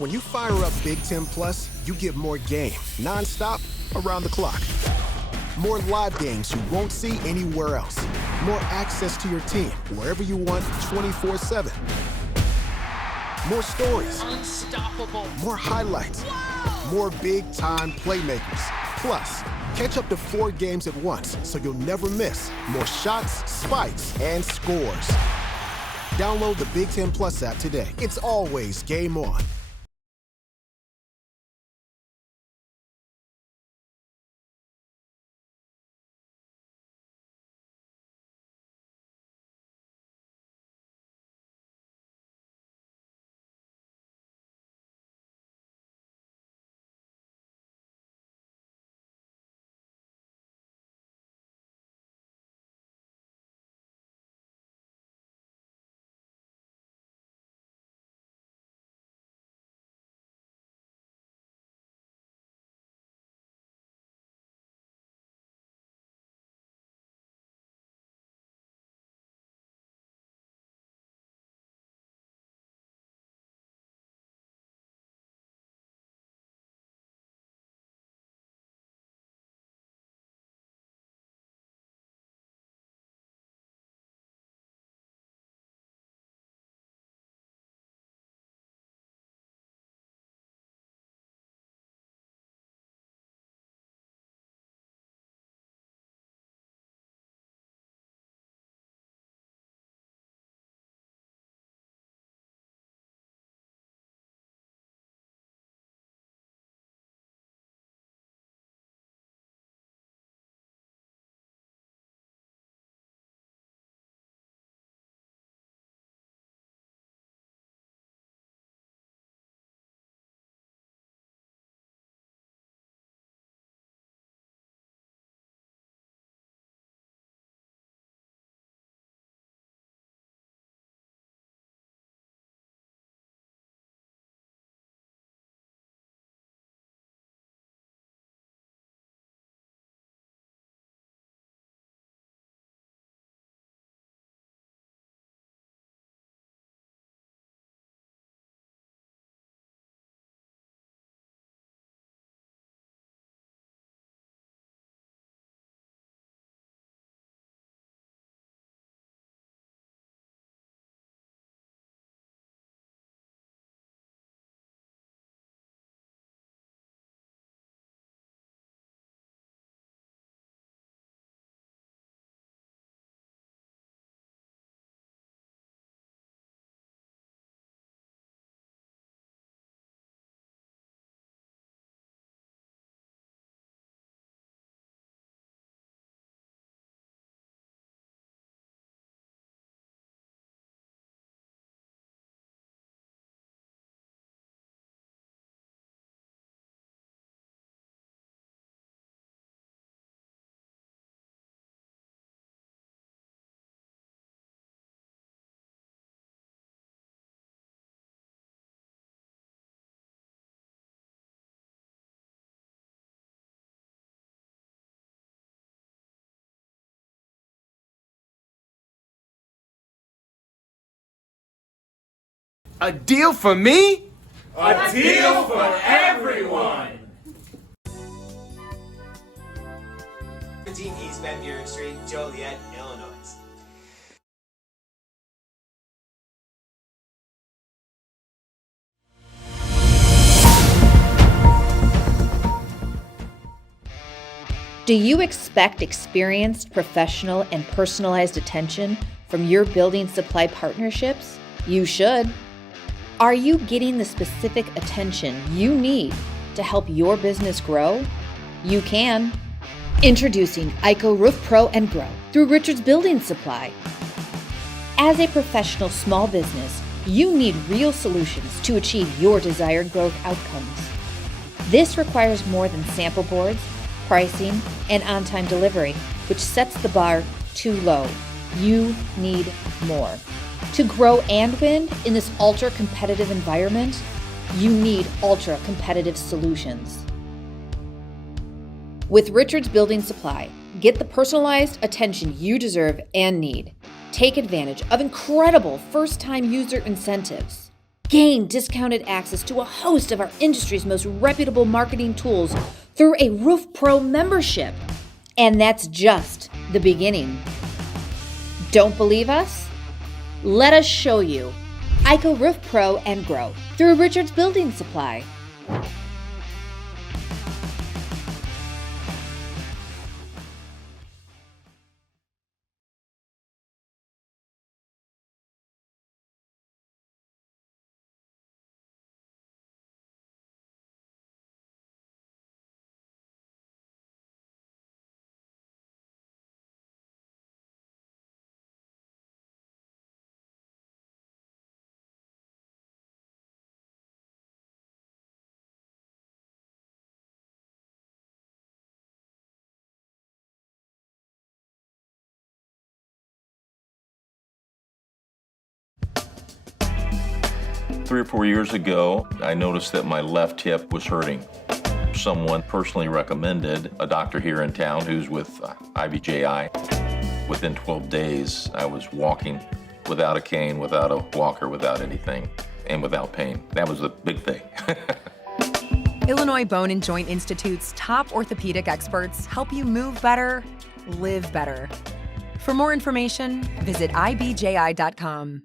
When you fire up Big Ten Plus, you get more game, nonstop, around the clock. More live games you won't see anywhere else. More access to your team, wherever you want, 24/7. More stories. Unstoppable. More highlights. Wow. More big-time playmakers. Plus, catch up to 4 games at once, so you'll never miss more shots, spikes, and scores. Download the Big Ten Plus app today. It's always game on. A deal for me? A deal for everyone! 17 East Van Buren Street, Joliet, Illinois. Do you expect experienced, professional, and personalized attention from your building supply partnerships? You should. Are you getting the specific attention you need to help your business grow? You can. Introducing ICO Roof Pro and Grow through Richards Building Supply. As a professional small business, you need real solutions to achieve your desired growth outcomes. This requires more than sample boards, pricing, and on-time delivery, which sets the bar too low. You need more. To grow and win in this ultra-competitive environment, you need ultra-competitive solutions. With Richards Building Supply, get the personalized attention you deserve and need. Take advantage of incredible first-time user incentives. Gain discounted access to a host of our industry's most reputable marketing tools through a Roof Pro membership. And that's just the beginning. Don't believe us? Let us show you. ICO Roof Pro and grow through Richards Building Supply. Three or 4 years ago, I noticed that my left hip was hurting. Someone personally recommended a doctor here in town who's with IBJI. Within 12 days, I was walking without a cane, without a walker, without anything, and without pain. That was the big thing. Illinois Bone and Joint Institute's top orthopedic experts help you move better, live better. For more information, visit ibji.com.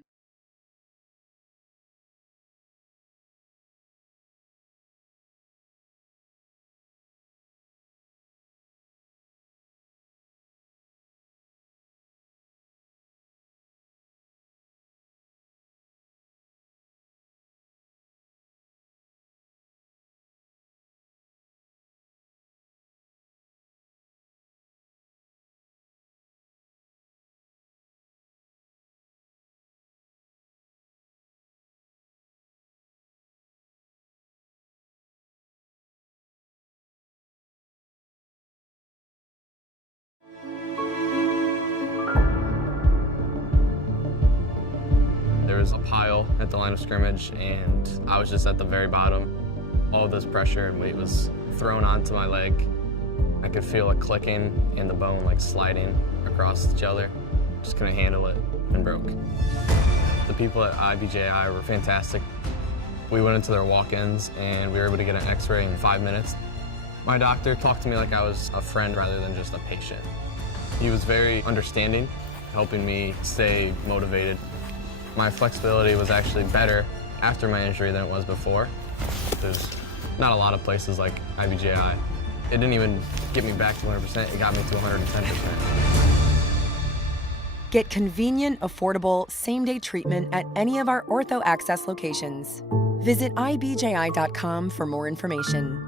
There was a pile at the line of scrimmage, and I was just at the very bottom. All this pressure and weight was thrown onto my leg. I could feel it clicking and the bone like sliding across each other. Just couldn't handle it and broke. The people at IBJI were fantastic. We went into their walk-ins and we were able to get an x-ray in 5 minutes. My doctor talked to me like I was a friend rather than just a patient. He was very understanding, helping me stay motivated. My flexibility was actually better after my injury than it was before. There's not a lot of places like IBJI. It didn't even get me back to 100%, it got me to 110%. Get convenient, affordable, same-day treatment at any of our Ortho Access locations. Visit ibji.com for more information.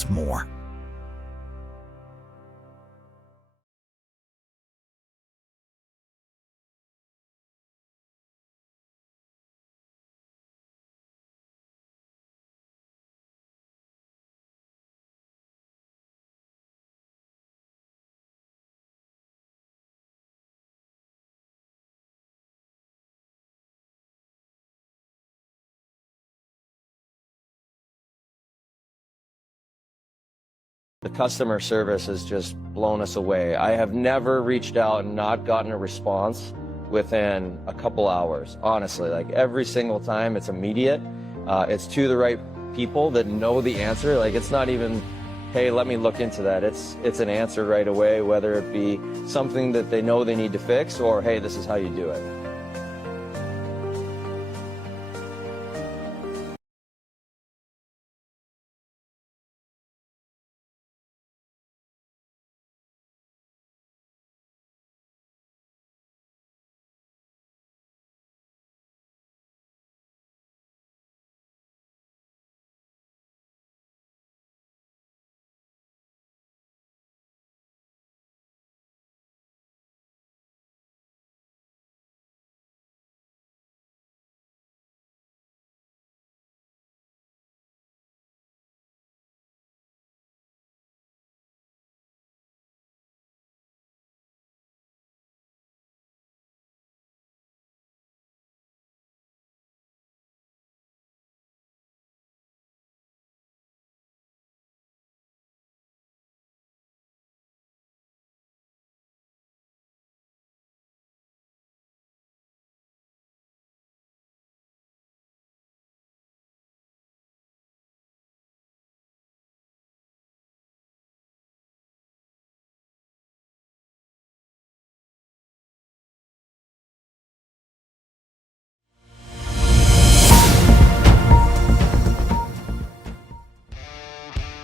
wants more. The customer service has just blown us away. I have never reached out and not gotten a response within a couple hours. Honestly, like every single time, it's immediate. It's to the right people that know the answer. Like it's not even, hey, let me look into that. It's an answer right away, whether it be something that they know they need to fix or, hey, this is how you do it.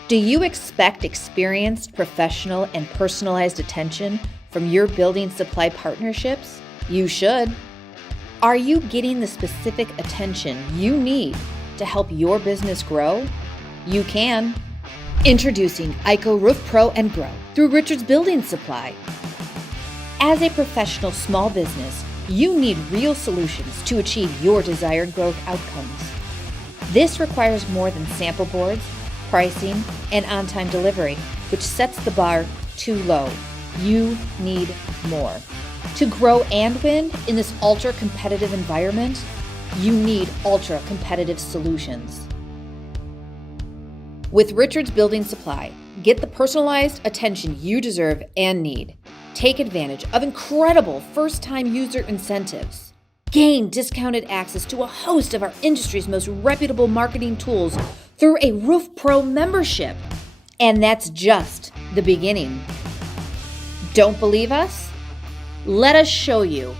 Do you expect experienced, professional, and personalized attention from your building supply partnerships? You should. Are you getting the specific attention you need to help your business grow? You can. Introducing ICO Roof Pro and Grow through Richards Building Supply. As a professional small business, you need real solutions to achieve your desired growth outcomes. This requires more than sample boards, pricing, and on-time delivery, which sets the bar too low. You need more. To grow and win in this ultra-competitive environment, you need ultra-competitive solutions. With Richards Building Supply, get the personalized attention you deserve and need. Take advantage of incredible first-time user incentives. Gain discounted access to a host of our industry's most reputable marketing tools through a Roof Pro membership. And that's just the beginning. Don't believe us? Let us show you.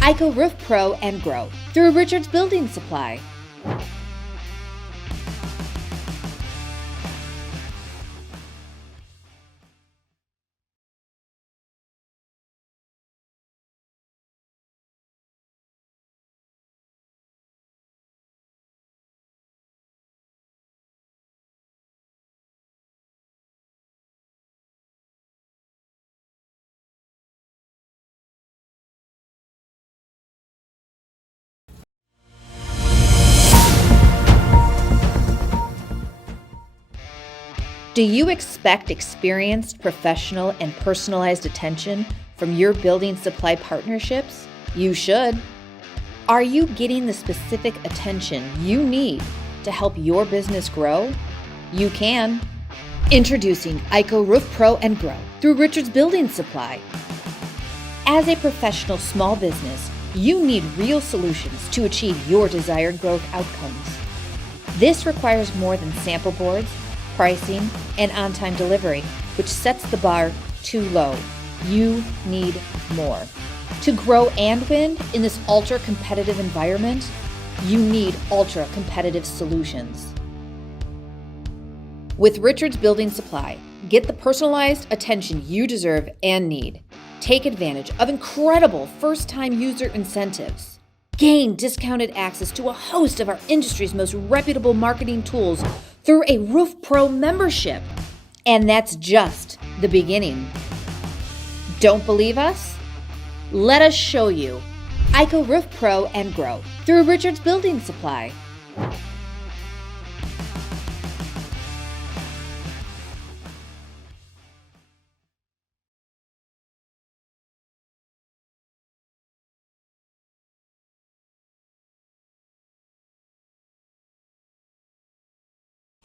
ICO Roof Pro and Grow through Richards Building Supply. Do you expect experienced, professional, and personalized attention from your building supply partnerships? You should. Are you getting the specific attention you need to help your business grow? You can. Introducing ICO Roof Pro and Grow through Richards Building Supply. As a professional small business, you need real solutions to achieve your desired growth outcomes. This requires more than sample boards, pricing, and on-time delivery, which sets the bar too low. You need more. To grow and win in this ultra-competitive environment, you need ultra-competitive solutions. With Richards Building Supply, get the personalized attention you deserve and need. Take advantage of incredible first-time user incentives. Gain discounted access to a host of our industry's most reputable marketing tools through a Roof Pro membership. And that's just the beginning. Don't believe us? Let us show you. ICO Roof Pro and grow through Richards Building Supply.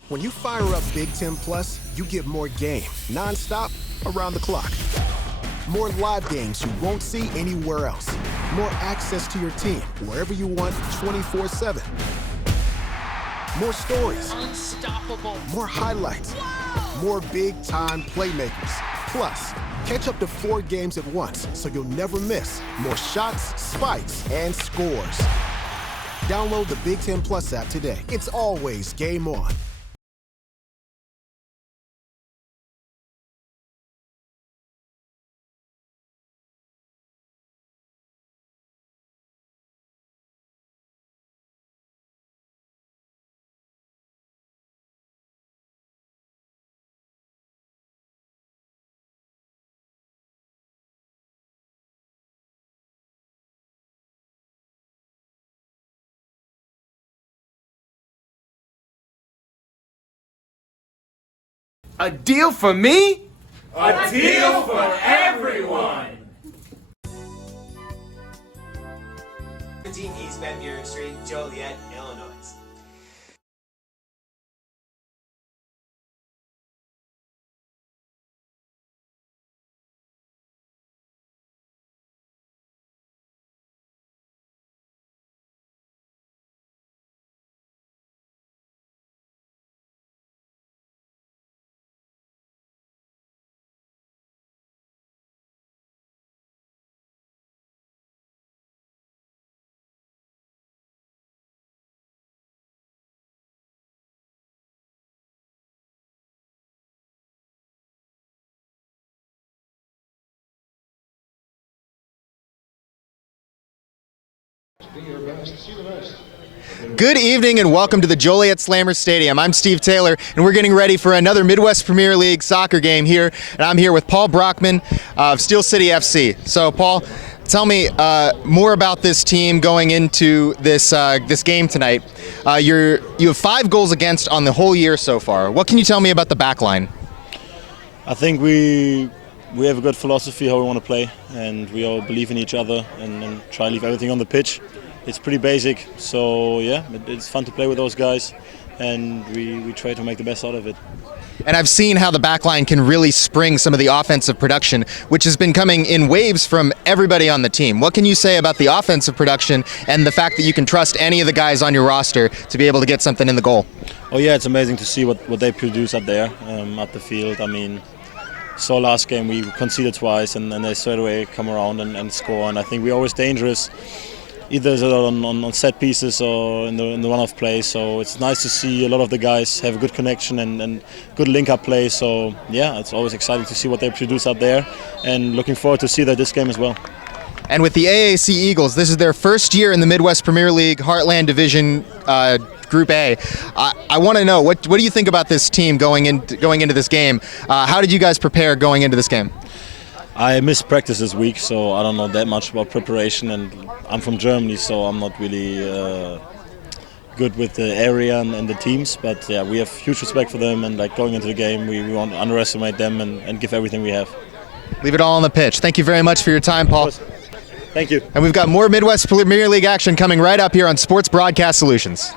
When you fire up Big Ten Plus, you get more game, non-stop, around the clock. More live games you won't see anywhere else. More access to your team, wherever you want, 24/7. More stories. Unstoppable. More highlights. Whoa! More big-time playmakers. Plus, catch up to 4 games at once, so you'll never miss more shots, spikes, and scores. Download the Big Ten Plus app today. It's always game on. A deal for me? A deal for everyone. 17 East Van Buren Street, Joliet, Illinois. Good evening and welcome to the Joliet Slammers Stadium. I'm Steve Taylor and we're getting ready for another Midwest Premier League soccer game here. And I'm here with Paul Brockman of Steel City FC. So Paul, tell me more about this team going into this game tonight. You have 5 goals against on the whole year so far. What can you tell me about the back line? I think we have a good philosophy how we want to play, and we all believe in each other and try to leave everything on the pitch. It's pretty basic, so yeah, it's fun to play with those guys, and we try to make the best out of it. And I've seen how the back line can really spring some of the offensive production, which has been coming in waves from everybody on the team. What can you say about the offensive production and the fact that you can trust any of the guys on your roster to be able to get something in the goal? Oh yeah, it's amazing to see what they produce up there, up the field. I mean, so last game we conceded twice and they straight away come around and score, and I think we're always dangerous, either on set pieces or in the run-off play. So it's nice to see a lot of the guys have a good connection and good link-up play. So yeah, it's always exciting to see what they produce out there, and looking forward to see that this game as well. And with the AAC Eagles, this is their first year in the Midwest Premier League Heartland Division Group A. I want to know, what do you think about this team going into this game? How did you guys prepare going into this game? I missed practice this week, so I don't know that much about preparation, and I'm from Germany, so I'm not really good with the area and the teams, but yeah, we have huge respect for them, and like going into the game, we won't underestimate them and give everything we have. Leave it all on the pitch. Thank you very much for your time, Paul. Thank you. And we've got more Midwest Premier League action coming right up here on Sports Broadcast Solutions.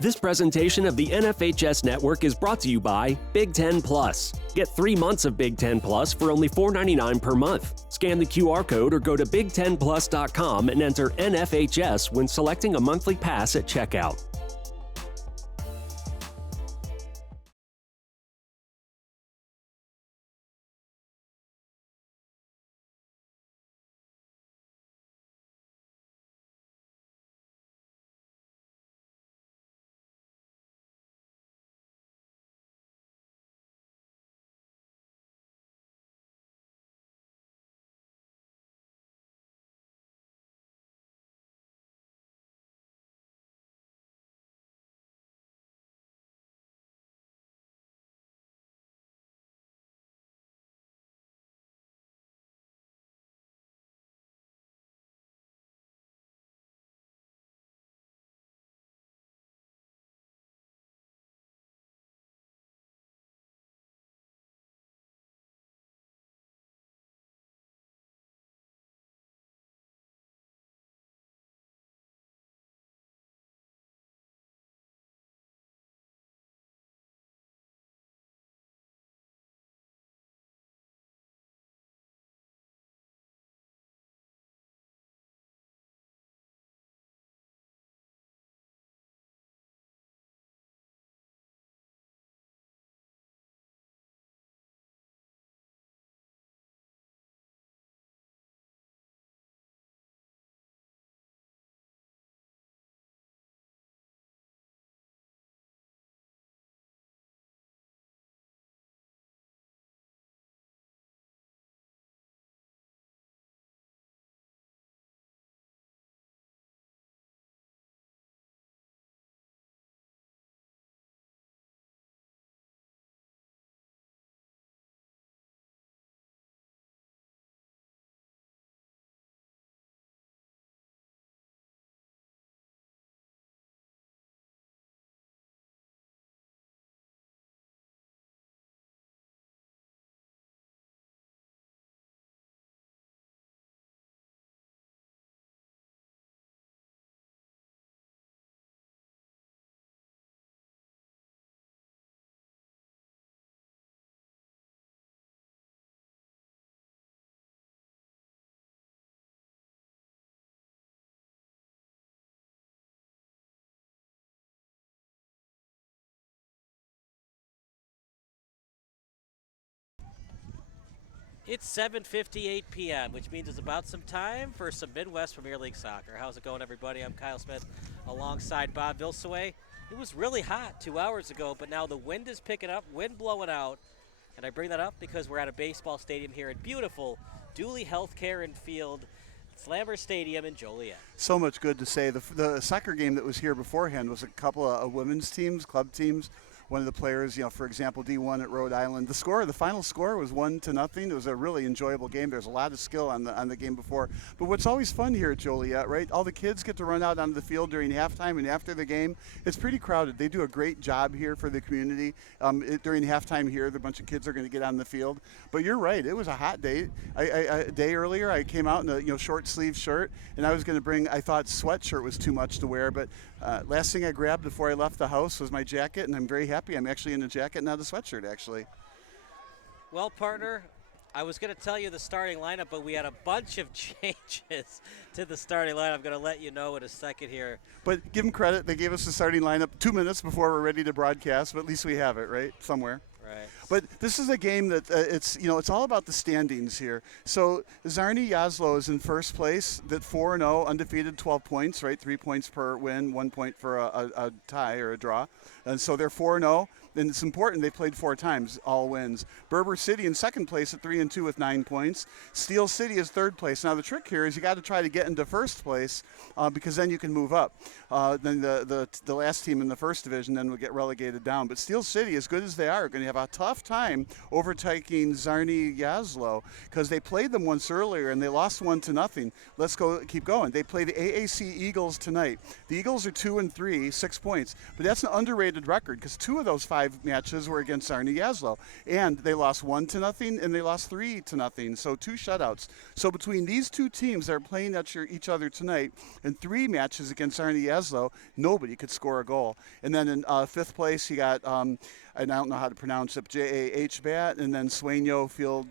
This presentation of the NFHS Network is brought to you by Big Ten Plus. Get 3 months of Big Ten Plus for only $4.99 per month. Scan the QR code or go to big10plus.com and enter NFHS when selecting a monthly pass at checkout. It's 7:58 p.m., which means it's about some time for some Midwest Premier League soccer. How's it going, everybody? I'm Kyle Smith alongside Bob Vilsaway. It was really hot 2 hours ago, but now the wind is picking up, wind blowing out. And I bring that up because we're at a baseball stadium here at beautiful Dooley Healthcare and Field, Slammer Stadium in Joliet. So much good to say. The soccer game that was here beforehand was a couple of women's teams, club teams. One of the players, for example, D1 at Rhode Island. The final score was 1-0. It was a really enjoyable game. There's a lot of skill on the game before. But what's always fun here at Joliet, right? All the kids get to run out onto the field during halftime and after the game. It's pretty crowded. They do a great job here for the community. During halftime here, the bunch of kids are going to get on the field. But you're right. It was a hot day. A day earlier, I came out in a short sleeve shirt, and I was going to bring. I thought sweatshirt was too much to wear, but last thing I grabbed before I left the house was my jacket, and I'm very happy. I'm actually in a jacket, not a sweatshirt, actually. Well, partner, I was going to tell you the starting lineup, but we had a bunch of changes to the starting lineup. I'm going to let you know in a second here. But give them credit. They gave us the starting lineup 2 minutes before we're ready to broadcast, but at least we have it, right, somewhere. Right. But this is a game that it's all about the standings here. So Zarni Yazlo is in first place, that 4-0, undefeated, 12 points, right? 3 points per win, 1 point for a tie or a draw. And so they're 4-0. And it's important they played 4 times, all wins. Berber City in second place at 3-2 with 9 points. Steel City is third place. Now the trick here is you got to try to get into first place because then you can move up. Then the last team in the first division then will get relegated down. But Steel City, as good as they are going to have a tough tough time overtaking Zarni Yazlo because they played them once earlier and they lost 1-0. Let's keep going. They play the AAC Eagles tonight. The Eagles are 2-3, 6 points, but that's an underrated record because 2 of those 5 matches were against Zarni Yazlo, and they lost 1-0 and they lost 3-0. So 2 shutouts. So between these 2 teams that are playing at each other tonight and 3 matches against Zarni Yazlo, nobody could score a goal. And then in 5th place, you got, and I don't know how to pronounce it, JAH Bat, and then Sueño Field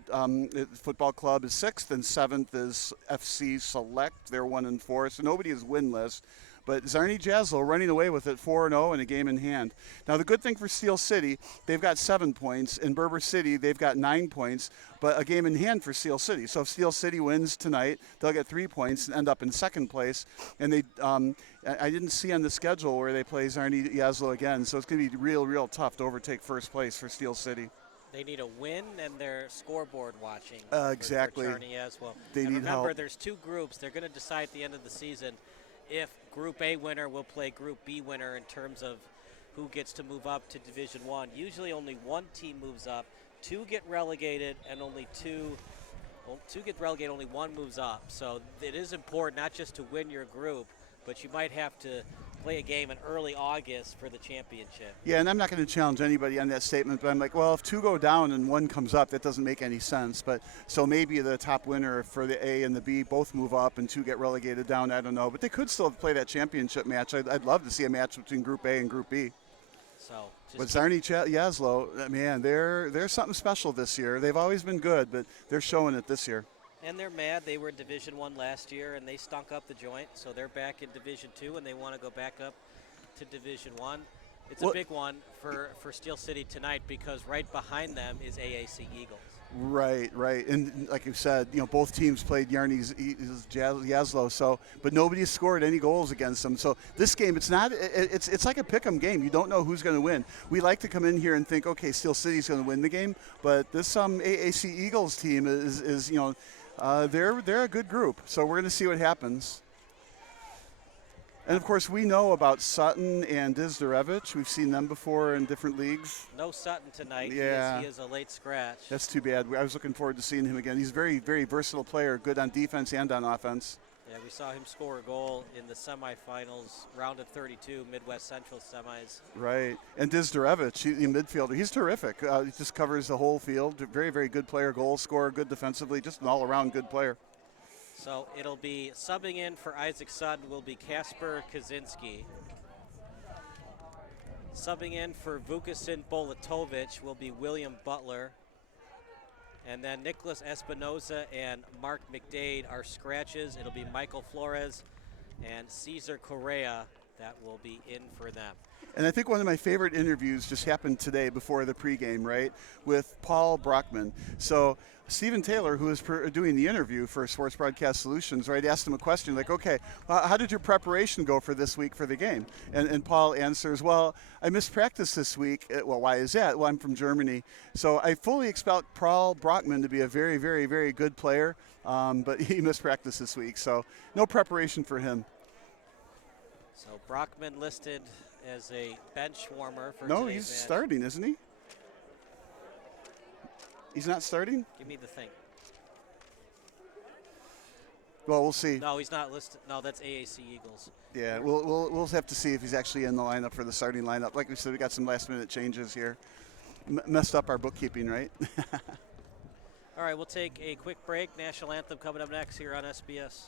Football Club is 6th, and 7th is FC Select. They're 1-4, so nobody is winless. But Zarni Yazlo running away with it 4-0 and a game in hand. Now, the good thing for Steel City, they've got 7 points. In Berber City, they've got 9 points, but a game in hand for Steel City. So if Steel City wins tonight, they'll get 3 points and end up in 2nd place. And they, I didn't see on the schedule where they play Zarni Yazlo again, so it's going to be real tough to overtake 1st place for Steel City. They need a win, and they're scoreboard watching. Exactly. For Zarni Yazlo. They need remember, help. There's 2 groups. They're going to decide at the end of the season if Group A winner will play Group B winner in terms of who gets to move up to Division 1. Usually only 1 team moves up, 2 get relegated, and only 2 get relegated, only 1 moves up. So it is important not just to win your group, but you might have to play a game in early August for the championship. Yeah, and I'm not going to challenge anybody on that statement, but I'm like, well, if 2 go down and 1 comes up, that doesn't make any sense. But so maybe the top winner for the A and the B both move up and 2 get relegated down. I don't know, but they could still play that championship match. I'd love to see a match between Group A and Group B. So, but Zarni Yazlo, man, they're something special this year. They've always been good, but they're showing it this year. And they're mad. They were in Division 1 last year, and they stunk up the joint. So they're back in Division 2, and they want to go back up to Division 1. It's a big one for Steel City tonight because right behind them is AAC Eagles. Right. And like you said, both teams played Yazlo, so but nobody has scored any goals against them. So this game, it's like a pick'em game. You don't know who's going to win. We like to come in here and think, okay, Steel City's going to win the game, but this AAC Eagles team is they're a good group. So we're going to see what happens. And, of course, we know about Sutton and Dizdarevich. We've seen them before in different leagues. No Sutton tonight. Yeah. He is a late scratch. That's too bad. I was looking forward to seeing him again. He's a very, very versatile player, good on defense and on offense. Yeah, we saw him score a goal in the semifinals, round of 32, Midwest Central semis. Right. And Dizdarevich, the midfielder, he's terrific. He just covers the whole field. Very, very good player, goal scorer, good defensively, just an all-around good player. So it'll be subbing in for Isaac Sutton will be Kasper Kaczynski. Subbing in for Vukasin Bolatovic will be William Butler. And then Nicholas Espinoza and Mark McDade are scratches. It'll be Michael Flores and Cesar Correa that will be in for them. And I think one of my favorite interviews just happened today before the pregame, right, with Paul Brockman. So Stephen Taylor, who is doing the interview for Sports Broadcast Solutions, right, asked him a question like, okay, how did your preparation go for this week for the game? And Paul answers, well, I missed practice this week. Well, why is that? Well, I'm from Germany. So I fully expect Paul Brockman to be a very, very, very good player, but he missed practice this week. So no preparation for him. So Brockman listed as a bench warmer for No, today's he's match. starting, isn't he? He's not starting? Give me the thing. Well, we'll see. No, he's not listed. No, that's AAC Eagles. Yeah, we'll have to see if he's actually in the lineup for the starting lineup. Like we said, we got some last-minute changes here. Messed up our bookkeeping, right? All right, we'll take a quick break. National Anthem coming up next here on SBS.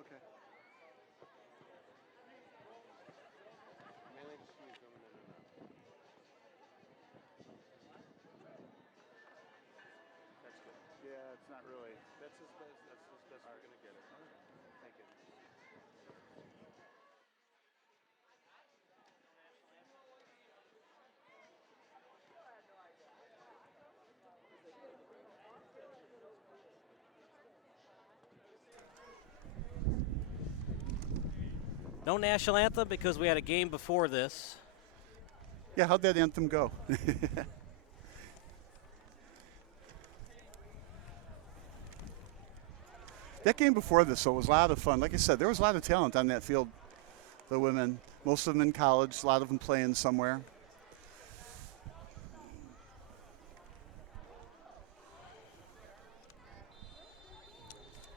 Okay. Yeah, it's not really. That's as best we're going to get it. Thank you. No national anthem because we had a game before this. Yeah, how'd that anthem go? That game before this, though, was a lot of fun. Like I said, there was a lot of talent on that field, the women. Most of them in college, a lot of them playing somewhere.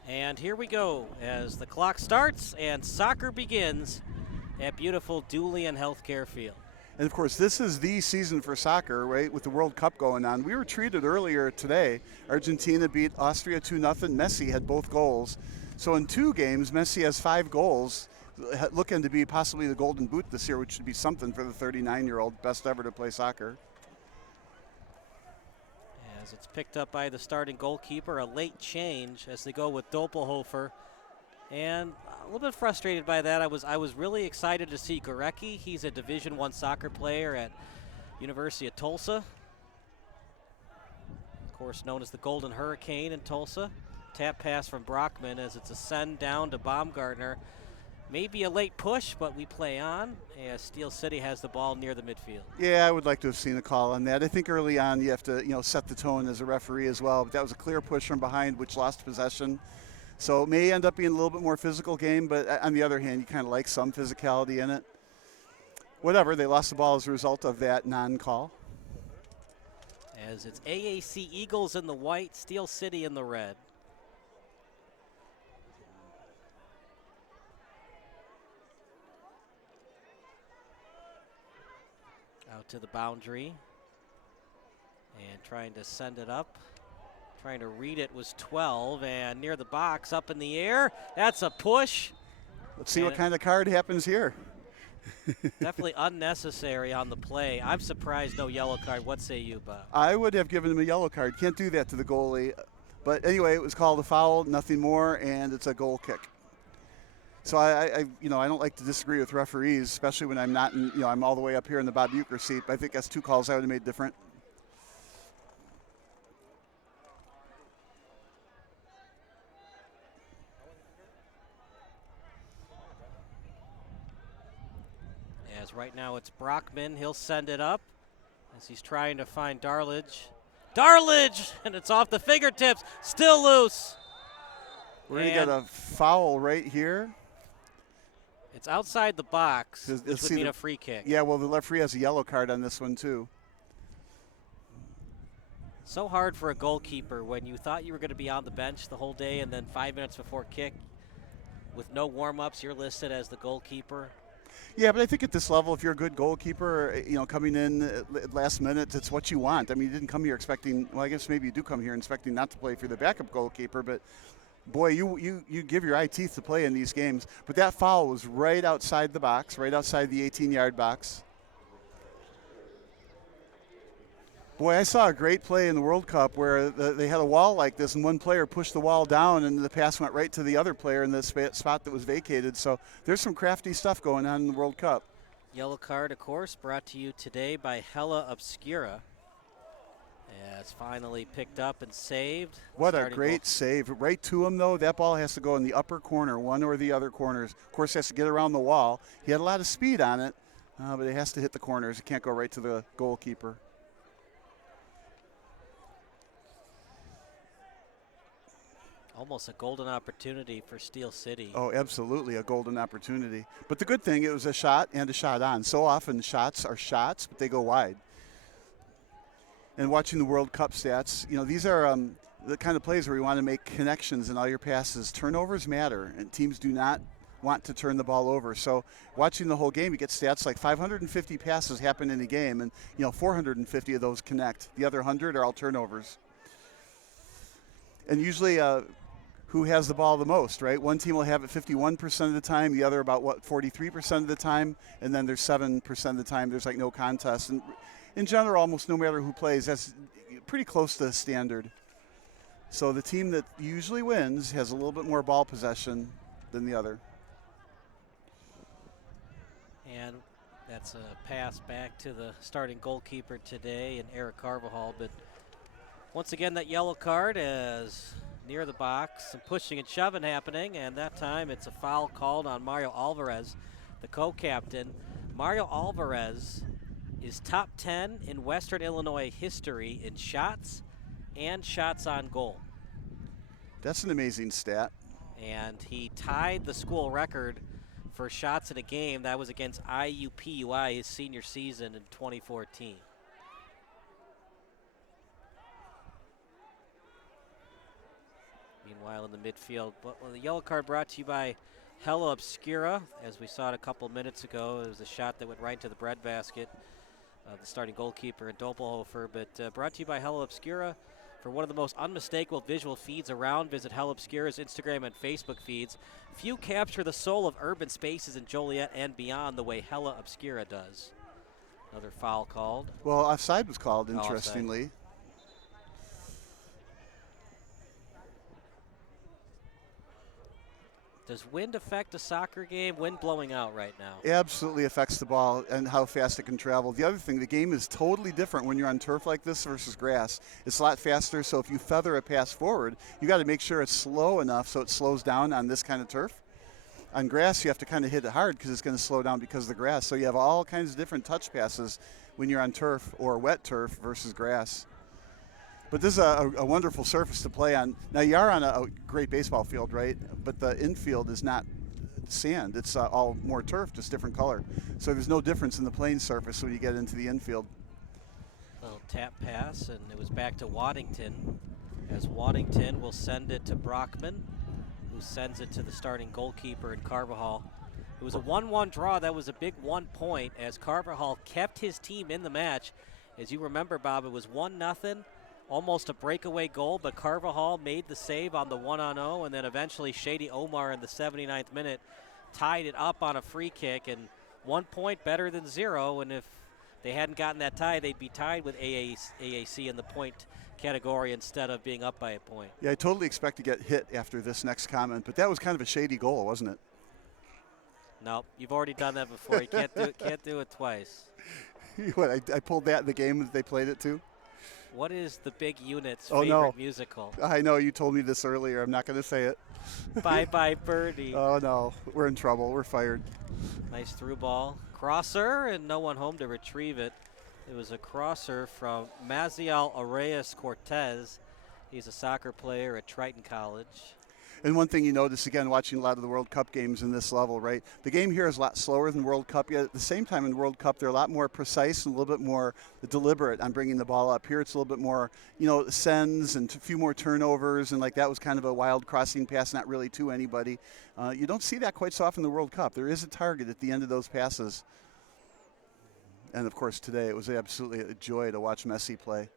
And here we go as the clock starts and soccer begins at beautiful Dulian Healthcare Field. And, of course, this is the season for soccer, right, with the World Cup going on. We were treated earlier today. Argentina beat Austria 2-0. Messi had both goals. So in 2 games, Messi has 5 goals, looking to be possibly the Golden Boot this year, which should be something for the 39-year-old, best ever to play soccer. As it's picked up by the starting goalkeeper, a late change as they go with Doppelhofer. And a little bit frustrated by that. I was really excited to see Gorecki. He's a Division I soccer player at University of Tulsa. Of course, known as the Golden Hurricane in Tulsa. Tap pass from Brockman as it's a send down to Baumgartner. Maybe a late push, but we play on as Steel City has the ball near the midfield. Yeah, I would like to have seen a call on that. I think early on you have to, set the tone as a referee as well. But that was a clear push from behind, which lost possession. So it may end up being a little bit more physical game, but on the other hand, you kind of like some physicality in it. Whatever, they lost the ball as a result of that non-call. As it's AAC Eagles in the white, Steel City in the red. Out to the boundary. And trying to send it up. Trying to read it was 12, and near the box, up in the air. That's a push. Let's see what kind of card happens here. Definitely unnecessary on the play. I'm surprised no yellow card. What say you, Bob? I would have given him a yellow card. Can't do that to the goalie. But anyway, it was called a foul, nothing more, and it's a goal kick. So I don't like to disagree with referees, especially when I'm not in, I'm all the way up here in the Bob Uecker seat. But I think that's 2 calls I would have made different. As right now it's Brockman. He'll send it up as he's trying to find Darlidge. Darlidge! And it's off the fingertips. Still loose. We're going to get a foul right here. It's outside the box, which would mean a free kick. Yeah, well, the referee has a yellow card on this one, too. So hard for a goalkeeper when you thought you were going to be on the bench the whole day, and then 5 minutes before kick, with no warm-ups, you're listed as the goalkeeper. Yeah, but I think at this level, if you're a good goalkeeper, coming in at last minute, it's what you want. I mean, you didn't come here expecting, well, I guess maybe you do come here expecting not to play for the backup goalkeeper, but boy, you give your eye teeth to play in these games. But that foul was right outside the box, right outside the 18-yard box. Boy, I saw a great play in the World Cup where they had a wall like this, and one player pushed the wall down, and the pass went right to the other player in the spot that was vacated. So there's some crafty stuff going on in the World Cup. Yellow card, of course, brought to you today by Hella Obscura. Yeah, it's finally picked up and saved. What a great save. Right to him, though. That ball has to go in the upper corner, one or the other corners. Of course, it has to get around the wall. He had a lot of speed on it, but it has to hit the corners. It can't go right to the goalkeeper. Almost a golden opportunity for Steel City. Oh, absolutely a golden opportunity. But the good thing, it was a shot and a shot on. So often shots are shots, but they go wide. And watching the World Cup stats, these are the kind of plays where you want to make connections in all your passes. Turnovers matter, and teams do not want to turn the ball over. So watching the whole game, you get stats like 550 passes happen in a game, and 450 of those connect. The other 100 are all turnovers. And usually who has the ball the most, right? One team will have it 51% of the time, the other about 43% of the time, and then there's 7% of the time there's like no contest. And in general, almost no matter who plays, that's pretty close to standard. So the team that usually wins has a little bit more ball possession than the other. And that's a pass back to the starting goalkeeper today, and Eric Carvajal. But once again, that yellow card is near the box, some pushing and shoving happening, and that time it's a foul called on Mario Alvarez, the co-captain. Mario Alvarez is top 10 in Western Illinois history in shots and shots on goal. That's an amazing stat. And he tied the school record for shots in a game. That was against IUPUI his senior season in 2014. Meanwhile, in the midfield, the yellow card brought to you by Hella Obscura. As we saw it a couple minutes ago, it was a shot that went right into the breadbasket. The starting goalkeeper in Doppelhofer, but brought to you by Hella Obscura. For one of the most unmistakable visual feeds around, visit Hella Obscura's Instagram and Facebook feeds. Few capture the soul of urban spaces in Joliet and beyond the way Hella Obscura does. Another foul called. Well, offside was called, interestingly. Offside. Does wind affect a soccer game? Wind blowing out right now. Absolutely affects the ball and how fast it can travel. The other thing, the game is totally different when you're on turf like this versus grass. It's a lot faster, so if you feather a pass forward, you got to make sure it's slow enough so it slows down on this kind of turf. On grass, you have to kind of hit it hard because it's going to slow down because of the grass. So you have all kinds of different touch passes when you're on turf or wet turf versus grass. But this is a wonderful surface to play on. Now, you are on a great baseball field, right? But the infield is not sand. It's all more turf, just different color. So there's no difference in the playing surface when you get into the infield. Little tap pass, and it was back to Waddington, as Waddington will send it to Brockman, who sends it to the starting goalkeeper in Carvajal. It was a 1-1 draw. That was a big 1 point, as Carvajal kept his team in the match. As you remember, Bob, it was 1-0. Almost a breakaway goal, but Carvajal made the save on the 1-0, and then eventually Shady Omar in the 79th minute tied it up on a free kick, and 1 point better than 0, and if they hadn't gotten that tie, they'd be tied with AAC in the point category instead of being up by a point. Yeah, I totally expect to get hit after this next comment, but that was kind of a shady goal, wasn't it? No, you've already done that before. You can't do it twice. What, I pulled that in the game that they played it too? What is the Big Unit's favorite musical? I know, you told me this earlier. I'm not going to say it. Bye Bye Birdie. Oh, no. We're in trouble. We're fired. Nice through ball. Crosser, and no one home to retrieve it. It was a crosser from Maziel Arreyes Cortez. He's a soccer player at Triton College. And one thing you notice, again, watching a lot of the World Cup games in this level, right? The game here is a lot slower than the World Cup, yet at the same time in the World Cup, they're a lot more precise and a little bit more deliberate on bringing the ball up. Here it's a little bit more, sends and a few more turnovers, and like that was kind of a wild crossing pass, not really to anybody. You don't see that quite so often in the World Cup. There is a target at the end of those passes. And, of course, today it was absolutely a joy to watch Messi play.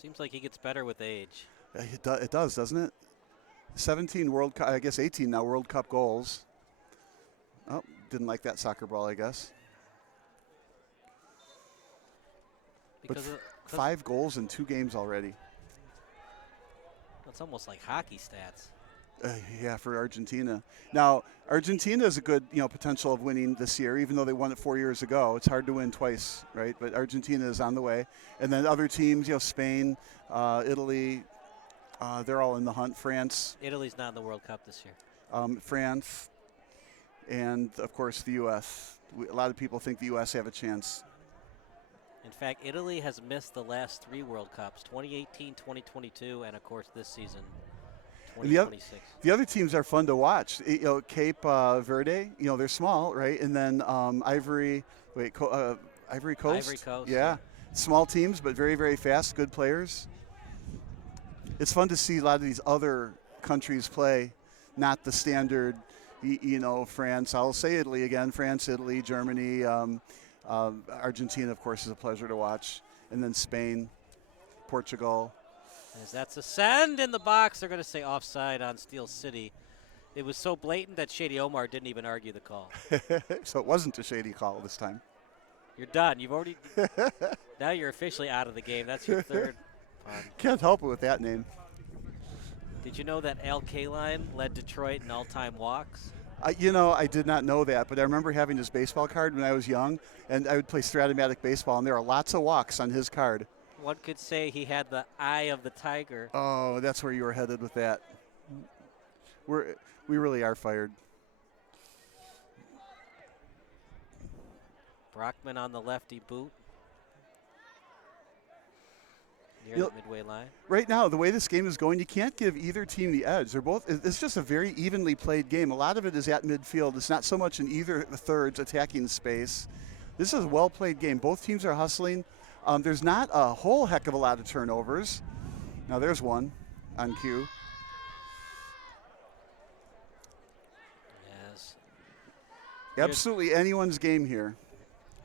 Seems like he gets better with age. It does, doesn't it? 17 World Cup, I guess 18 now World Cup goals. Oh, didn't like that soccer ball, I guess. But 5 goals in 2 games already. It's almost like hockey stats. Yeah, for Argentina. Now, Argentina is a good, potential of winning this year, even though they won it 4 years ago. It's hard to win twice, right? But Argentina is on the way. And then other teams, Spain, Italy, they're all in the hunt. France. Italy's not in the World Cup this year. France, and, of course, the U.S. A lot of people think the U.S. have a chance. In fact, Italy has missed the last 3 World Cups, 2018, 2022, and, of course, this season, 2026. The other teams are fun to watch. Cape Verde, they're small, right? And then Ivory Coast. Ivory Coast. Yeah. Small teams, but very, very fast, good players. It's fun to see a lot of these other countries play, not the standard, France. I'll say Italy again, France, Italy, Germany, Argentina, of course, is a pleasure to watch. And then Spain, Portugal. As that's a send in the box, they're going to say offside on Steel City. It was so blatant that Shady Omar didn't even argue the call. So it wasn't a shady call this time. You're done. You've already. Now you're officially out of the game. That's your third punt. Can't help it with that name. Did you know that Al Kaline led Detroit in all-time walks? You know, I did not know that, but I remember having his baseball card when I was young, and I would play Stratomatic baseball, and there are lots of walks on his card. One could say he had the eye of the tiger. Oh, that's where you were headed with that. We really are fired. Brockman on the lefty boot. Near the midway line. Right now, the way this game is going, you can't give either team the edge. It's just a very evenly played game. A lot of it is at midfield. It's not so much in either the thirds attacking space. This is a well-played game. Both teams are hustling. There's not a whole heck of a lot of turnovers. Now there's one on cue. Yes. Absolutely anyone's game here.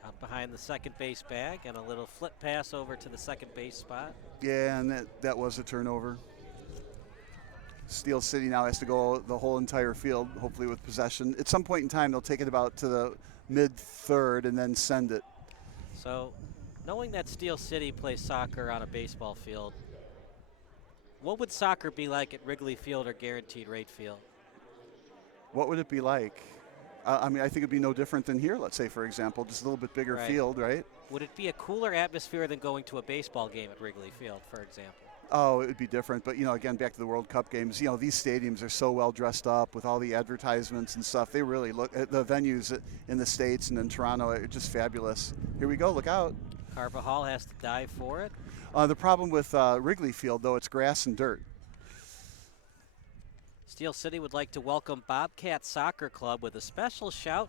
Out behind the second base bag and a little flip pass over to the second base spot. Yeah, and that was a turnover. Steel City now has to go the whole entire field, hopefully with possession. At some point in time, they'll take it about to the mid-third and then send it. So, knowing that Steel City plays soccer on a baseball field, what would soccer be like at Wrigley Field or Guaranteed Rate Field? What would it be like? I mean, I think it'd be no different than here, let's say, for example, just a little bit bigger field, right? Would it be a cooler atmosphere than going to a baseball game at Wrigley Field, for example? Oh, it would be different. But, you know, again, back to the World Cup games, you know, these stadiums are so well dressed up with all the advertisements and stuff. They really look at the venues in the States and in Toronto are just fabulous. Here we go. Look out. Carvajal has to dive for it. The problem with Wrigley Field, though, it's grass and dirt. Steel City would like to welcome Bobcat Soccer Club with a special shout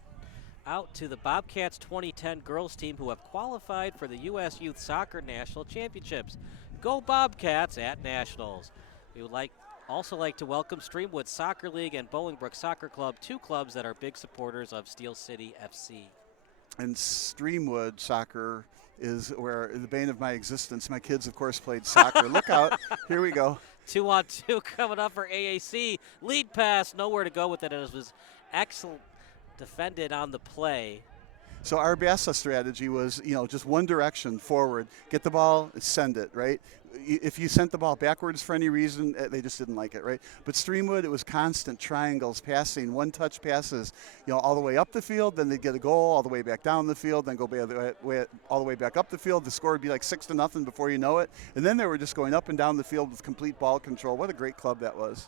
out to the Bobcats 2010 girls team who have qualified for the U.S. Youth Soccer National Championships. Go Bobcats at Nationals. We would also like to welcome Streamwood Soccer League and Bolingbrook Soccer Club, two clubs that are big supporters of Steel City FC. And Streamwood Soccer is where the bane of my existence. My kids, of course, played soccer. Look out. Here we go. 2-on-2 coming up for AAC. Lead pass, nowhere to go with it, and it was excellent defended on the play. So our BASA strategy was, you know, just one direction forward, get the ball, send it, right? If you sent the ball backwards for any reason, they just didn't like it, right? But Streamwood, it was constant triangles, passing, one-touch passes, you know, all the way up the field, then they'd get a goal, all the way back down the field, then go all the way back up the field. The score would be like 6-0 before you know it. And then they were just going up and down the field with complete ball control. What a great club that was.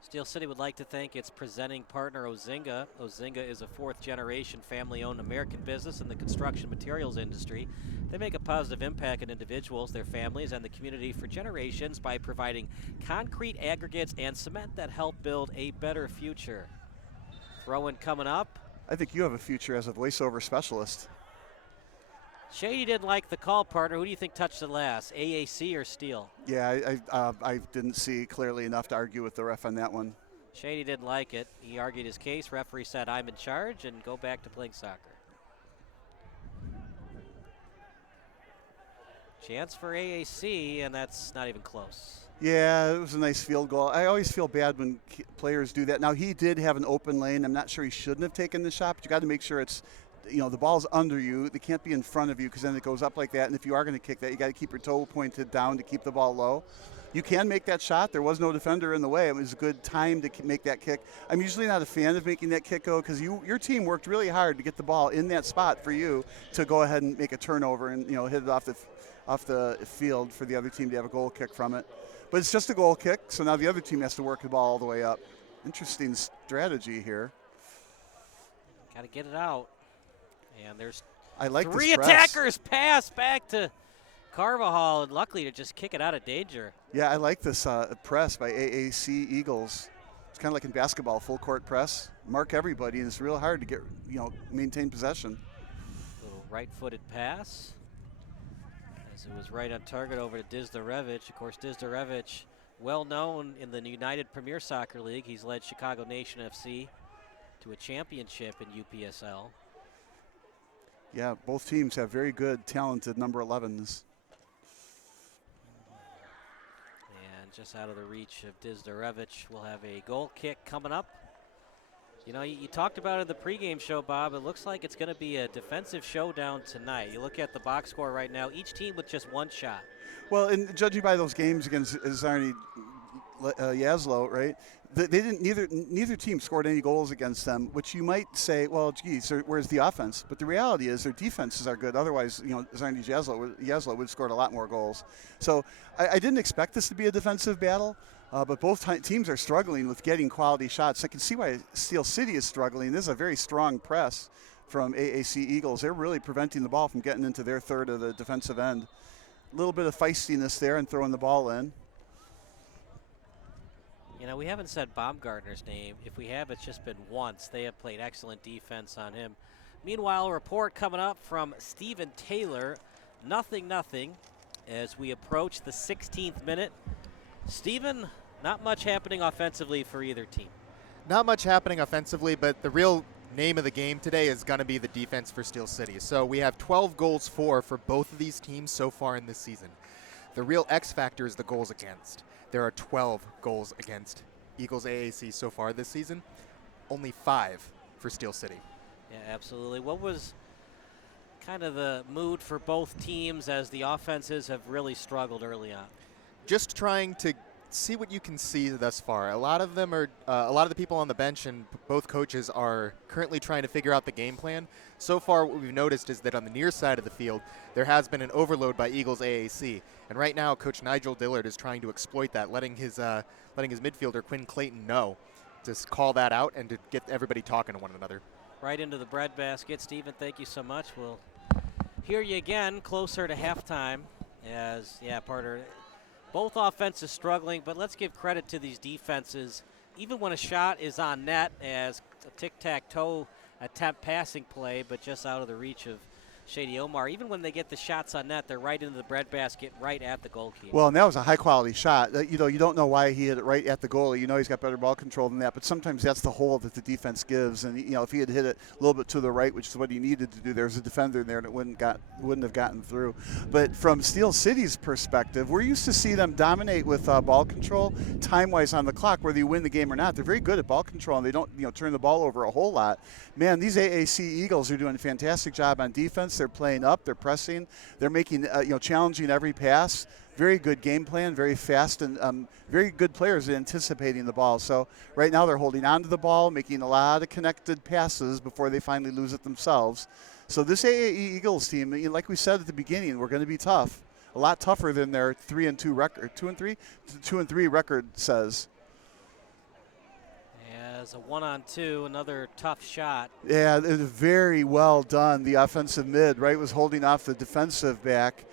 Steel City would like to thank its presenting partner, Ozinga. Ozinga is a fourth-generation family-owned American business in the construction materials industry. They make a positive impact on individuals, their families, and the community for generations by providing concrete aggregates and cement that help build a better future. Throw-in coming up. I think you have a future as a voiceover specialist. Shady didn't like the call, partner. Who do you think touched it last, AAC or Steel? Yeah, I didn't see clearly enough to argue with the ref on that one. Shady didn't like it. He argued his case. Referee said, I'm in charge, and go back to playing soccer. Chance for AAC, and that's not even close. Yeah, it was a nice field goal. I always feel bad when players do that. Now, he did have an open lane. I'm not sure he shouldn't have taken the shot, but you got to make sure it's, you know, the ball's under you. They can't be in front of you because then it goes up like that. And if you are going to kick that, you got to keep your toe pointed down to keep the ball low. You can make that shot. There was no defender in the way. It was a good time to make that kick. I'm usually not a fan of making that kick, though, because your team worked really hard to get the ball in that spot for you to go ahead and make a turnover and, you know, hit it off the field for the other team to have a goal kick from it. But it's just a goal kick, so now the other team has to work the ball all the way up. Interesting strategy here. Got to get it out. And there's three attackers pass back to Carvajal, and luckily to just kick it out of danger. Yeah, I like this press by AAC Eagles. It's kind of like in basketball, full court press. Mark everybody, and it's real hard to get, you know, maintain possession. Little right-footed pass. As it was right on target over to Dizdarevich. Of course, Dizdarevich, well known in the United Premier Soccer League. He's led Chicago Nation FC to a championship in UPSL. Yeah, both teams have very good, talented number 11s. just out of the reach of Dizdarevich. We'll have a goal kick coming up. You know, you talked about it in the pregame show, Bob. It looks like it's going to be a defensive showdown tonight. You look at the box score right now, each team with just one shot. Well, and judging by those games against Zarni Yazlo, right? They didn't. Neither team scored any goals against them, which you might say, well, geez, where's the offense? But the reality is their defenses are good. Otherwise, you know, Zarni Yazlo would have scored a lot more goals. So I didn't expect this to be a defensive battle, but both teams are struggling with getting quality shots. I can see why Steel City is struggling. This is a very strong press from AAC Eagles. They're really preventing the ball from getting into their third of the defensive end. A little bit of feistiness there and throwing the ball in. You know, we haven't said Baumgartner's name. If we have, it's just been once. They have played excellent defense on him. Meanwhile, a report coming up from Stephen Taylor. 0-0 as we approach the 16th minute. Stephen, not much happening offensively for either team. Not much happening offensively, but the real name of the game today is going to be the defense for Steel City. So we have 12 goals for both of these teams so far in this season. The real X factor is the goals against. There are 12 goals against Eagles AAC so far this season, only 5 for Steel City. Yeah, absolutely. What was kind of the mood for both teams as the offenses have really struggled early on? Just trying to see what you can see thus far. A lot of them are, a lot of the people on the bench and both coaches are currently trying to figure out the game plan. So far, what we've noticed is that on the near side of the field, there has been an overload by Eagles AAC. And right now, Coach Nigel Dillard is trying to exploit that, letting his midfielder, Quinn Clayton, know to call that out and to get everybody talking to one another. Right into the breadbasket. Stephen, thank you so much. We'll hear you again closer to halftime as, yeah, Parter, both offenses struggling, but let's give credit to these defenses. Even when a shot is on net as a tic-tac-toe attempt passing play, but just out of the reach of Shady Omar, even when they get the shots on net, they're right into the breadbasket, right at the goalkeeper. Well, and that was a high-quality shot. You know, you don't know why he hit it right at the goalie. You know he's got better ball control than that, but sometimes that's the hole that the defense gives. And, you know, if he had hit it a little bit to the right, which is what he needed to do, there's a defender in there and it wouldn't have gotten through. But from Steel City's perspective, we're used to see them dominate with ball control, time-wise on the clock, whether you win the game or not. They're very good at ball control, and they don't, you know, turn the ball over a whole lot. Man, these AAC Eagles are doing a fantastic job on defense. They're playing up, they're pressing, they're making, challenging every pass. Very good game plan, very fast, and very good players at anticipating the ball. So right now they're holding on to the ball, making a lot of connected passes before they finally lose it themselves. So this AAE Eagles team, like we said at the beginning, we're going to be tough. A lot tougher than their 3-2 record. 2-3 record says. As a 1-on-2, another tough shot. Yeah, it was very well done. The offensive mid, right, was holding off the defensive back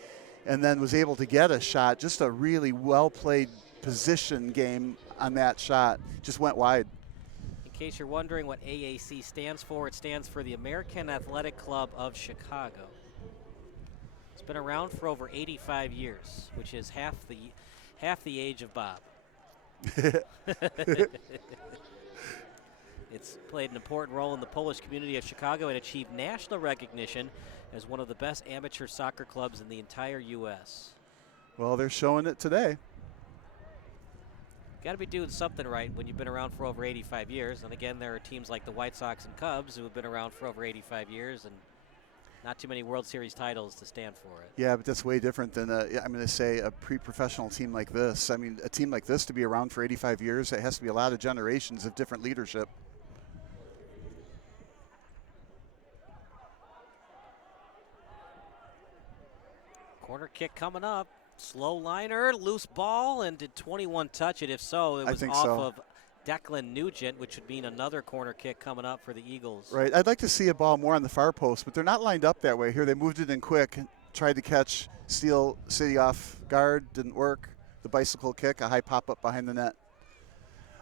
and then was able to get a shot. Just a really well-played position game on that shot. Just went wide. In case you're wondering what AAC stands for, it stands for the American Athletic Club of Chicago. It's been around for over 85 years, which is half the age of Bob. It's played an important role in the Polish community of Chicago and achieved national recognition as one of the best amateur soccer clubs in the entire U.S. Well, they're showing it today. Got to be doing something right when you've been around for over 85 years. And again, there are teams like the White Sox and Cubs who have been around for over 85 years and not too many World Series titles to stand for it. Yeah, but that's way different than, I'm going to say, a pre-professional team like this. I mean, a team like this to be around for 85 years, it has to be a lot of generations of different leadership. Corner kick coming up. Slow liner, loose ball, and did 21 touch it? If so, it was off of Declan Nugent, which would mean another corner kick coming up for the Eagles. Right. I'd like to see a ball more on the far post, but they're not lined up that way. Here they moved it in quick, tried to catch Steel City off guard, didn't work. The bicycle kick, a high pop-up behind the net.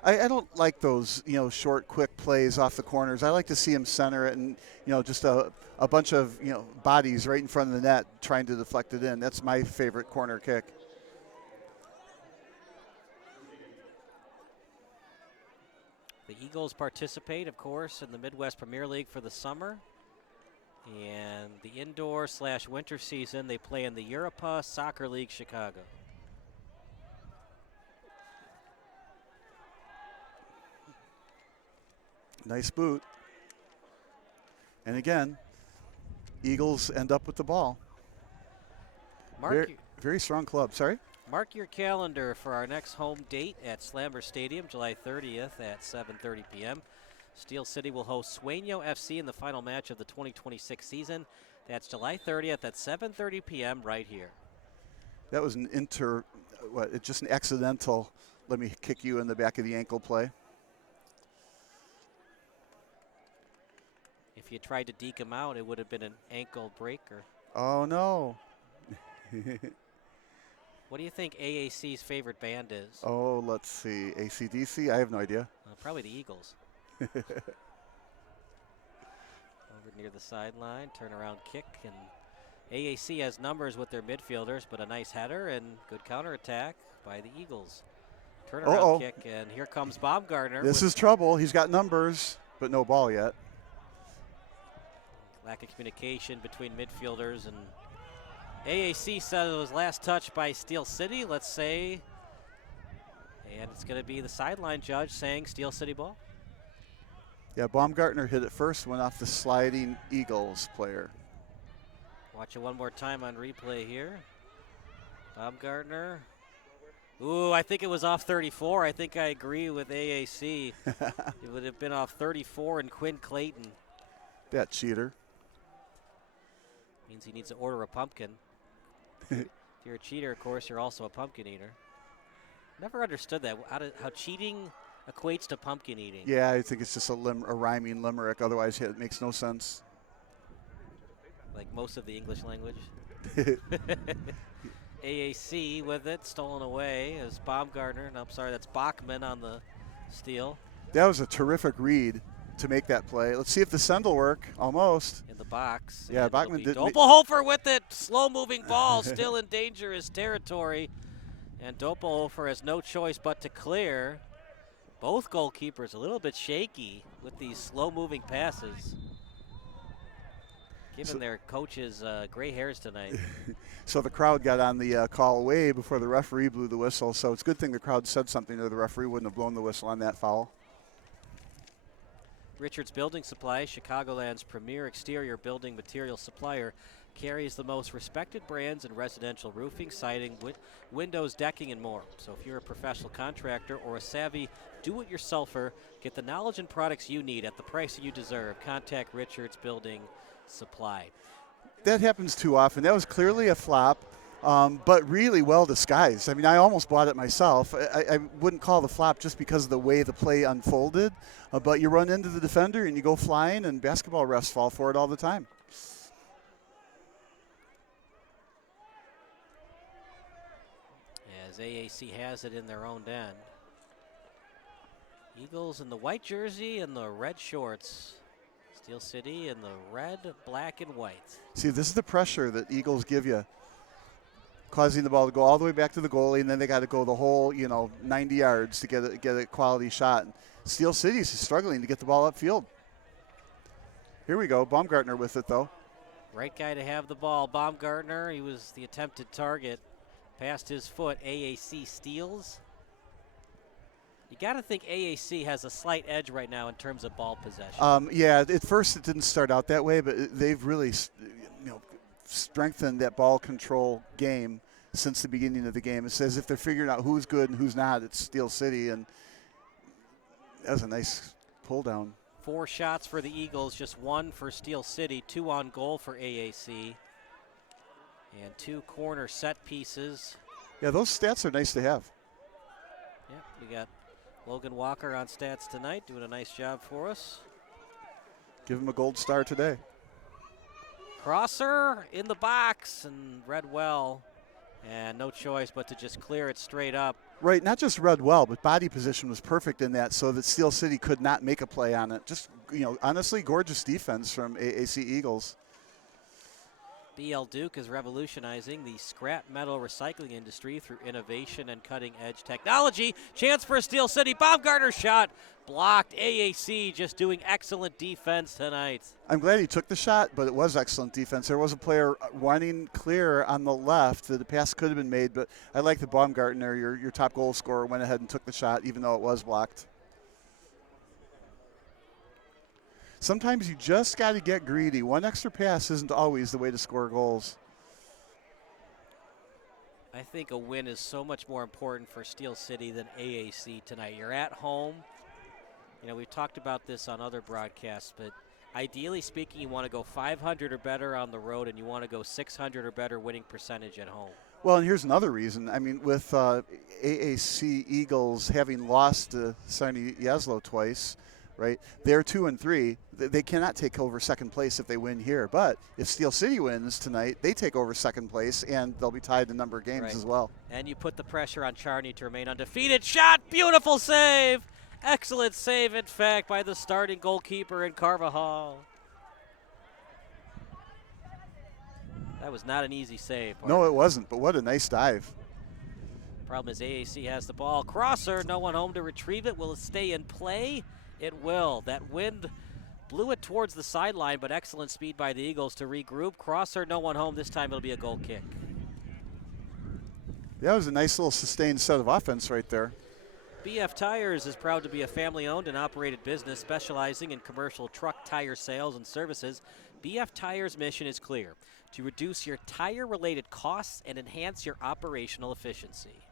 I don't like those, short, quick plays off the corners. I like to see him center it and, just a bunch of, bodies right in front of the net trying to deflect it in. That's my favorite corner kick. The Eagles participate, of course, in the Midwest Premier League for the summer. And the indoor/winter season, they play in the Europa Soccer League Chicago. Nice boot. And again, Eagles end up with the ball. Very strong club. Sorry? Mark your calendar for our next home date at Slammer Stadium, July 30th at 7:30 p.m. Steel City will host Sueño FC in the final match of the 2026 season. That's July 30th at 7:30 p.m. right here. That was just an accidental, let me kick you in the back of the ankle play. If you tried to deke him out, it would have been an ankle breaker. Oh, no. What do you think AAC's favorite band is? Oh, let's see. AC/DC? I have no idea. Probably the Eagles. Over near the sideline, turnaround kick, and AAC has numbers with their midfielders, but a nice header and good counterattack by the Eagles. Turnaround kick, and here comes Baumgartner. This is trouble. He's got numbers, but no ball yet. Lack of communication between midfielders, and AAC said it was last touch by Steel City, let's say, and it's going to be the sideline judge saying Steel City ball. Yeah, Baumgartner hit it first, went off the sliding Eagles player. Watch it one more time on replay here. Baumgartner. Ooh, I think it was off 34. I think I agree with AAC. It would have been off 34 and Quinn Clayton. That cheater. Means he needs to order a pumpkin. If you're a cheater, of course, you're also a pumpkin eater. Never understood that, how cheating equates to pumpkin eating. Yeah, I think it's just a rhyming limerick. Otherwise, it makes no sense. Like most of the English language. AAC with it, stolen away as Baumgartner. No, I'm sorry, that's Bachman on the steal. That was a terrific read to make that play. Let's see if the send will work. Almost. In the box. Yeah, Bachman did. Doppelhofer with it. Slow-moving ball, still in dangerous territory. And Doppelhofer has no choice but to clear. Both goalkeepers a little bit shaky with these slow-moving passes. Given their coaches gray hairs tonight. So the crowd got on the call way before the referee blew the whistle. So it's a good thing the crowd said something, or the referee wouldn't have blown the whistle on that foul. Richards Building Supply, Chicagoland's premier exterior building material supplier, carries the most respected brands in residential roofing, siding, windows, decking, and more. So if you're a professional contractor or a savvy do-it-yourselfer, get the knowledge and products you need at the price you deserve. Contact Richards Building Supply. That happens too often. That was clearly a flop, but really well disguised. I mean, I almost bought it myself. I wouldn't call the flop just because of the way the play unfolded, but you run into the defender and you go flying, and basketball refs fall for it all the time. As AAC has it in their own end. Eagles in the white jersey and the red shorts. Steel City in the red, black, and white. See, this is the pressure that Eagles give you, causing the ball to go all the way back to the goalie, and then they got to go the whole, 90 yards to get a quality shot. Steel City's struggling to get the ball upfield. Here we go, Baumgartner with it, though. Right guy to have the ball, Baumgartner. He was the attempted target. Past his foot, AAC steals. You got to think AAC has a slight edge right now in terms of ball possession. Yeah, at first it didn't start out that way, but they've really, strengthened that ball control game since the beginning of the game. It's as if they're figuring out who's good and who's not at Steel City, and that was a nice pull down. 4 shots for the Eagles, just 1 for Steel City, 2 on goal for AAC, and 2 corner set pieces. Yeah, those stats are nice to have. Yeah, we got Logan Walker on stats tonight, doing a nice job for us. Give him a gold star today. Crosser in the box and read well, and no choice but to just clear it straight up. Right, not just read well, but body position was perfect in that, so that Steel City could not make a play on it. Just, honestly, gorgeous defense from AAC Eagles. BL Duke is revolutionizing the scrap metal recycling industry through innovation and cutting-edge technology. Chance for Steel City. Baumgartner shot blocked. AAC just doing excellent defense tonight. I'm glad he took the shot, but it was excellent defense. There was a player running clear on the left that the pass could have been made, but I like that Baumgartner, your top goal scorer, went ahead and took the shot even though it was blocked. sometimes you just got to get greedy. One extra pass isn't always the way to score goals. I think a win is so much more important for Steel City than AAC tonight. You're at home. You know, we've talked about this on other broadcasts, but ideally speaking, you want to go 500 or better on the road, and you want to go 600 or better winning percentage at home. Well, and here's another reason. I mean, with AAC Eagles having lost to Sunny Yeslo twice, right? They're 2-3. They cannot take over second place if they win here. But if Steel City wins tonight, they take over second place, and they'll be tied in number of games as well. And you put the pressure on Charney to remain undefeated. Shot, beautiful save. Excellent save, in fact, by the starting goalkeeper in Carvajal. That was not an easy save. No, it wasn't, but what a nice dive. Problem is AAC has the ball. Crosser, no one home to retrieve it. Will it stay in play? It will. That wind blew it towards the sideline, but excellent speed by the Eagles to regroup. Crosser, no one home. This time it'll be a goal kick. That was a nice little sustained set of offense right there. BF Tires is proud to be a family-owned and operated business specializing in commercial truck tire sales and services. BF Tires' mission is clear: to reduce your tire-related costs and enhance your operational efficiency.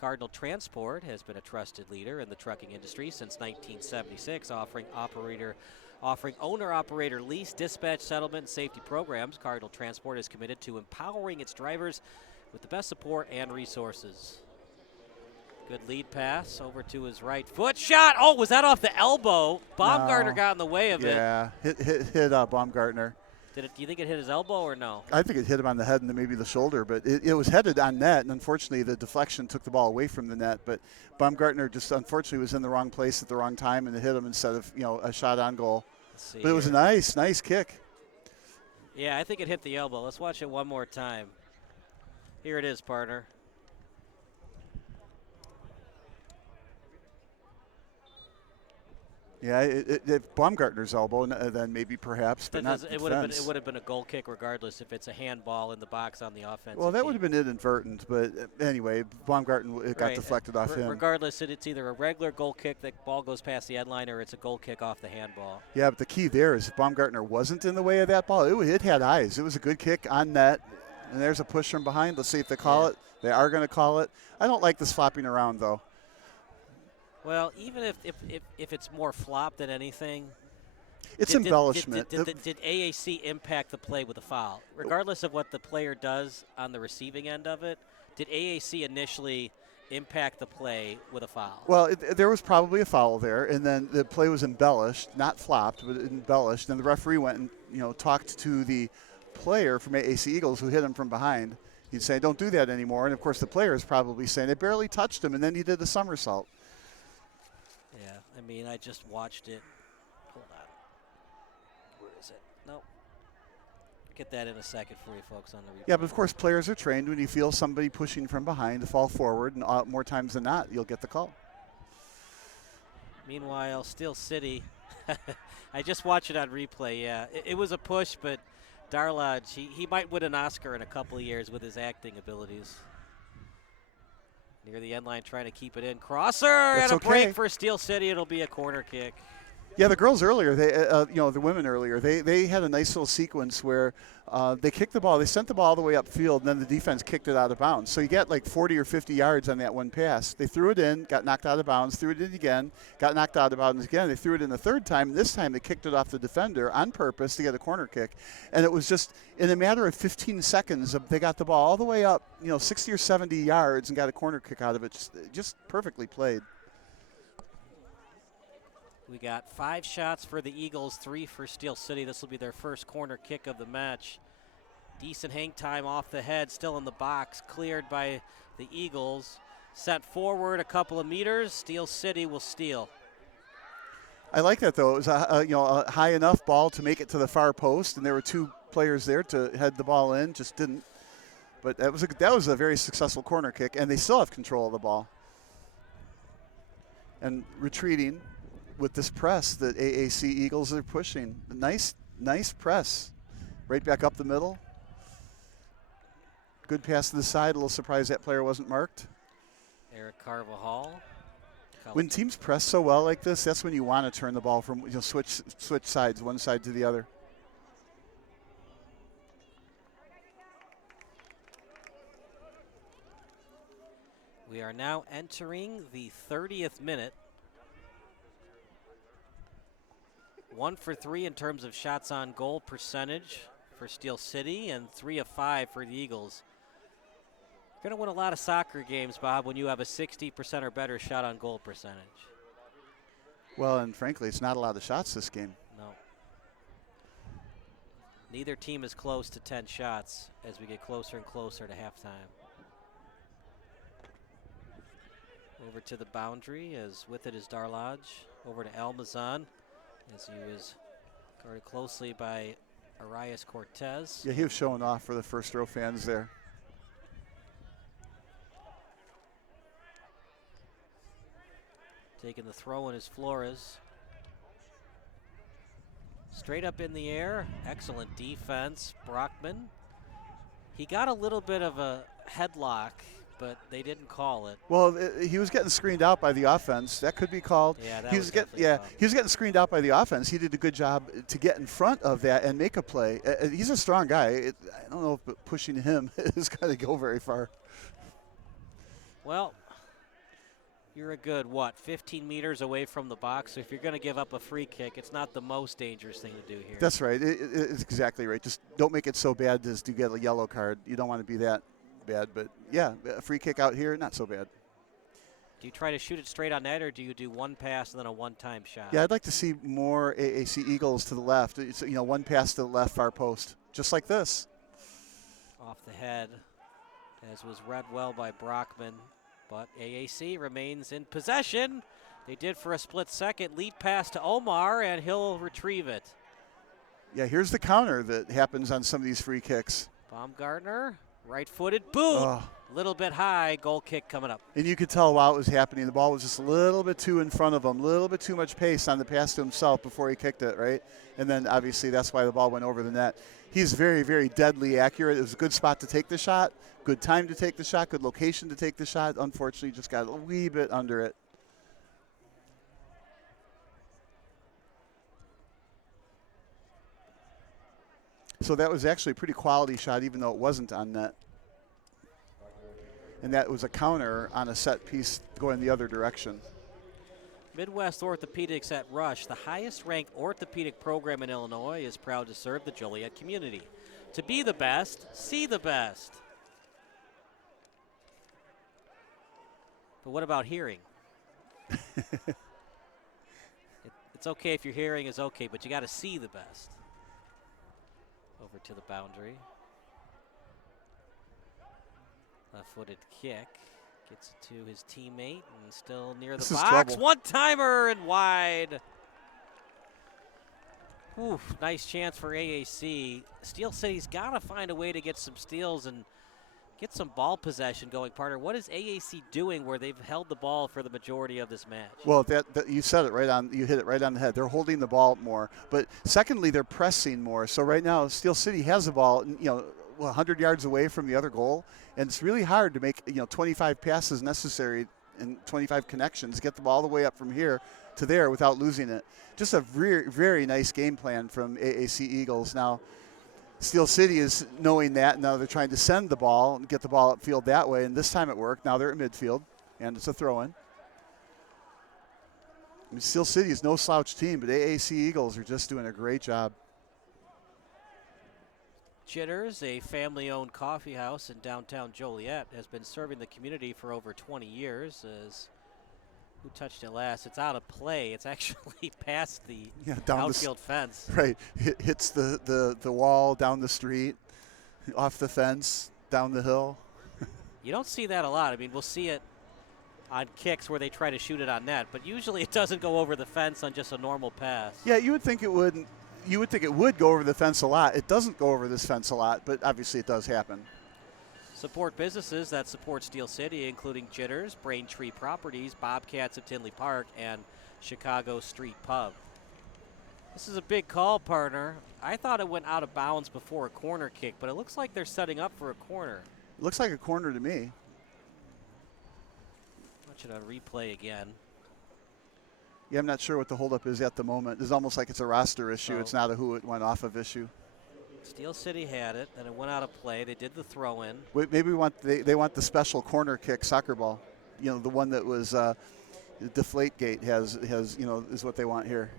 Cardinal Transport has been a trusted leader in the trucking industry since 1976, offering owner-operator lease, dispatch, settlement, and safety programs. Cardinal Transport is committed to empowering its drivers with the best support and resources. Good lead pass over to his right foot. Shot! Oh, was that off the elbow? Baumgartner got in the way of it. Yeah, hit Baumgartner. Do you think it hit his elbow or no? I think it hit him on the head and then maybe the shoulder, but it was headed on net, and unfortunately the deflection took the ball away from the net. But Baumgartner just unfortunately was in the wrong place at the wrong time, and it hit him instead of a shot on goal. But it was a nice kick. Yeah, I think it hit the elbow. Let's watch it one more time. Here it is, partner. Yeah, it Baumgartner's elbow, then maybe perhaps, but not it would have been a goal kick regardless if it's a handball in the box on the offense. Well, that would have been inadvertent, but anyway, Baumgartner got deflected off him. Regardless, it's either a regular goal kick, the ball goes past the end line, or it's a goal kick off the handball. Yeah, but the key there is if Baumgartner wasn't in the way of that ball, it had eyes. It was a good kick on net, and there's a push from behind. Let's see if they call it. They are going to call it. I don't like this flopping around, though. Well, even if it's more flop than anything, it's embellishment. Did AAC impact the play with a foul? Regardless of what the player does on the receiving end of it, did AAC initially impact the play with a foul? Well, there was probably a foul there, and then the play was embellished, not flopped, but embellished. And the referee went and talked to the player from AAC Eagles who hit him from behind. He'd say, "Don't do that anymore." And of course, the player is probably saying, "It barely touched him," and then he did a somersault. Yeah, I mean, I just watched it. Hold on. Where is it? Nope. Get that in a second for you folks on the replay. Yeah, but of course, players are trained when you feel somebody pushing from behind to fall forward, and more times than not, you'll get the call. Meanwhile, Steel City, I just watched it on replay. Yeah, it was a push, but Darlodge, he might win an Oscar in a couple of years with his acting abilities. Near the end line, trying to keep it in. Crosser and a break for Steel City. It'll be a corner kick. Yeah, the girls earlier, the women earlier, they had a nice little sequence where they kicked the ball. They sent the ball all the way upfield, and then the defense kicked it out of bounds. So you get like 40 or 50 yards on that one pass. They threw it in, got knocked out of bounds, threw it in again, got knocked out of bounds again. They threw it in the third time. And this time they kicked it off the defender on purpose to get a corner kick. And it was just in a matter of 15 seconds, they got the ball all the way up, 60 or 70 yards and got a corner kick out of it. Just perfectly played. We got 5 shots for the Eagles, 3 for Steel City. This will be their first corner kick of the match. Decent hang time off the head, still in the box, cleared by the Eagles. Sent forward a couple of meters. Steel City will steal. I like that, though. It was a high enough ball to make it to the far post, and there were 2 players there to head the ball in, just didn't. But that was a very successful corner kick, and they still have control of the ball. And retreating with this press that AAC Eagles are pushing. Nice press. Right back up the middle. Good pass to the side. A little surprised that player wasn't marked. Eric Carvajal. When teams press so well like this, that's when you want to turn the ball from, switch sides, one side to the other. We are now entering the 30th minute. 1 for 3 in terms of shots on goal percentage for Steel City, and 3 of 5 for the Eagles. You're going to win a lot of soccer games, Bob, when you have a 60% or better shot on goal percentage. Well, and frankly, it's not a lot of shots this game. No. Neither team is close to 10 shots as we get closer and closer to halftime. Over to the boundary, as with it is Darlodge. Over to Almazan, as he was guarded closely by Arias Cortez. Yeah, he was showing off for the first row fans there. Taking the throw in is Flores. Straight up in the air, excellent defense, Brockman. He got a little bit of a headlock, but they didn't call it. Well, he was getting screened out by the offense. That could be called. Yeah, that he was he was getting screened out by the offense. He did a good job to get in front of that and make a play. He's a strong guy. I don't know if pushing him is going to go very far. Well, you're a good, 15 meters away from the box. So if you're going to give up a free kick, it's not the most dangerous thing to do here. That's right. It's exactly right. Just don't make it so bad as to get a yellow card. You don't want to be that bad. But, yeah, a free kick out here, not so bad. Do you try to shoot it straight on net, or do you do one pass and then a one-time shot? Yeah, I'd like to see more AAC Eagles to the left. It's, one pass to the left far post, just like this. Off the head, as was read well by Brockman. But AAC remains in possession. They did for a split second. Lead pass to Omar, and he'll retrieve it. Yeah, here's the counter that happens on some of these free kicks. Baumgartner, right-footed boot. A little bit high, goal kick coming up. And you could tell while it was happening, the ball was just a little bit too in front of him, a little bit too much pace on the pass to himself before he kicked it, right? And then obviously that's why the ball went over the net. He's very, very deadly accurate. It was a good spot to take the shot, good time to take the shot, good location to take the shot. Unfortunately, just got a wee bit under it. So that was actually a pretty quality shot, even though it wasn't on net. And that was a counter on a set piece going the other direction. Midwest Orthopedics at Rush, the highest-ranked orthopedic program in Illinois, is proud to serve the Joliet community. To be the best, see the best. But what about hearing? It's okay if your hearing is okay, but you got to see the best. Over to the boundary. Left-footed kick. Gets it to his teammate and still near the box. One-timer and wide. Oof, nice chance for AAC. Steel City's got to find a way to get some steals and get some ball possession going. Partner, what is AAC doing where they've held the ball for the majority of this match? Well, that you said it right on. You hit it right on the head. They're holding the ball more, but secondly, they're pressing more. So right now, Steel City has the ball, 100 yards away from the other goal, and it's really hard to make 25 passes necessary and 25 connections, get the ball all the way up from here to there without losing it. Just a very, very nice game plan from AAC Eagles. Now, Steel City is knowing that, and now they're trying to send the ball and get the ball upfield that way, and this time it worked. Now they're at midfield, and it's a throw-in. Steel City is no slouch team, but AAC Eagles are just doing a great job. Jitters, a family-owned coffee house in downtown Joliet, has been serving the community for over 20 years. Who touched it last? It's out of play. It's actually past the outfield fence. Right. Hits the wall, down the street, off the fence, down the hill. You don't see that a lot. I mean, we'll see it on kicks where they try to shoot it on net, but usually it doesn't go over the fence on just a normal pass. Yeah, you would think it wouldn't. You would think it would go over the fence a lot. It doesn't go over this fence a lot, but obviously it does happen. Support businesses that support Steel City, including Jitters, Braintree Properties, Bobcats of Tinley Park, and Chicago Street Pub. This is a big call, partner. I thought it went out of bounds before a corner kick, but it looks like they're setting up for a corner. Looks like a corner to me. Watch it on replay again. Yeah, I'm not sure what the holdup is at the moment. It's almost like it's a roster issue. It's not a who it went off of issue. Steel City had it, and it went out of play. They did the throw-in. Maybe they want the special corner kick soccer ball. You know, the one that was deflate gate has is what they want here.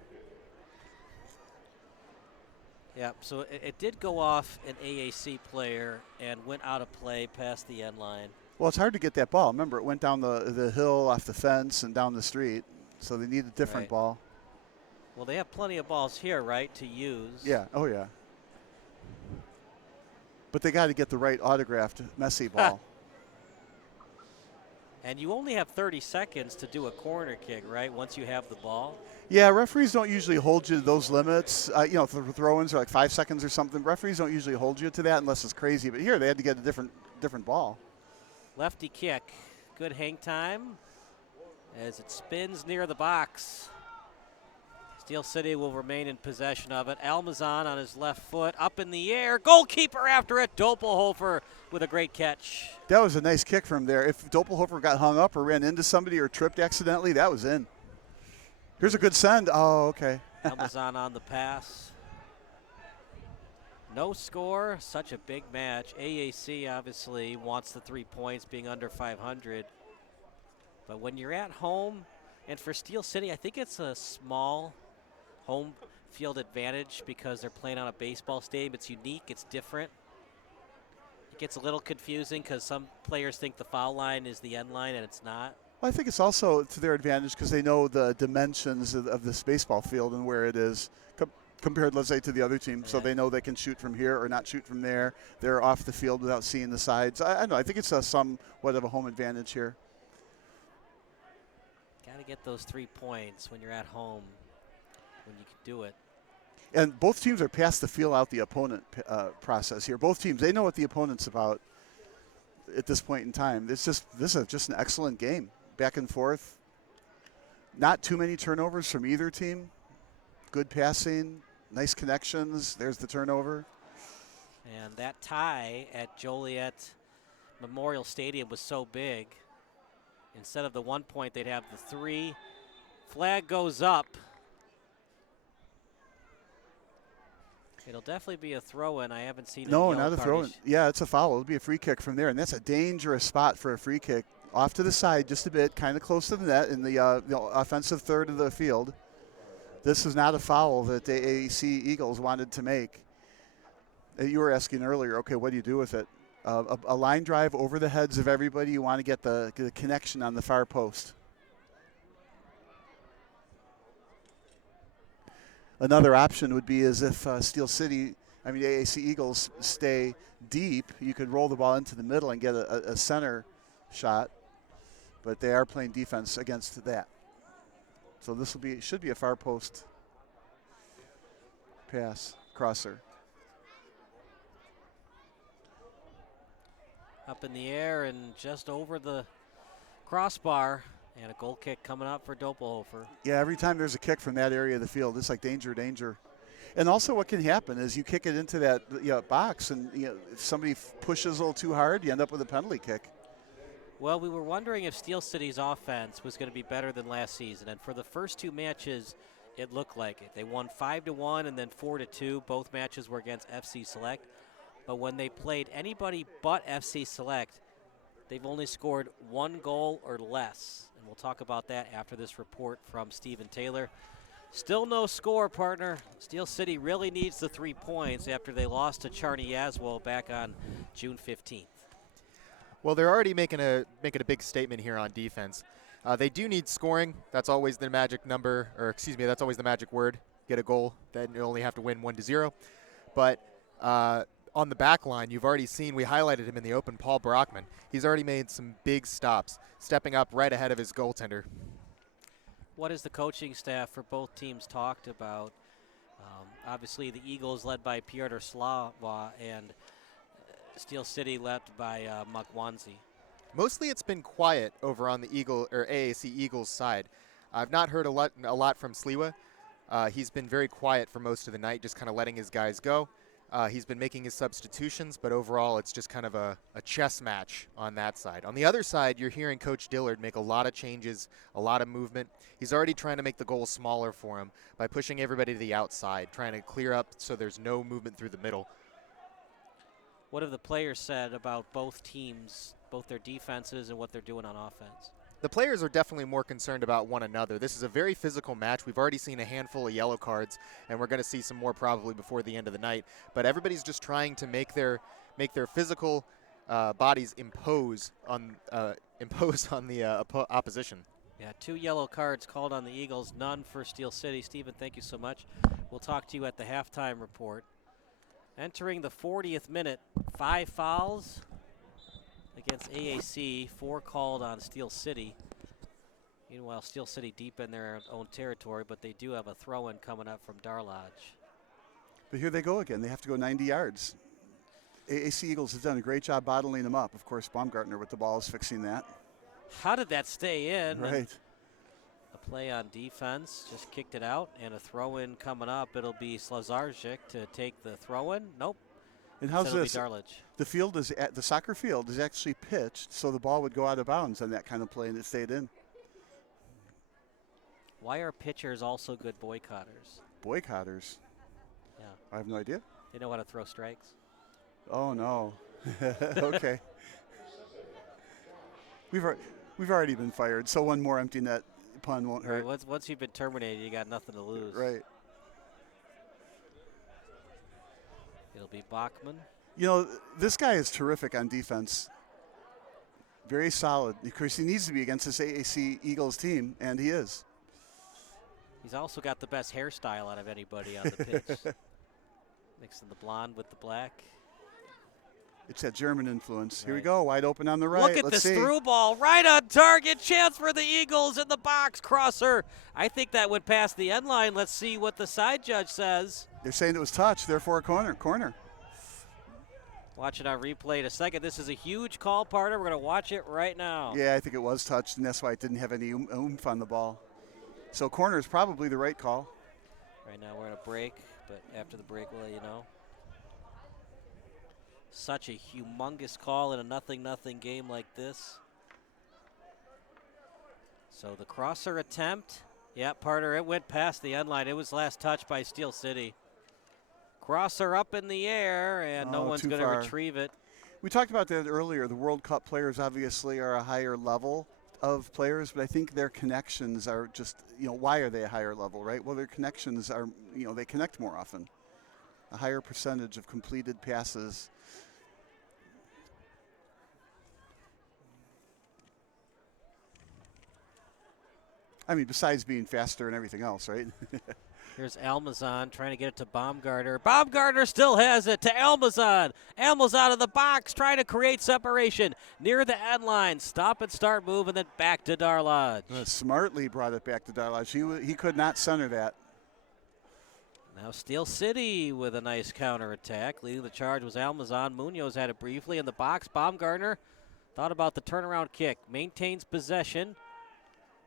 Yeah, so it did go off an AAC player and went out of play past the end line. Well, it's hard to get that ball. Remember, it went down the hill, off the fence, and down the street. So they need a different ball. Well, they have plenty of balls here, right, to use. Yeah. Oh, yeah. But they got to get the right autographed Messi ball. And you only have 30 seconds to do a corner kick, right, once you have the ball? Yeah, referees don't usually hold you to those limits. You know, the throw-ins are like 5 seconds or something. Referees don't usually hold you to that unless it's crazy. But here, they had to get a different ball. Lefty kick. Good hang time as it spins near the box. Steel City will remain in possession of it. Almazan on his left foot, up in the air. Goalkeeper after it. Doppelhofer with a great catch. That was a nice kick from there. If Doppelhofer got hung up or ran into somebody or tripped accidentally, that was in. Here's a good send. Oh, okay. Almazan on the pass. No score, such a big match. AAC obviously wants the 3 points, being under 500. But when you're at home, and for Steel City, I think it's a small home field advantage because they're playing on a baseball stadium. It's unique, it's different. It gets a little confusing because some players think the foul line is the end line and it's not. Well, I think it's also to their advantage because they know the dimensions of this baseball field and where it is compared, let's say, to the other team. Yeah. So they know they can shoot from here or not shoot from there. They're off the field without seeing the sides. I don't know. I think it's somewhat of a home advantage here. Got to get those 3 points when you're at home, when you can do it. And both teams are past the feel out the opponent process here. Both teams, they know what the opponent's about at this point in time. This is just an excellent game, back and forth. Not too many turnovers from either team. Good passing, nice connections. There's the turnover. And that tie at Joliet Memorial Stadium was so big. Instead of the 1 point, they'd have the 3. Flag goes up. It'll definitely be a throw-in. I haven't seen No, not a throw-in. Yeah, it's a foul. It'll be a free kick from there, and that's a dangerous spot for a free kick. Off to the side just a bit, kind of close to the net in the offensive third of the field. This is not a foul that the AAC Eagles wanted to make. You were asking earlier, okay, what do you do with it? A line drive over the heads of everybody. You want to get the connection on the far post. Another option would be as if AAC Eagles stay deep, you could roll the ball into the middle and get a center shot. But they are playing defense against that. So this should be a far post pass, crosser. Up in the air and just over the crossbar. And a goal kick coming up for Doppelhofer. Yeah, every time there's a kick from that area of the field, it's like danger, danger. And also what can happen is you kick it into that box, and if somebody pushes a little too hard, you end up with a penalty kick. Well, we were wondering if Steel City's offense was going to be better than last season. And for the first 2 matches, it looked like it. They won 5-1 and then 4-2. Both matches were against FC Select. But when they played anybody but FC Select, they've only scored 1 goal or less. And we'll talk about that after this report from Stephen Taylor. Still no score, partner. Steel City really needs the 3 points after they lost to Charney Yazwo back on June 15th. Well, they're already making a big statement here on defense. They do need scoring. That's always the magic number, or excuse me, that's always the magic word. Get a goal, then you only have to win 1-0. But on the back line, you've already seen, we highlighted him in the open, Paul Brockman. He's already made some big stops, stepping up right ahead of his goaltender. What has the coaching staff for both teams talked about? Obviously, the Eagles led by Piotr Slava and Steel City led by Makwanzi. Mostly it's been quiet over on the AAC Eagles side. I've not heard a lot from Sliwa. He's been very quiet for most of the night, just kind of letting his guys go. He's been making his substitutions, but overall it's just kind of a chess match on that side. On the other side, you're hearing Coach Dillard make a lot of changes, a lot of movement. He's already trying to make the goal smaller for him by pushing everybody to the outside, trying to clear up so there's no movement through the middle. What have the players said about both teams, both their defenses and what they're doing on offense? The players are definitely more concerned about one another. This is a very physical match. We've already seen a handful of yellow cards, and we're going to see some more probably before the end of the night. But everybody's just trying to make their physical bodies impose on the opposition. Yeah, 2 yellow cards called on the Eagles, none for Steel City. Stephen, thank you so much. We'll talk to you at the halftime report. Entering the 40th minute, 5 fouls against AAC, 4 called on Steel City. Meanwhile, Steel City deep in their own territory, but they do have a throw-in coming up from Darlodge. But here they go again. They have to go 90 yards. AAC Eagles have done a great job bottling them up. Of course, Baumgartner with the ball is fixing that. How did that stay in? Right. A play on defense, just kicked it out, and a throw-in coming up. It'll be Slazarczyk to take the throw-in. Nope. And how's this? Darlodge. The field is the soccer field is actually pitched, so the ball would go out of bounds on that kind of play, and it stayed in. Why are pitchers also good boycotters? Boycotters? Yeah. I have no idea. They know how to throw strikes. Oh no. Okay. We've already been fired, so one more empty net pun won't hurt. Right, once you've been terminated, you got nothing to lose. Right. It'll be Bachman. You know, this guy is terrific on defense. Very solid. Of course, he needs to be against this AAC Eagles team, and he is. He's also got the best hairstyle out of anybody on the pitch. Mixing the blonde with the black. It's that German influence. Right. Here we go, wide open on the right. Look at Let's this see. through ball, right on target. Chance for the Eagles in the box. Crosser. I think that went past the end line. Let's see what the side judge says. They're saying it was touch, therefore a corner. Watch it on replay in a second. This is a huge call, partner. We're going to watch it right now. Yeah, I think it was touched, and that's why it didn't have any oomph on the ball. So corner is probably the right call. Right now we're in a break, but after the break we'll let you know. Such a humongous call in a 0-0 game like this. So the crosser attempt. Yeah, partner, it went past the end line. It was last touched by Steel City. Crosser up in the air, and no one's going to retrieve it. We talked about that earlier. The World Cup players obviously are a higher level of players, but I think their connections are just, why are they a higher level, right? Well, their connections are, they connect more often. A higher percentage of completed passes. I mean, besides being faster and everything else, right? Here's Almazan trying to get it to Baumgartner. Baumgartner still has it to Almazan. Almazan in the box trying to create separation near the end line. Stop and start move, and then back to Darlodge. Smartly brought it back to Darlodge. He could not center that. Now Steel City with a nice counterattack. Leading the charge was Almazan. Munoz had it briefly in the box. Baumgartner thought about the turnaround kick. Maintains possession.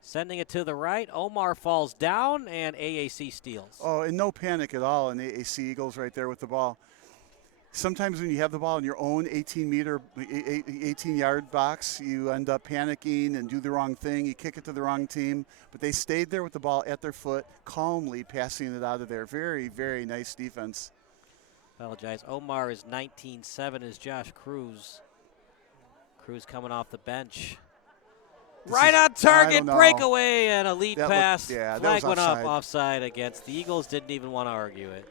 Sending it to the right. Omar falls down, and AAC steals. Oh, and no panic at all in AAC Eagles right there with the ball. Sometimes when you have the ball in your own 18-yard box, you end up panicking and do the wrong thing. You kick it to the wrong team. But they stayed there with the ball at their foot, calmly passing it out of there. Very, very nice defense. Apologize. Omar is 19-7 as Josh Cruz. Cruz coming off the bench. Right on target, breakaway, and a lead pass. Flag went up, offside against. The Eagles didn't even want to argue it.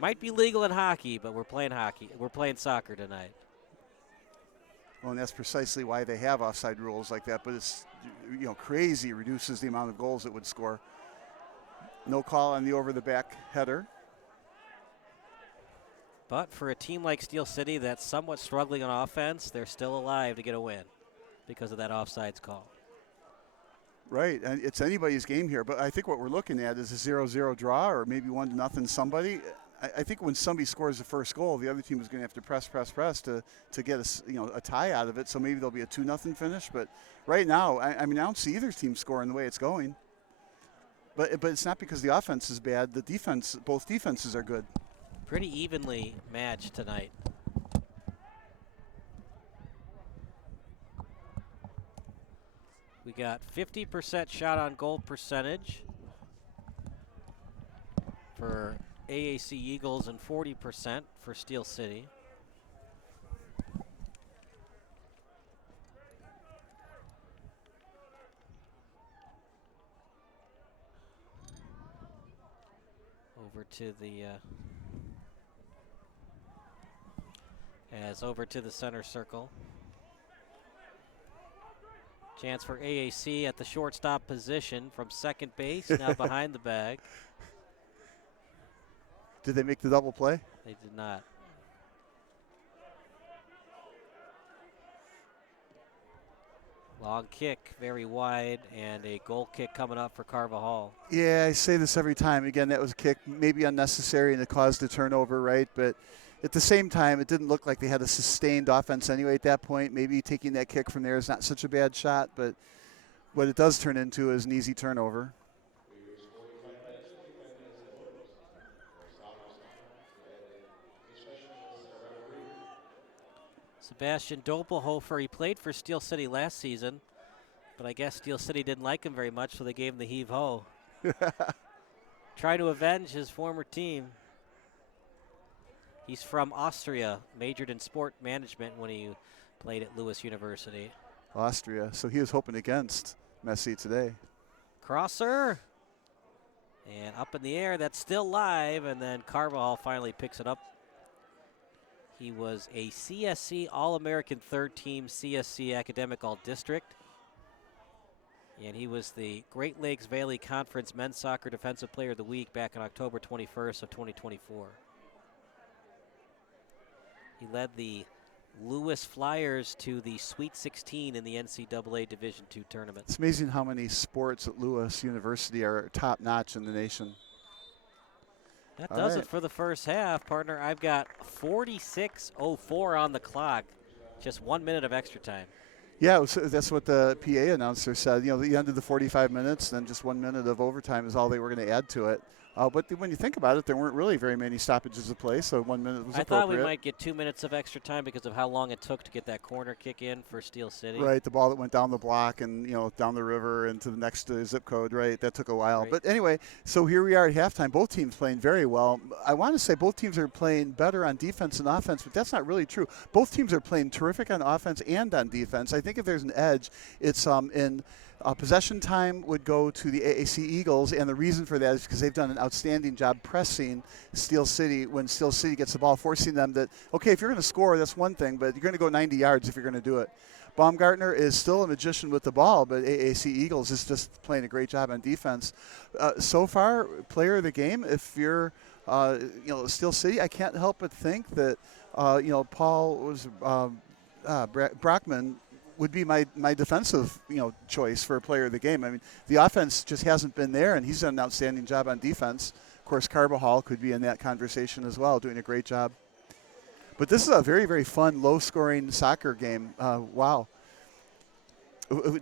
Might be legal in hockey, but we're playing hockey. We're playing soccer tonight. Well, and that's precisely why they have offside rules like that. But it's crazy. Reduces the amount of goals it would score. No call on the over-the-back header. But for a team like Steel City that's somewhat struggling on offense, they're still alive to get a win because of that offsides call. Right, and it's anybody's game here. But I think what we're looking at is a 0-0 draw or maybe 1-0 somebody. I think when somebody scores the first goal, the other team is going to have to press to get a tie out of it. So maybe there'll be a 2-0 finish. But right now, I don't see either team scoring the way it's going. But it's not because the offense is bad. The defense, both defenses are good. Pretty evenly matched tonight. We got 50% shot on goal percentage for AAC Eagles and 40% for Steel City. Over to the center circle. Chance for AAC at the shortstop position from second base, now behind the bag. Did they make the double play? They did not. Long kick, very wide, and a goal kick coming up for Carvajal. Yeah, I say this every time. Again, that was a kick, maybe unnecessary, and it caused a turnover, right? But at the same time, it didn't look like they had a sustained offense anyway at that point. Maybe taking that kick from there is not such a bad shot, but what it does turn into is an easy turnover. Sebastian Doppelhofer, he played for Steel City last season, but I guess Steel City didn't like him very much, so they gave him the heave-ho. Trying to avenge his former team. He's from Austria, majored in sport management when he played at Lewis University. Austria, so he was hoping against Messi today. Crosser, and up in the air, that's still live, and then Carvajal finally picks it up. He was a CSC All-American third team CSC Academic All-District. And he was the Great Lakes Valley Conference Men's Soccer Defensive Player of the Week back on October 21st of 2024. He led the Lewis Flyers to the Sweet 16 in the NCAA Division II tournament. It's amazing how many sports at Lewis University are top-notch in the nation. That does it for the first half, partner. I've got 46:04 on the clock. Just 1 minute of extra time. Yeah, that's what the PA announcer said. You know, the end of the 45 minutes, then just 1 minute of overtime is all they were going to add to it. But when you think about it, there weren't really very many stoppages of play, so 1 minute was appropriate. I thought we might get 2 minutes of extra time because of how long it took to get that corner kick in for Steel City. Right, the ball that went down the block and, you know, down the river into the next zip code, right? That took a while. Right. But anyway, so here we are at halftime. Both teams playing very well. I want to say both teams are playing better on defense and offense, but that's not really true. Both teams are playing terrific on offense and on defense. I think if there's an edge, it's in possession time would go to the AAC Eagles, and the reason for that is because they've done an outstanding job pressing Steel City when Steel City gets the ball, forcing them that, okay, if you're going to score, that's one thing, but you're going to go 90 yards if you're going to do it. Baumgartner is still a magician with the ball, but AAC Eagles is just playing a great job on defense. So far, player of the game, if you're Steel City, I can't help but think that Paul was Brockman would be my defensive choice for a player of the game. I mean, the offense just hasn't been there, and he's done an outstanding job on defense. Of course, Carvajal could be in that conversation as well, doing a great job. But this is a very, very fun, low-scoring soccer game. Wow.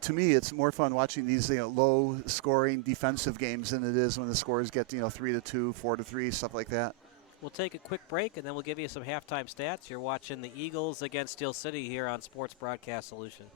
To me, it's more fun watching these low-scoring defensive games than it is when the scores get 3-2, 4-3, stuff like that. We'll take a quick break, and then we'll give you some halftime stats. You're watching the Eagles against Steel City here on Sports Broadcast Solutions.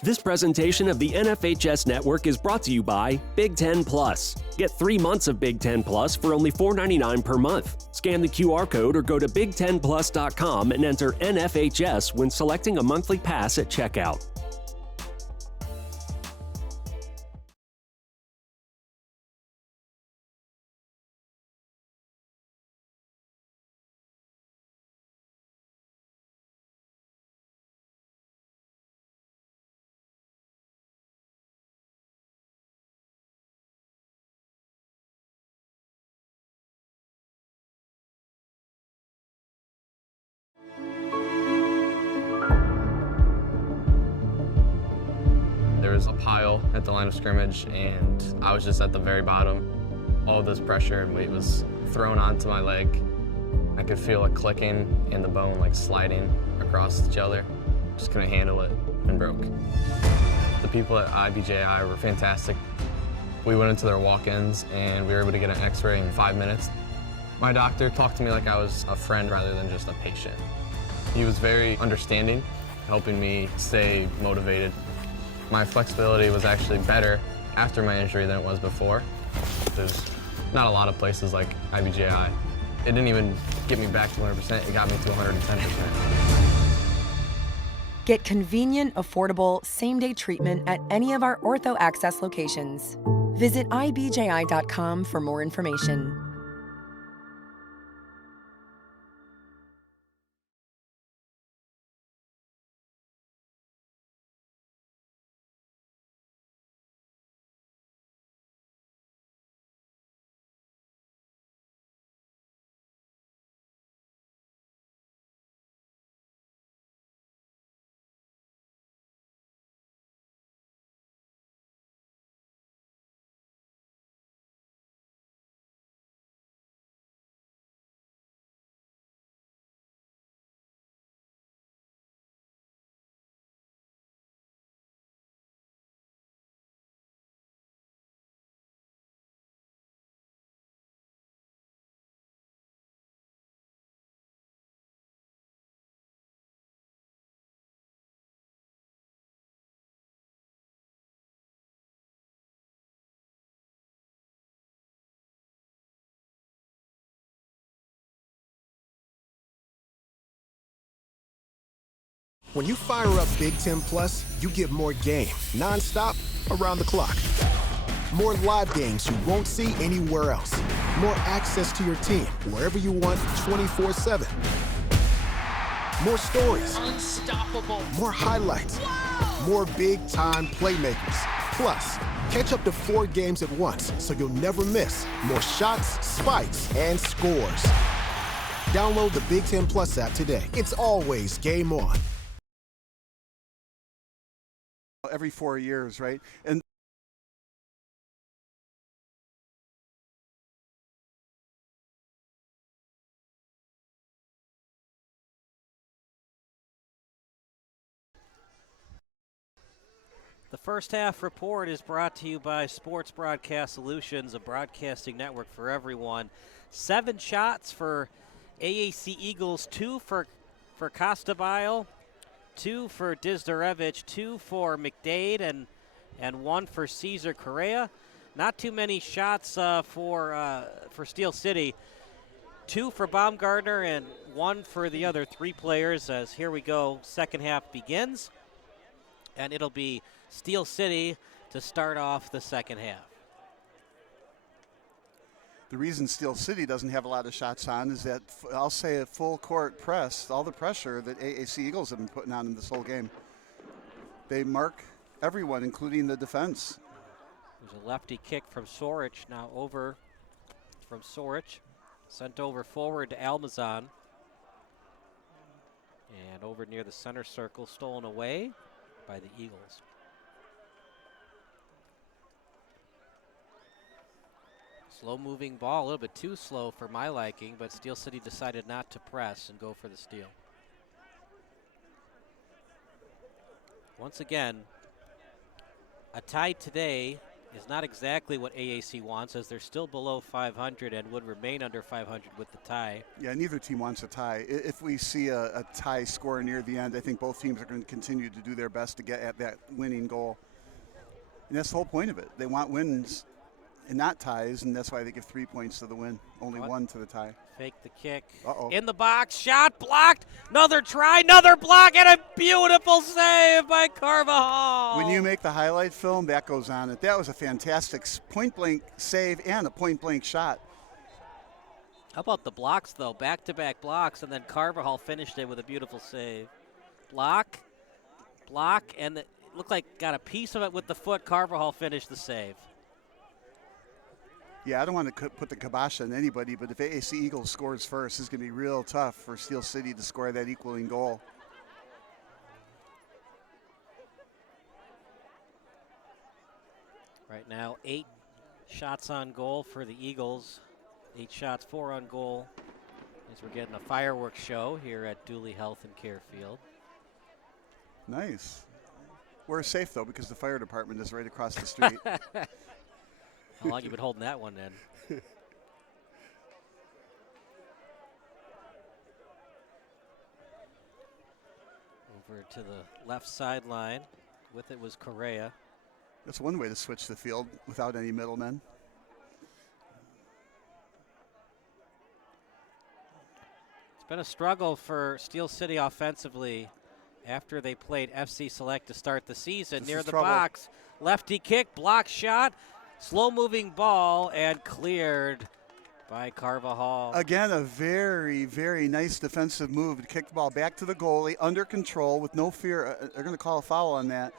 This presentation of the NFHS Network is brought to you by Big Ten Plus. Get 3 months of Big Ten Plus for only $4.99 per month. Scan the QR code or go to big10plus.com and enter NFHS when selecting a monthly pass at checkout. There was a pile at the line of scrimmage, and I was just at the very bottom. All this pressure and weight was thrown onto my leg. I could feel it clicking and the bone like sliding across each other. Just couldn't handle it and broke. The people at IBJI were fantastic. We went into their walk-ins and we were able to get an x-ray in 5 minutes. My doctor talked to me like I was a friend rather than just a patient. He was very understanding, helping me stay motivated. My flexibility was actually better after my injury than it was before. There's not a lot of places like IBJI. It didn't even get me back to 100%, it got me to 110%. Get convenient, affordable, same-day treatment at any of our Ortho Access locations. Visit ibji.com for more information. When you fire up Big Ten Plus, you get more game, nonstop, around the clock. More live games you won't see anywhere else. More access to your team, wherever you want, 24/7. More stories. Unstoppable. More highlights. Wow. More big-time playmakers. Plus, catch up to 4 games at once, so you'll never miss more shots, spikes, and scores. Download the Big Ten Plus app today. It's always game on. Every 4 years, right? And The first half report is brought to you by Sports Broadcast Solutions, a broadcasting network for everyone. 7 shots for AAC Eagles, 2 for Kostabile, 2 for Dizdarevich, 2 for McDade, and 1 for Cesar Correa. Not too many shots for Steel City. 2 for Baumgartner and 1 for the other 3 players. As here we go, second half begins, and it'll be Steel City to start off the second half. the reason Steel City doesn't have a lot of shots on is that, I'll say, a full court press, all the pressure that AAC Eagles have been putting on them this whole game. They mark everyone, including the defense. There's a lefty kick from Sorich, now over from Sorich. Sent over forward to Almazan. And over near the center circle, stolen away by the Eagles. Slow-moving ball, a little bit too slow for my liking, but Steel City decided not to press and go for the steal. Once again, a tie today is not exactly what AAC wants, as they're still below 500 and would remain under 500 with the tie. Yeah, neither team wants a tie. If we see a tie score near the end, I think both teams are going to continue to do their best to get at that winning goal. And that's the whole point of it. They want wins and not ties, and that's why they give 3 points to the win, only 1 to the tie. Fake the kick. Uh-oh. In the box, shot blocked. Another try, another block, and a beautiful save by Carvajal. When you make the highlight film, that goes on it. That was a fantastic point-blank save and a point-blank shot. How about the blocks, though? Back-to-back blocks, and then Carvajal finished it with a beautiful save. Block, and it looked like got a piece of it with the foot. Carvajal finished the save. Yeah, I don't want to put the kibosh on anybody, but if AAC Eagles scores first, it's going to be real tough for Steel City to score that equaling goal. Right now, 8 shots on goal for the Eagles. 8 shots, 4 on goal. As we're getting a fireworks show here at Dooley Health and Care Field. Nice. We're safe, though, because the fire department is right across the street. How long you been holding that one in? Over to the left sideline. With it was Correa. That's one way to switch the field without any middlemen. It's been a struggle for Steel City offensively after they played FC Select to start the season. This Near is the trouble. box. Lefty kick, block shot. Slow-moving ball and cleared by Carvajal. Again, a very, very nice defensive move to kick the ball back to the goalie, under control, with no fear. They're going to call a foul on that.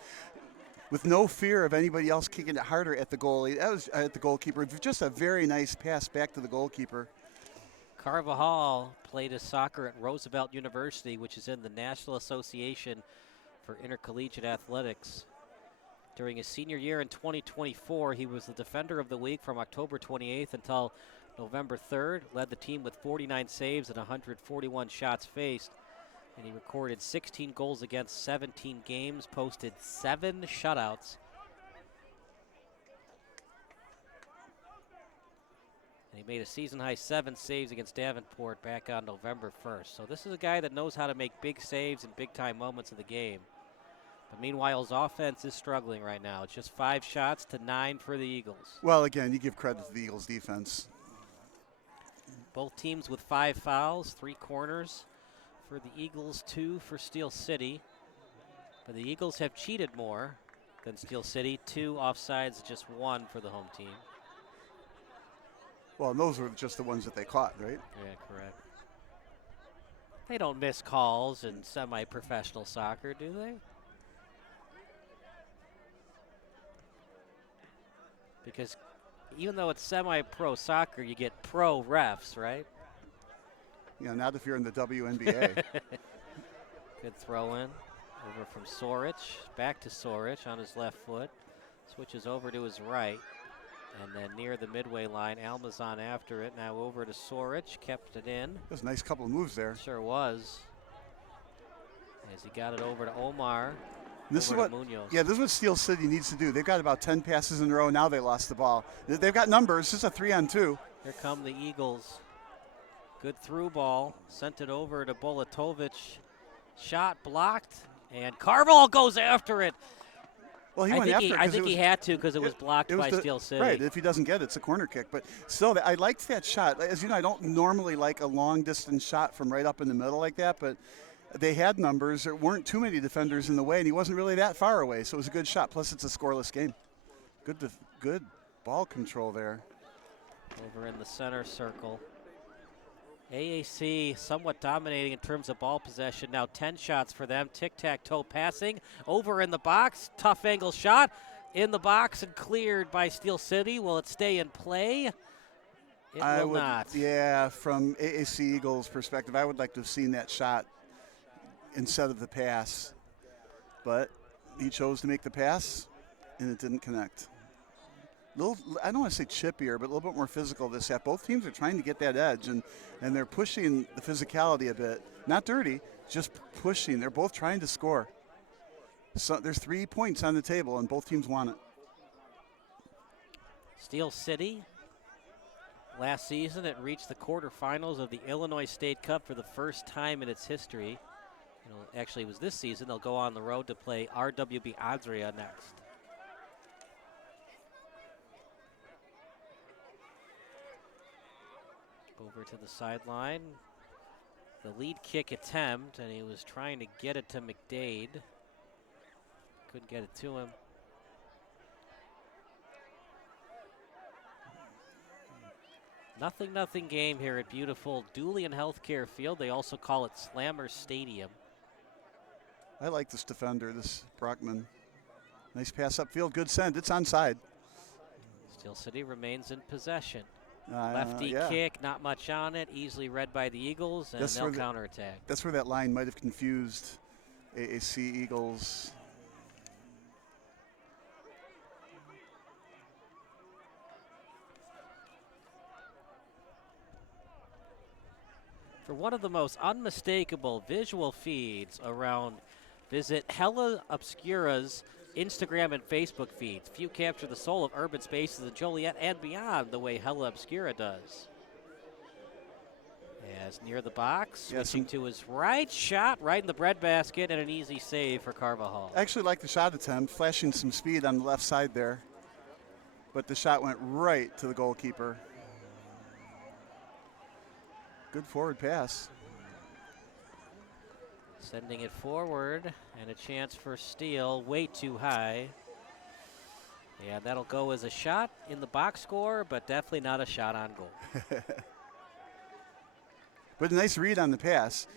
With no fear of anybody else kicking it harder at the goalie. That was at the goalkeeper. Just a very nice pass back to the goalkeeper. Carvajal played his soccer at Roosevelt University, which is in the National Association for Intercollegiate Athletics. During his senior year in 2024, he was the Defender of the Week from October 28th until November 3rd, led the team with 49 saves and 141 shots faced, and he recorded 16 goals against 17 games, posted 7 shutouts. And he made a season-high 7 saves against Davenport back on November 1st. So this is a guy that knows how to make big saves in big-time moments of the game. But meanwhile, his offense is struggling right now. It's just 5 shots to 9 for the Eagles. Well, again, you give credit to the Eagles' defense. Both teams with 5 fouls, 3 corners for the Eagles, 2 for Steel City. But the Eagles have cheated more than Steel City. 2 offsides, just 1 for the home team. Well, and those were just the ones that they caught, right? Yeah, correct. They don't miss calls in semi-professional soccer, do they? Because even though it's semi-pro soccer, you get pro refs, right? Yeah, not if you're in the WNBA. Good throw in. Over from Soric. Back to Soric on his left foot. Switches over to his right. And then near the midway line, Almazan after it. Now over to Soric. Kept it in. That's a nice couple of moves there. Sure was. As he got it over to Omar. This is what, yeah, this is what Steel City needs to do. They've got about 10 passes in a row. Now they lost the ball. They've got numbers. This is a 3-on-2. Here come the Eagles. Good through ball. Sent it over to Bolatovic. Shot blocked. And Carvajal goes after it. Well, he went after it. I think he had to because it was blocked by Steel City. Right. If he doesn't get it, it's a corner kick. But still, I liked that shot. As you know, I don't normally like a long-distance shot from right up in the middle like that, but they had numbers. There weren't too many defenders in the way, and he wasn't really that far away, so it was a good shot. Plus, it's a scoreless game. Good ball control there. Over in the center circle. AAC somewhat dominating in terms of ball possession. Now 10 shots for them. Tic-tac-toe passing. Over in the box. Tough angle shot. In the box and cleared by Steel City. Will it stay in play? It will not. Yeah, from AAC Eagles' perspective, I would like to have seen that shot instead of the pass. But he chose to make the pass, and it didn't connect. I don't want to say chippier, but a little bit more physical this half. Both teams are trying to get that edge, and they're pushing the physicality a bit. Not dirty, just pushing. They're both trying to score. So there's 3 points on the table, and both teams want it. Steel City, last season it reached the quarterfinals of the Illinois State Cup for the first time in its history. Actually, it was this season. They'll go on the road to play RWB Adria next. Over to the sideline. The lead kick attempt, and he was trying to get it to McDade. Couldn't get it to him. Nothing game here at beautiful Doolian Healthcare Field. They also call it Slammer Stadium. I like this defender, this Brockman. Nice pass upfield, good send. It's onside. Steel City remains in possession. Lefty kick, not much on it, easily read by the Eagles, and they'll counterattack. That's where that line might have confused AAC Eagles. For one of the most unmistakable visual feeds around, visit Hella Obscura's Instagram and Facebook feeds. Few capture the soul of urban spaces in Joliet and beyond the way Hella Obscura does. As near the box, switching to his right, shot right in the breadbasket, and an easy save for Carvajal. I actually like the shot attempt, flashing some speed on the left side there. But the shot went right to the goalkeeper. Good forward pass. Sending it forward, and a chance for Steele, way too high. Yeah, that'll go as a shot in the box score, but definitely not a shot on goal. But a nice read on the pass.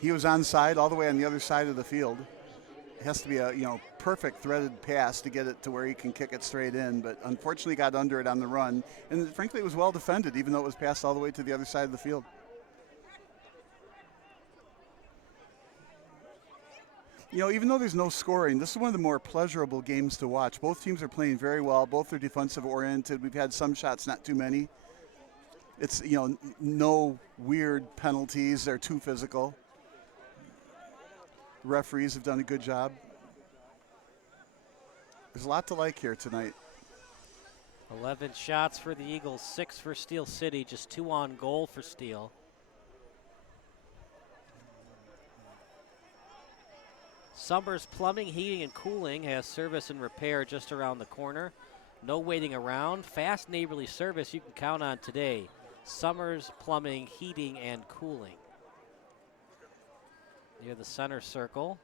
He was onside all the way on the other side of the field. It has to be a perfect threaded pass to get it to where he can kick it straight in, but unfortunately got under it on the run. And frankly, it was well defended, even though it was passed all the way to the other side of the field. Even though there's no scoring, this is one of the more pleasurable games to watch. Both teams are playing very well. Both are defensive oriented. We've had some shots, not too many. It's, no weird penalties. They're too physical. The referees have done a good job. There's a lot to like here tonight. 11 shots for the Eagles, 6 for Steel City, just 2 on goal for Steel. Summers Plumbing, Heating, and Cooling has service and repair just around the corner. No waiting around. Fast neighborly service you can count on today. Summers Plumbing, Heating, and Cooling. Near the center circle.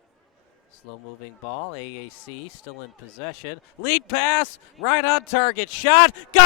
Slow moving ball. AAC still in possession. Lead pass. Right on target. Shot. Goal!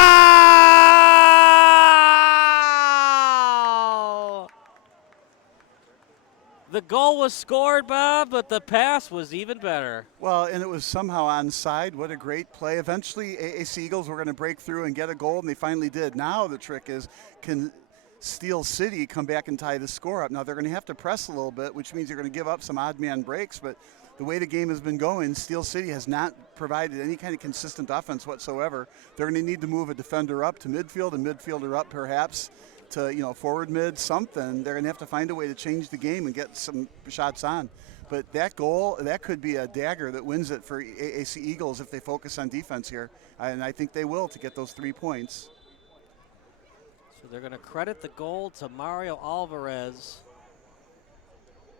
The goal was scored, Bob, but the pass was even better. Well, and it was somehow onside. What a great play. Eventually, AAC Eagles were going to break through and get a goal, and they finally did. Now the trick is, can Steel City come back and tie the score up? Now they're going to have to press a little bit, which means they're going to give up some odd man breaks, but the way the game has been going, Steel City has not provided any kind of consistent offense whatsoever. They're going to need to move a defender up to midfield, a midfielder up perhaps to forward mid, something. They're going to have to find a way to change the game and get some shots on. But that goal, that could be a dagger that wins it for AAC Eagles if they focus on defense here. And I think they will to get those 3 points. So they're going to credit the goal to Mario Alvarez.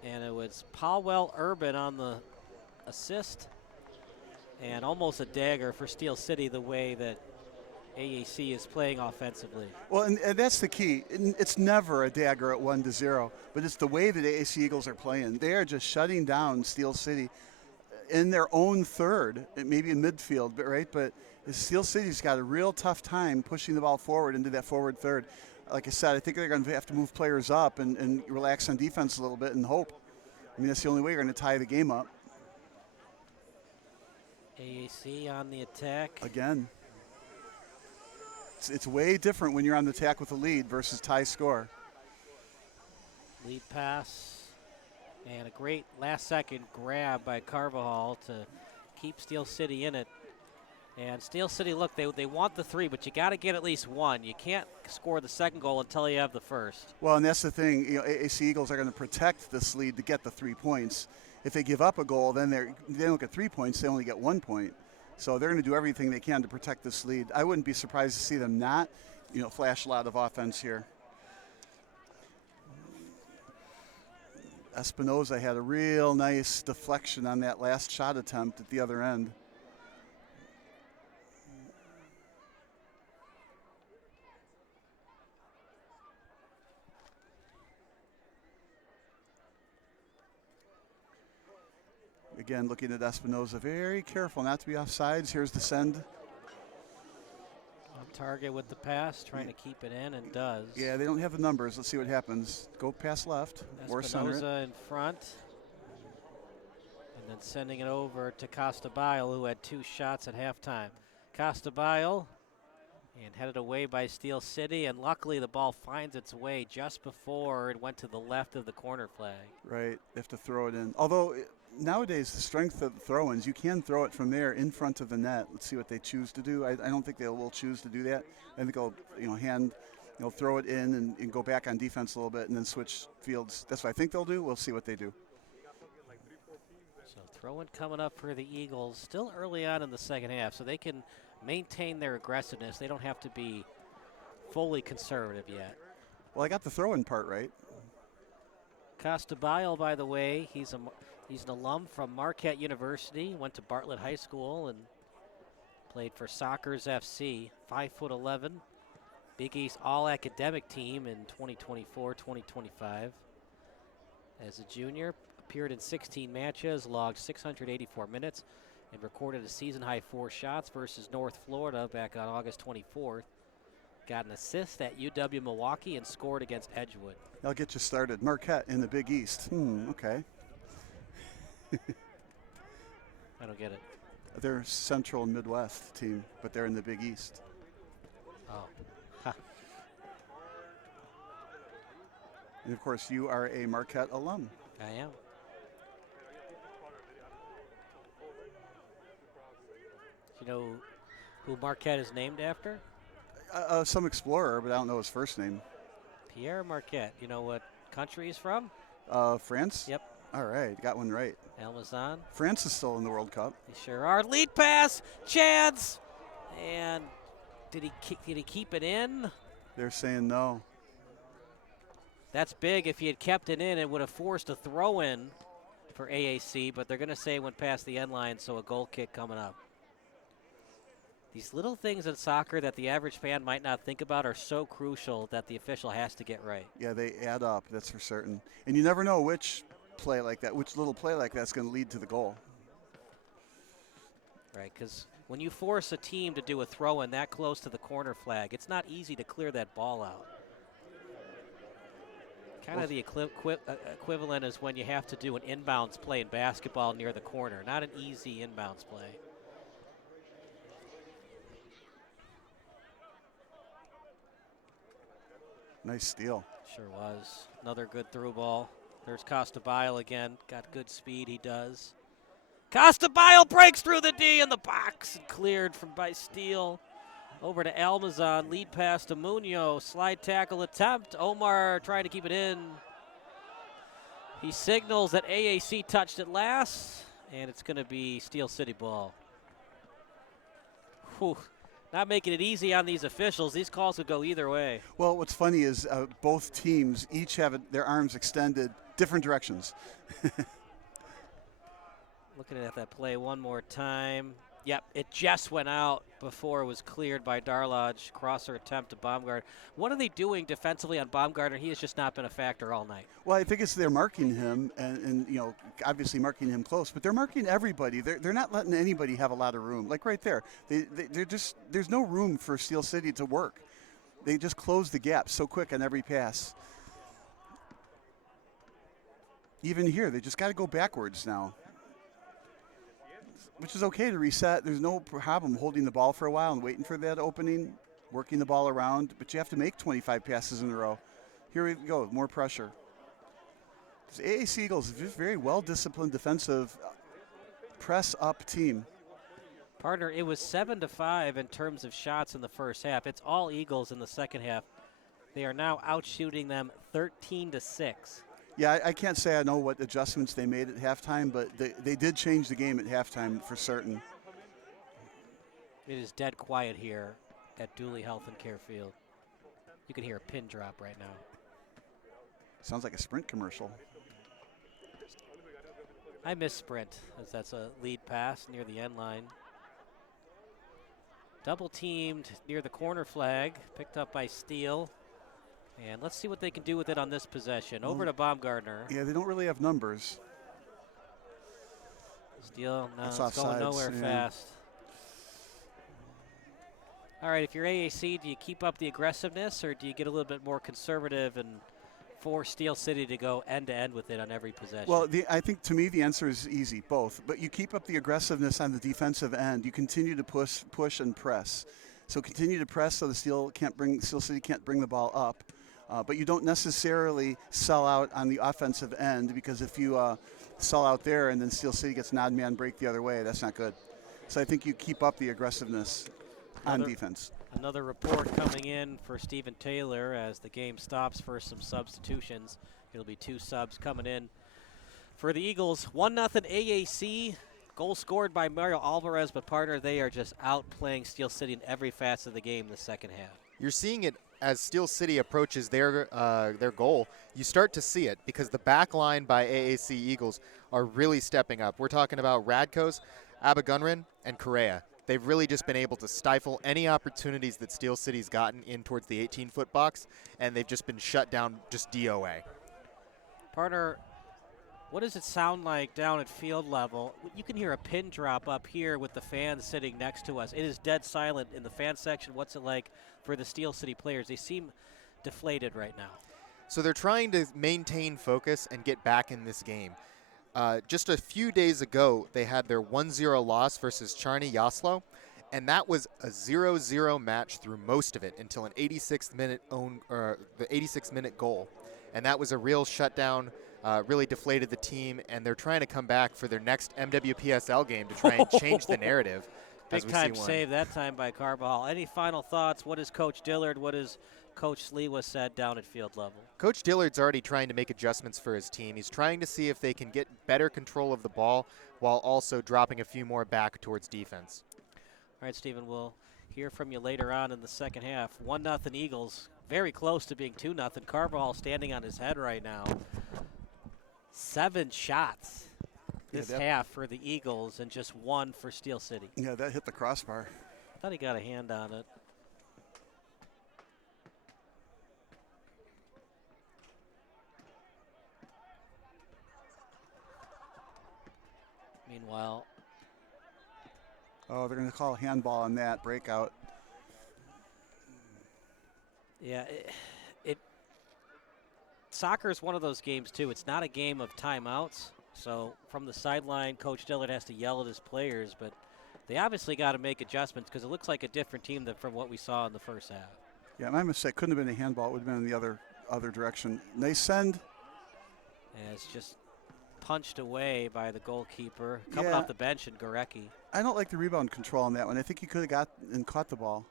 And it was Powell Urban on the assist. And almost a dagger for Steel City the way that AAC is playing offensively. Well, and that's the key. It's never a dagger at 1-0, but it's the way that AAC Eagles are playing. They are just shutting down Steel City in their own third, maybe in midfield, but Steel City's got a real tough time pushing the ball forward into that forward third. Like I said, I think they're going to have to move players up and relax on defense a little bit and hope. I mean, that's the only way you're going to tie the game up. AAC on the attack. Again. It's way different when you're on the attack with a lead versus tie score. Lead pass and a great last-second grab by Carvajal to keep Steel City in it. And Steel City, look, they want the 3, but you got to get at least 1. You can't score the second goal until you have the first. Well, and that's the thing. AAC Eagles are going to protect this lead to get the 3 points. If they give up a goal, then they don't get 3 points. They only get 1 point. So they're going to do everything they can to protect this lead. I wouldn't be surprised to see them not, flash a lot of offense here. Espinoza had a real nice deflection on that last shot attempt at the other end. Again, looking at Espinoza, very careful not to be offsides. Here's the send. On target with the pass, trying to keep it in, and does. Yeah, they don't have the numbers. Let's see what happens. Go pass left or center it. Espinoza in front. And then sending it over to Costabile, who had 2 shots at halftime. Costabile, and headed away by Steel City, and luckily the ball finds its way just before it went to the left of the corner flag. Right, they have to throw it in. Although nowadays the strength of the throw-ins, you can throw it from there in front of the net. Let's see what they choose to do. I don't think they will choose to do that. I think they'll throw it in and go back on defense a little bit and then switch fields. That's what I think they'll do. We'll see what they do. So throw-in coming up for the Eagles still early on in the second half, so they can maintain their aggressiveness. They don't have to be fully conservative yet. Well, I got the throw-in part right. Costabile, by the way, he's an alum from Marquette University, went to Bartlett High School and played for Sockers FC, 5'11", Big East All-Academic team in 2024-2025. As a junior, appeared in 16 matches, logged 684 minutes, and recorded a season-high 4 shots versus North Florida back on August 24th. Got an assist at UW Milwaukee and scored against Edgewood. I'll get you started. Marquette in the Big East. Okay. I don't get it. They're Central and Midwest team, but they're in the Big East. Oh. Ha. And of course, you are a Marquette alum. I am. Do you know who Marquette is named after? Some explorer, but I don't know his first name. Pierre Marquette. You know what country he's from? France? Yep. All right, got one right. Amazon. France is still in the World Cup. They sure are. Lead pass, chance, and did he keep it in? They're saying no. That's big. If he had kept it in, it would have forced a throw in for AAC, but they're going to say it went past the end line, so a goal kick coming up. These little things in soccer that the average fan might not think about are so crucial that the official has to get right. Yeah, they add up, that's for certain. And you never know which little play like that's going to lead to the goal. Right, because when you force a team to do a throw-in that close to the corner flag, it's not easy to clear that ball out. Kind of the equivalent is when you have to do an inbounds play in basketball near the corner. Not an easy inbounds play. Nice steal. Sure was. Another good through ball. There's Costabile again. Got good speed, he does. Costabile breaks through the D in the box and cleared by Steele. Over to Almazan. Lead pass to Munoz. Slide tackle attempt. Omar trying to keep it in. He signals that AAC touched it last, and it's going to be Steel City ball. Whew. Not making it easy on these officials. These calls could go either way. Well, what's funny is both teams each have their arms extended different directions. Looking at that play one more time. Yep, it just went out before it was cleared by Darlodge. Crosser attempt to Baumgartner. What are they doing defensively on Baumgartner? He has just not been a factor all night. Well, I think they're marking him and obviously marking him close, but they're marking everybody. They're not letting anybody have a lot of room. Like right there, they're just, there's no room for Steel City to work. They just close the gap so quick on every pass. Even here, they just got to go backwards now, which is okay to reset. There's no problem holding the ball for a while and waiting for that opening, working the ball around, but you have to make 25 passes in a row. Here we go, more pressure. This AAC Eagles is just very well-disciplined defensive press-up team. Partner, it was 7-5 in terms of shots in the first half. It's all Eagles in the second half. They are now outshooting them 13-6. Yeah, I can't say I know what adjustments they made at halftime, but they did change the game at halftime for certain. It is dead quiet here at Dooley Health and Care Field. You can hear a pin drop right now. Sounds like a Sprint commercial. I miss Sprint, as that's a lead pass near the end line. Double teamed near the corner flag, picked up by Steele. And let's see what they can do with it on this possession. Over to Baumgartner. Yeah, they don't really have numbers. Steele, no, That's it's going offsides, nowhere yeah. fast. All right, if you're AAC, do you keep up the aggressiveness or do you get a little bit more conservative and force Steel City to go end-to-end with it on every possession? Well, I think to me the answer is easy, both. But you keep up the aggressiveness on the defensive end. You continue to push and press. So continue to press so the Steel City can't bring the ball up. But you don't necessarily sell out on the offensive end, because if you sell out there and then Steel City gets an odd man break the other way, that's not good. So I think you keep up the aggressiveness on defense. Another report coming in for Stephen Taylor as the game stops for some substitutions. It'll be 2 subs coming in for the Eagles. 1-0 AAC. Goal scored by Mario Alvarez, but partner, they are just outplaying Steel City in every facet of the game in the second half. You're seeing it as Steel City approaches their goal. You start to see it because the back line by AAC Eagles are really stepping up. We're talking about Radkos, Abagunrin, and Correa. They've really just been able to stifle any opportunities that Steel City's gotten in towards the 18-foot box, and they've just been shut down just DOA. Partner, what does it sound like down at field level? You can hear a pin drop up here with the fans sitting next to us. It is dead silent in the fan section. What's it like for the Steel City players? They seem deflated right now. So they're trying to maintain focus and get back in this game. Just a few days ago, they had their 1-0 loss versus Charny Yaslo, and that was a 0-0 match through most of it until an 86th minute goal. And that was a real shutdown, really deflated the team, and they're trying to come back for their next MWPSL game to try and change the narrative. Big time save that time by Carbajal. Any final thoughts? What is Coach Dillard? What is Coach Sliwa said down at field level? Coach Dillard's already trying to make adjustments for his team. He's trying to see if they can get better control of the ball while also dropping a few more back towards defense. All right, Stephen, we'll hear from you later on in the second half. 1-0 Eagles, very close to being 2-0. Carbajal standing on his head right now. 7 shots this half for the Eagles and just 1 for Steel City. Yeah, that hit the crossbar. I thought he got a hand on it. Meanwhile, oh, they're going to call a handball on that breakout. Yeah, soccer is one of those games too. It's not a game of timeouts. So from the sideline, Coach Dillard has to yell at his players, but they obviously got to make adjustments because it looks like a different team than from what we saw in the first half. Yeah, my mistake. Couldn't have been a handball. It would have been in the other direction. And they send. And it's just punched away by the goalkeeper. Coming off the bench in Gorecki. I don't like the rebound control on that one. I think he could have got and caught the ball.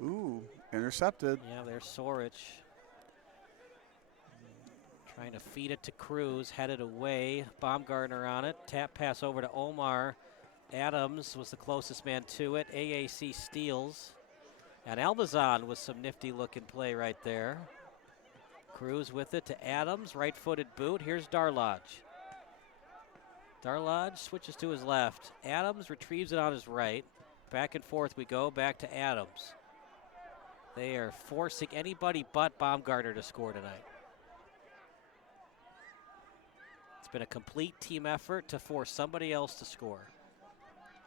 Ooh, intercepted. Yeah, there's Sorich. Trying to feed it to Cruz, headed away. Baumgartner on it. Tap pass over to Omar. Adams was the closest man to it. AAC steals. And Almazan with some nifty looking play right there. Cruz with it to Adams. Right-footed boot. Here's Darlodge. Darlodge switches to his left. Adams retrieves it on his right. Back and forth we go. Back to Adams. They are forcing anybody but Baumgartner to score tonight. It's been a complete team effort to force somebody else to score.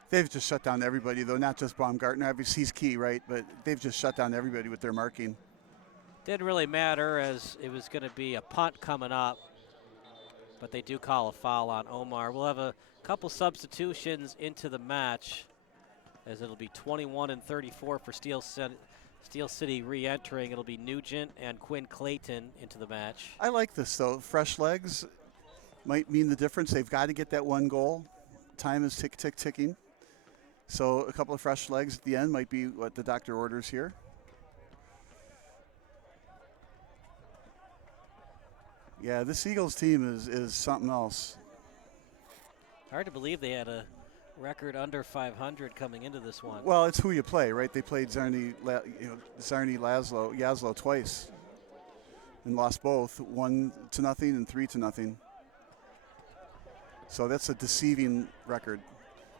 They've just shut down everybody, though, not just Baumgartner. Obviously, he's key, right? But they've just shut down everybody with their marking. Didn't really matter as it was going to be a punt coming up, but they do call a foul on Omar. We'll have a couple substitutions into the match as it'll be 21 and 34 for Steel City re-entering. It'll be Nugent and Quinn Clayton into the match. I like this, though. Fresh legs might mean the difference. They've got to get that one goal. Time is ticking. So a couple of fresh legs at the end might be what the doctor orders here. Yeah, this Eagles team is something else. Hard to believe they had a Record under 500 coming into this one. Well, it's who you play, right? They played Laszlo twice and lost both, 1-0 and 3-0. So that's a deceiving record.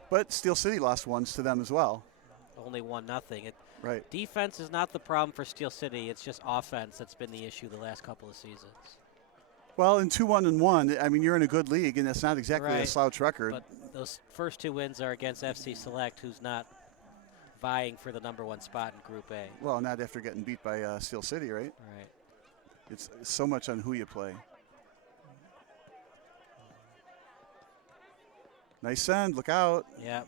But Steel City lost once to them as well. Only 1-0. Right. Defense is not the problem for Steel City. It's just offense that's been the issue the last couple of seasons. Well, in 2-1-1, I mean, you're in a good league, and that's not exactly a slouch record. But those first 2 wins are against FC Select, who's not vying for the #1 spot in Group A. Well, not after getting beat by Steel City, right? Right. It's so much on who you play. Nice send, look out. Yep.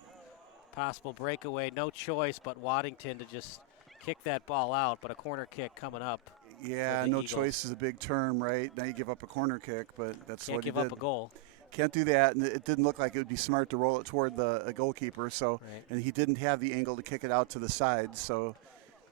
Possible breakaway, no choice but Waddington to just kick that ball out, but a corner kick coming up. Yeah, no choice is a big term, right? Now you give up a corner kick, but that's what he did. Can't give up a goal. Can't do that, and it didn't look like it would be smart to roll it toward the goalkeeper. So, and he didn't have the angle to kick it out to the side. So,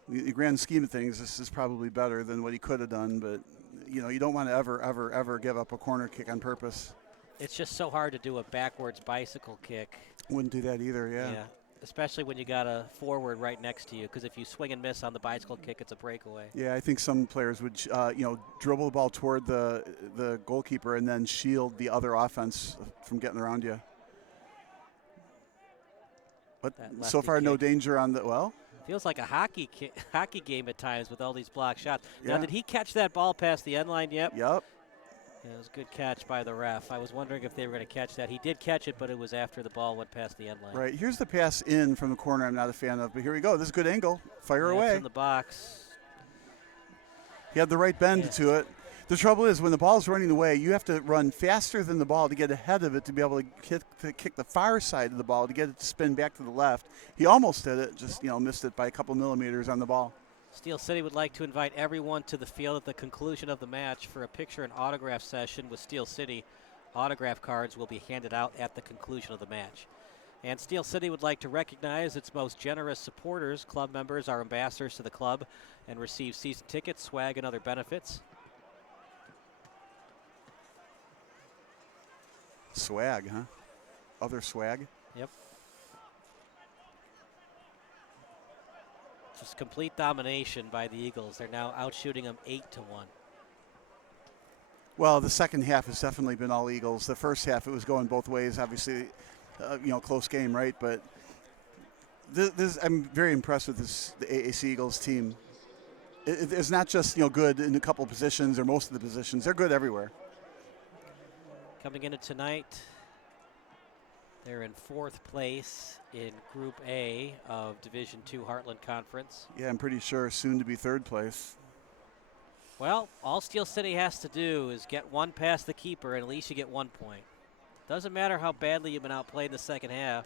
in the grand scheme of things, this is probably better than what he could have done. But you know, you don't want to ever give up a corner kick on purpose. It's just so hard to do a backwards bicycle kick. Wouldn't do that either, yeah. Especially when you got a forward right next to you, because if you swing and miss on the bicycle kick, it's a breakaway. Yeah, I think some players would, dribble the ball toward the goalkeeper and then shield the other offense from getting around you. But so far, no danger on the, well. Feels like a hockey game at times with all these blocked shots. Now, did he catch that ball past the end line? Yep. Yep. Yeah, it was a good catch by the ref. I was wondering if they were going to catch that. He did catch it, but it was after the ball went past the end line. Right. Here's the pass in from the corner I'm not a fan of, but here we go. This is a good angle. Fire away. It's in the box. He had the right bend to it. The trouble is when the ball's running away, you have to run faster than the ball to get ahead of it to be able to kick the far side of the ball to get it to spin back to the left. He almost did it, just missed it by a couple millimeters on the ball. Steel City would like to invite everyone to the field at the conclusion of the match for a picture and autograph session with Steel City. Autograph cards will be handed out at the conclusion of the match. And Steel City would like to recognize its most generous supporters. Club members are ambassadors to the club and receive season tickets, swag, and other benefits. Swag, huh? Other swag? Yep. Just complete domination by the Eagles. They're now outshooting them 8-1. Well, the second half has definitely been all Eagles. The first half, it was going both ways. Obviously, close game, right? But I'm very impressed with the AAC Eagles team. It's not just good in a couple of positions or most of the positions. They're good everywhere. Coming into tonight, they're in 4th place in Group A of Division II Heartland Conference. Yeah, I'm pretty sure soon to be 3rd place. Well, all Steel City has to do is get one past the keeper, and at least you get 1 point. Doesn't matter how badly you've been outplayed in the second half.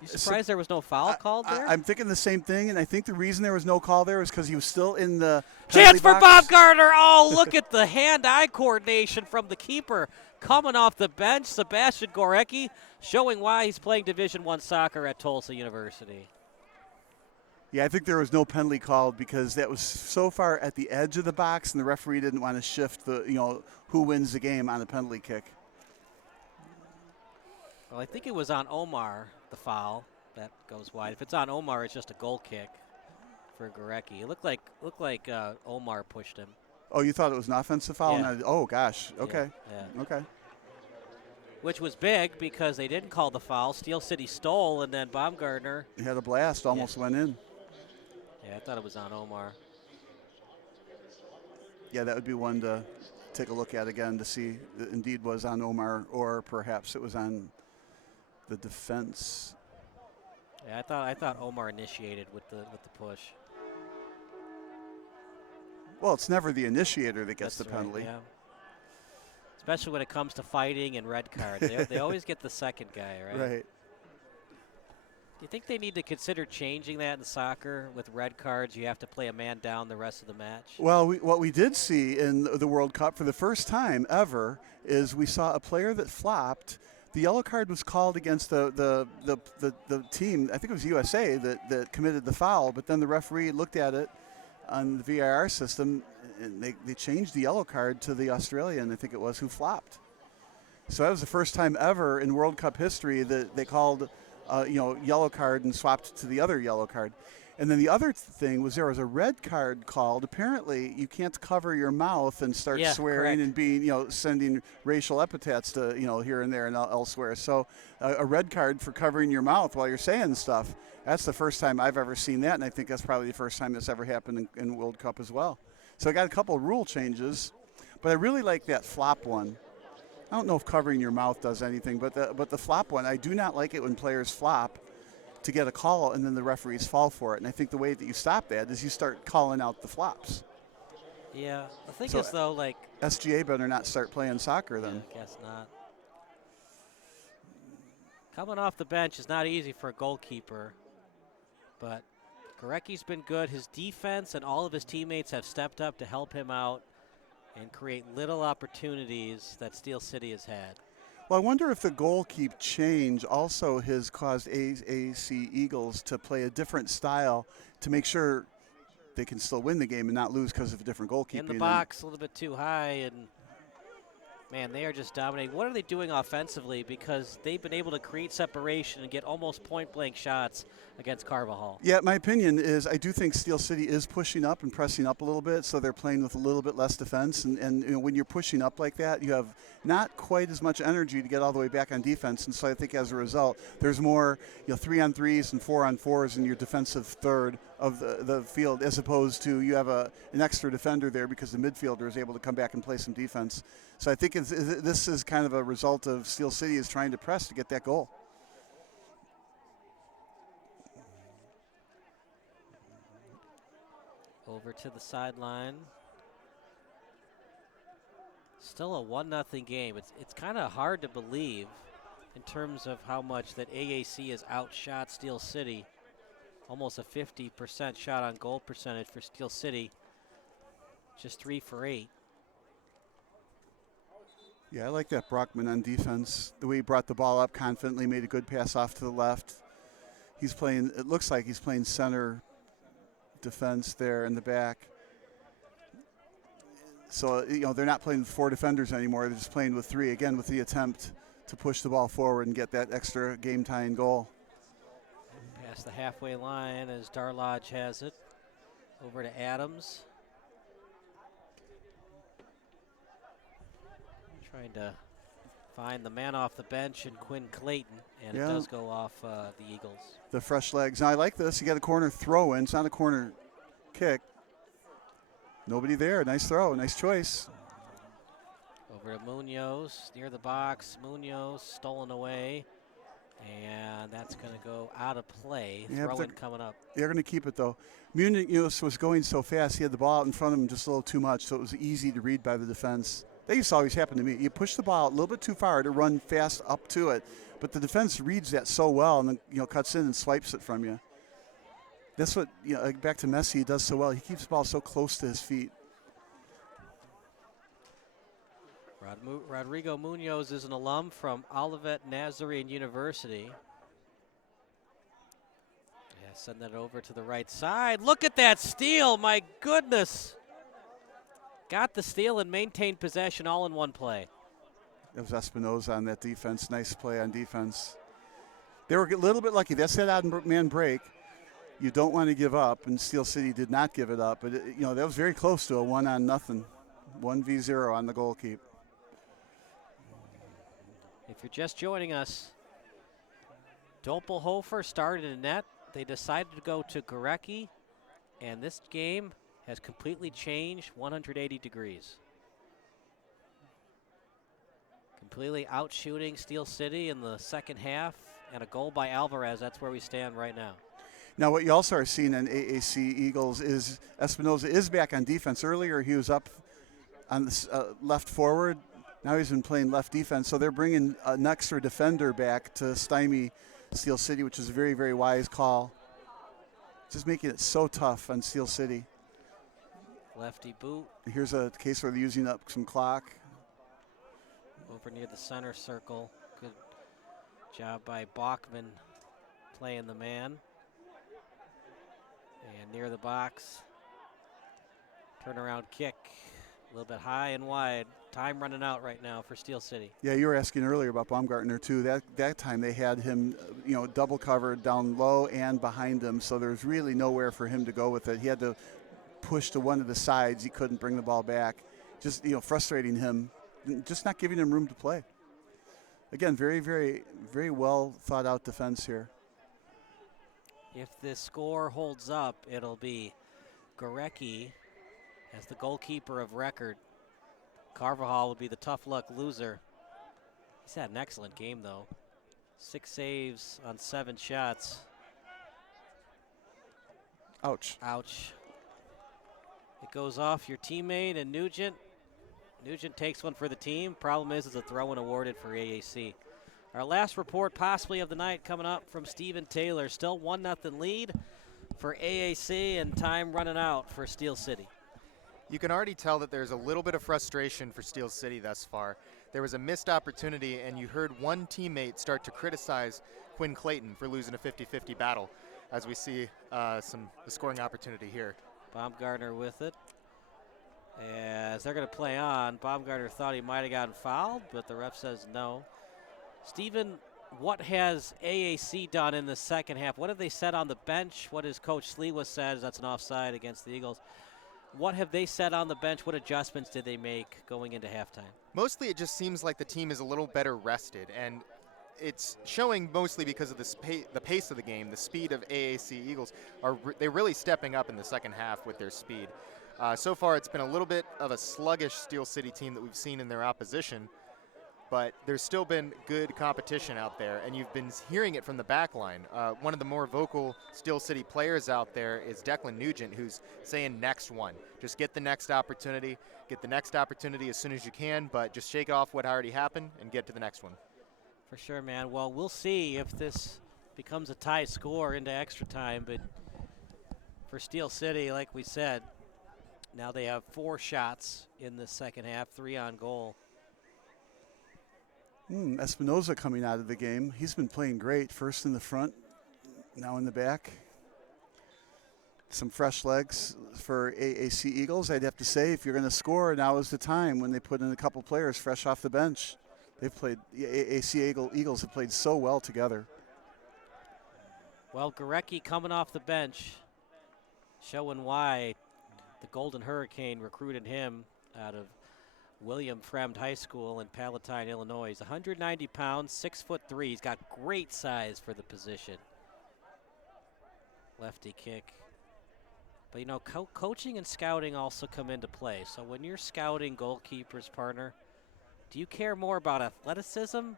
You surprised there was no foul called there? I'm thinking the same thing, and I think the reason there was no call there is because he was still in the chance for box. Bob Gardner. Oh, look at the hand-eye coordination from the keeper coming off the bench. Sebastian Gorecki showing why he's playing Division I soccer at Tulsa University. Yeah, I think there was no penalty called because that was so far at the edge of the box, and the referee didn't want to shift the who wins the game on a penalty kick. Well, I think it was on Omar, the foul. That goes wide. If it's on Omar, it's just a goal kick for Gorecki. It looked like Omar pushed him. Oh, you thought it was an offensive foul? Yeah. Oh, gosh. Okay. Yeah. Okay. Which was big because they didn't call the foul. Steel City stole, and then Baumgartner. He had a blast, almost went in. Yeah, I thought it was on Omar. Yeah, that would be one to take a look at again to see it indeed was on Omar, or perhaps it was on the defense. Yeah, I thought Omar initiated with the push. Well, it's never the initiator that gets That's the penalty. Right, yeah. Especially when it comes to fighting and red cards. They always get the second guy, right? Right. Do you think they need to consider changing that in soccer with red cards? You have to play a man down the rest of the match. Well, what we did see in the World Cup for the first time ever is we saw a player that flopped. The yellow card was called against the team. I think it was USA that committed the foul. But then the referee looked at it on the VAR system, and they changed the yellow card to the Australian, I think it was, who flopped. So that was the first time ever in World Cup history that they called, yellow card and swapped to the other yellow card. And then the other thing was there was a red card called. Apparently, you can't cover your mouth and start swearing and being, sending racial epithets to, here and there and elsewhere. So a red card for covering your mouth while you're saying stuff. That's the first time I've ever seen that, and I think that's probably the first time that's ever happened in World Cup as well. So I got a couple of rule changes, but I really like that flop one. I don't know if covering your mouth does anything, but the flop one, I do not like it when players flop to get a call and then the referees fall for it. And I think the way that you stop that is you start calling out the flops. Yeah, the thing is, though, like... SGA better not start playing soccer then. Yeah, guess not. Coming off the bench is not easy for a goalkeeper, but Gorecki's been good. His defense and all of his teammates have stepped up to help him out and create little opportunities that Steel City has had. Well, I wonder if the goalkeep change also has caused AAC Eagles to play a different style to make sure they can still win the game and not lose because of a different goalkeeper. In the box, a little bit too high, and man, they are just dominating. What are they doing offensively? Because they've been able to create separation and get almost point-blank shots against Carvajal. Yeah, my opinion is I do think Steel City is pushing up and pressing up a little bit, so they're playing with a little bit less defense. And when you're pushing up like that, you have not quite as much energy to get all the way back on defense. And so I think as a result, there's more 3-on-3s and 4-on-4s in your defensive third of the field, as opposed to you have an extra defender there because the midfielder is able to come back and play some defense. So I think this is kind of a result of Steel City is trying to press to get that goal. Over to the sideline. Still a 1-0 game. It's kind of hard to believe in terms of how much that AAC has outshot Steel City. Almost a 50% shot on goal percentage for Steel City. Just 3 for 8. Yeah, I like that Brockman on defense. The way he brought the ball up confidently, made a good pass off to the left. He's playing, it looks like he's playing center defense there in the back. So, they're not playing with 4 defenders anymore. They're just playing with 3, again, with the attempt to push the ball forward and get that extra game-tying goal. Past the halfway line as Darlodge has it. Over to Adams. Trying to find the man off the bench and Quinn Clayton, and it does go off the Eagles. The fresh legs. Now, I like this. You got a corner throw in. It's not a corner kick. Nobody there. Nice throw. Nice choice. Over to Munoz near the box. Munoz stolen away. And that's going to go out of play. Throw-in coming up. They're going to keep it, though. Munoz was going so fast. He had the ball out in front of him just a little too much, so it was easy to read by the defense. That used to always happen to me. You push the ball out a little bit too far to run fast up to it, but the defense reads that so well and then cuts in and swipes it from you. That's what, back to Messi, he does so well. He keeps the ball so close to his feet. Rodrigo Munoz is an alum from Olivet Nazarene University. Yeah, send that over to the right side. Look at that steal, my goodness. Got the steal and maintained possession all in one play. It was Espinoza on that defense. Nice play on defense. They were a little bit lucky. That's that odd man break. You don't want to give up, and Steel City did not give it up. But, that was very close to a 1-0. 1v0 on the goalkeep. If you're just joining us, Doppelhofer started in net. They decided to go to Gorecki, and this game has completely changed 180 degrees. Completely out-shooting Steel City in the second half, and a goal by Alvarez. That's where we stand right now. Now, what you also are seeing in AAC Eagles is Espinoza is back on defense. Earlier, he was up on the left forward. Now he's been playing left defense. So they're bringing an extra defender back to stymie Steel City, which is a very, very wise call. Just making it so tough on Steel City. Lefty boot. Here's a case where they're using up some clock. Over near the center circle. Good job by Bachman playing the man. And near the box. Turnaround kick A little bit high and wide. Time running out right now for Steel City. Yeah, you were asking earlier about Baumgartner too. That time they had him, double covered down low and behind him, so there's really nowhere for him to go with it. He had to push to one of the sides. He couldn't bring the ball back. Just frustrating him, just not giving him room to play. Again, very, very, very well thought out defense here. If the score holds up, it'll be Gorecki as the goalkeeper of record. Carvajal would be the tough luck loser. He's had an excellent game, though. 6 saves on 7 shots. Ouch. Ouch. It goes off your teammate and Nugent. Nugent takes one for the team. Problem is, it's a throw-in awarded for AAC. Our last report possibly of the night coming up from Stephen Taylor. Still 1-0 lead for AAC and time running out for Steel City. You can already tell that there's a little bit of frustration for Steel City thus far. There was a missed opportunity, and you heard one teammate start to criticize Quinn Clayton for losing a 50-50 battle, as we see the scoring opportunity here. Baumgartner with it. As they're going to play on, Baumgartner thought he might have gotten fouled, but the ref says no. Stephen, what has AAC done in the second half? What have they said on the bench? What has Coach Sliwa said? That's an offside against the Eagles. What have they said on the bench? What adjustments did they make going into halftime? Mostly it just seems like the team is a little better rested, and it's showing mostly because of the pace of the game. The speed of AAC Eagles, they're really stepping up in the second half with their speed. So far it's been a little bit of a sluggish Steel City team that we've seen in their opposition, but there's still been good competition out there, and you've been hearing it from the back line. One of the more vocal Steel City players out there is Declan Nugent, who's saying next one. Just get the next opportunity as soon as you can, but just shake off what already happened and get to the next one. For sure, man. Well, we'll see if this becomes a tie score into extra time, but for Steel City, like we said, now they have 4 shots in the second half, 3 on goal. Espinoza coming out of the game. He's been playing great. First in the front, now in the back. Some fresh legs for AAC Eagles. I'd have to say, if you're going to score, now is the time when they put in a couple players fresh off the bench. They've played, the AAC Eagles have played so well together. Well, Gorecki coming off the bench, showing why the Golden Hurricane recruited him out of William Fremd High School in Palatine, Illinois. He's 190 pounds, 6'3". He's got great size for the position. Lefty kick. But, coaching and scouting also come into play. So when you're scouting goalkeepers, partner, do you care more about athleticism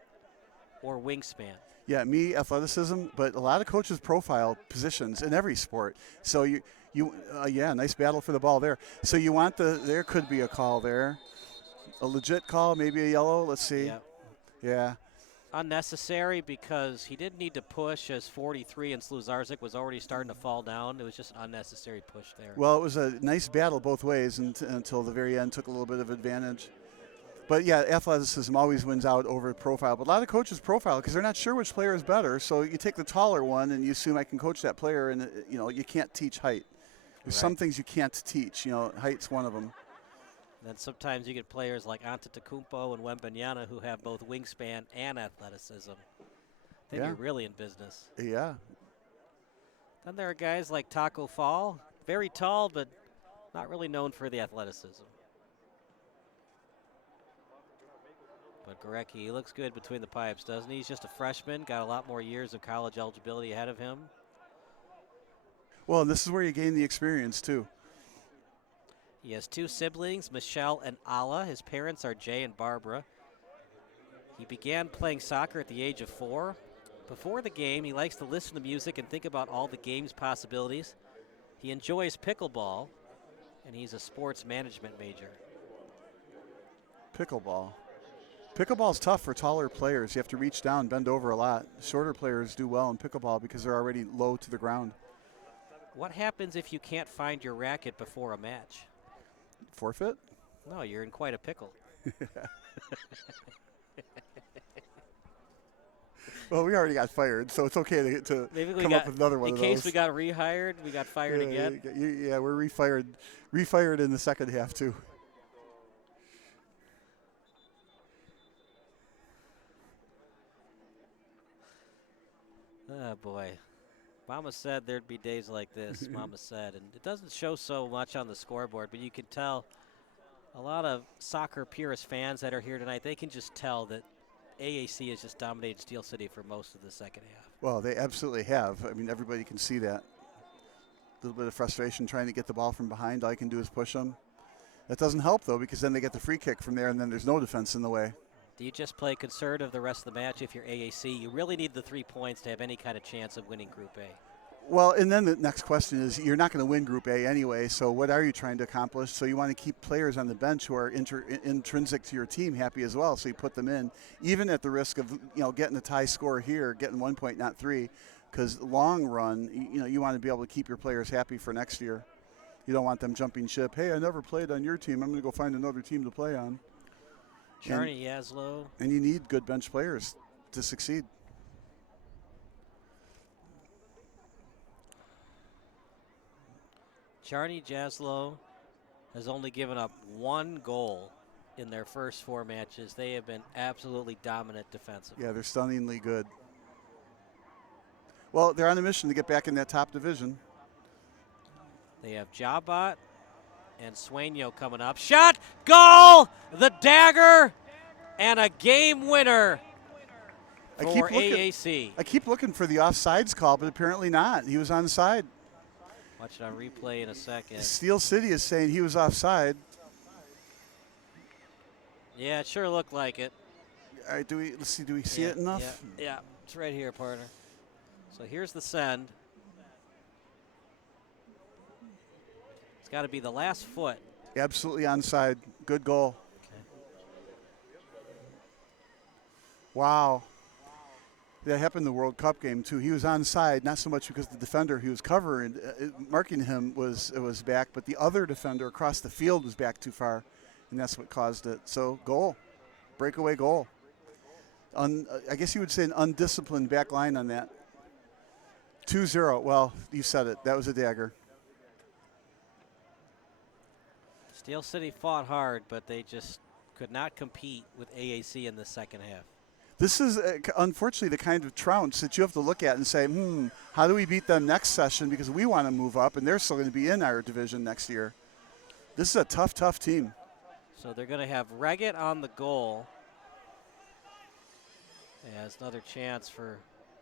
or wingspan? Yeah, me, athleticism, but a lot of coaches profile positions in every sport. So nice battle for the ball there. So you want there could be a call there. A legit call, maybe a yellow. Let's see. Yep. Yeah. Unnecessary because he didn't need to push as 43 and Sluzarczyk was already starting to fall down. It was just an unnecessary push there. Well, it was a nice battle both ways until the very end, took a little bit of advantage. But, yeah, athleticism always wins out over profile. But a lot of coaches profile because they're not sure which player is better. So you take the taller one and you assume I can coach that player, and, you can't teach height. There's some things you can't teach. Height's one of them. Then sometimes you get players like Antetokounmpo and Wembanyama who have both wingspan and athleticism. Then you're really in business. Yeah. Then there are guys like Taco Fall, very tall, but not really known for the athleticism. But Gorecki, he looks good between the pipes, doesn't he? He's just a freshman, got a lot more years of college eligibility ahead of him. Well, this is where you gain the experience, too. He has 2 siblings, Michelle and Alla. His parents are Jay and Barbara. He began playing soccer at the age of 4. Before the game, he likes to listen to music and think about all the game's possibilities. He enjoys pickleball, and he's a sports management major. Pickleball. Pickleball's tough for taller players. You have to reach down, bend over a lot. Shorter players do well in pickleball because they're already low to the ground. What happens if you can't find your racket before a match? Forfeit? No, you're in quite a pickle. Well, we already got fired, so it's okay to come up with another one of those. In case we got rehired, we got fired again. Yeah, we're refired in the second half, too. Oh, boy. Mama said there'd be days like this, Mama said. And it doesn't show so much on the scoreboard, but you can tell a lot of soccer purist fans that are here tonight, they can just tell that AAC has just dominated Steel City for most of the second half. Well, they absolutely have. I mean, everybody can see that. A little bit of frustration trying to get the ball from behind. All you can do is push them. That doesn't help, though, because then they get the free kick from there, and then there's no defense in the way. Do you just play conservative the rest of the match if you're AAC? You really need the 3 points to have any kind of chance of winning Group A. Well, and then the next question is, you're not going to win Group A anyway, so what are you trying to accomplish? So you want to keep players on the bench who are intrinsic to your team happy as well, so you put them in, even at the risk of getting a tie score here, getting 1 point, not 3, because long run, you want to be able to keep your players happy for next year. You don't want them jumping ship. Hey, I never played on your team. I'm going to go find another team to play on. Charney Yaslow. And you need good bench players to succeed. Charney Jaslow has only given up 1 goal in their first 4 matches. They have been absolutely dominant defensively. Yeah, they're stunningly good. Well, they're on a mission to get back in that top division. They have Jabot and Sueño coming up. Shot, goal, the dagger, and a game winner for AAC. I keep looking for the offsides call, but apparently not. He was onside. Watch it on replay in a second. Steel City is saying he was offside. Yeah, it sure looked like it. All right, do we see it enough? Yeah, it's right here, partner. So here's the send. It's got to be the last foot. Absolutely onside. Good goal. Okay. Wow. That happened in the World Cup game, too. He was onside, not so much because the defender he was covering, marking him was back, but the other defender across the field was back too far, and that's what caused it. So, goal. Breakaway goal. I guess you would say an undisciplined back line on that. 2-0. Well, you said it. That was a dagger. Steel City fought hard, but they just could not compete with AAC in the second half. This is, unfortunately, the kind of trounce that you have to look at and say, how do we beat them next session because we want to move up, and they're still going to be in our division next year. This is a tough, tough team. So they're going to have Reggett on the goal. As another chance for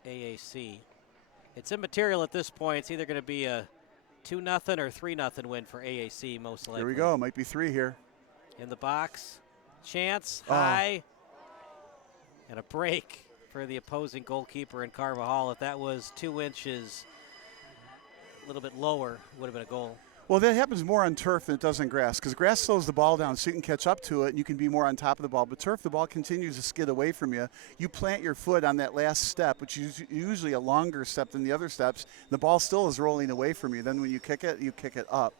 AAC. It's immaterial at this point. It's either going to be a 2-0 or 3-0 win for AAC, most likely. Here we go. Might be 3 here. In the box. Chance, high. And a break for the opposing goalkeeper in Carvajal. If that was 2 inches, a little bit lower, it would have been a goal. Well, that happens more on turf than it does on grass, because grass slows the ball down so you can catch up to it and you can be more on top of the ball. But turf, the ball continues to skid away from you. You plant your foot on that last step, which is usually a longer step than the other steps. The ball still is rolling away from you. Then when you kick it up.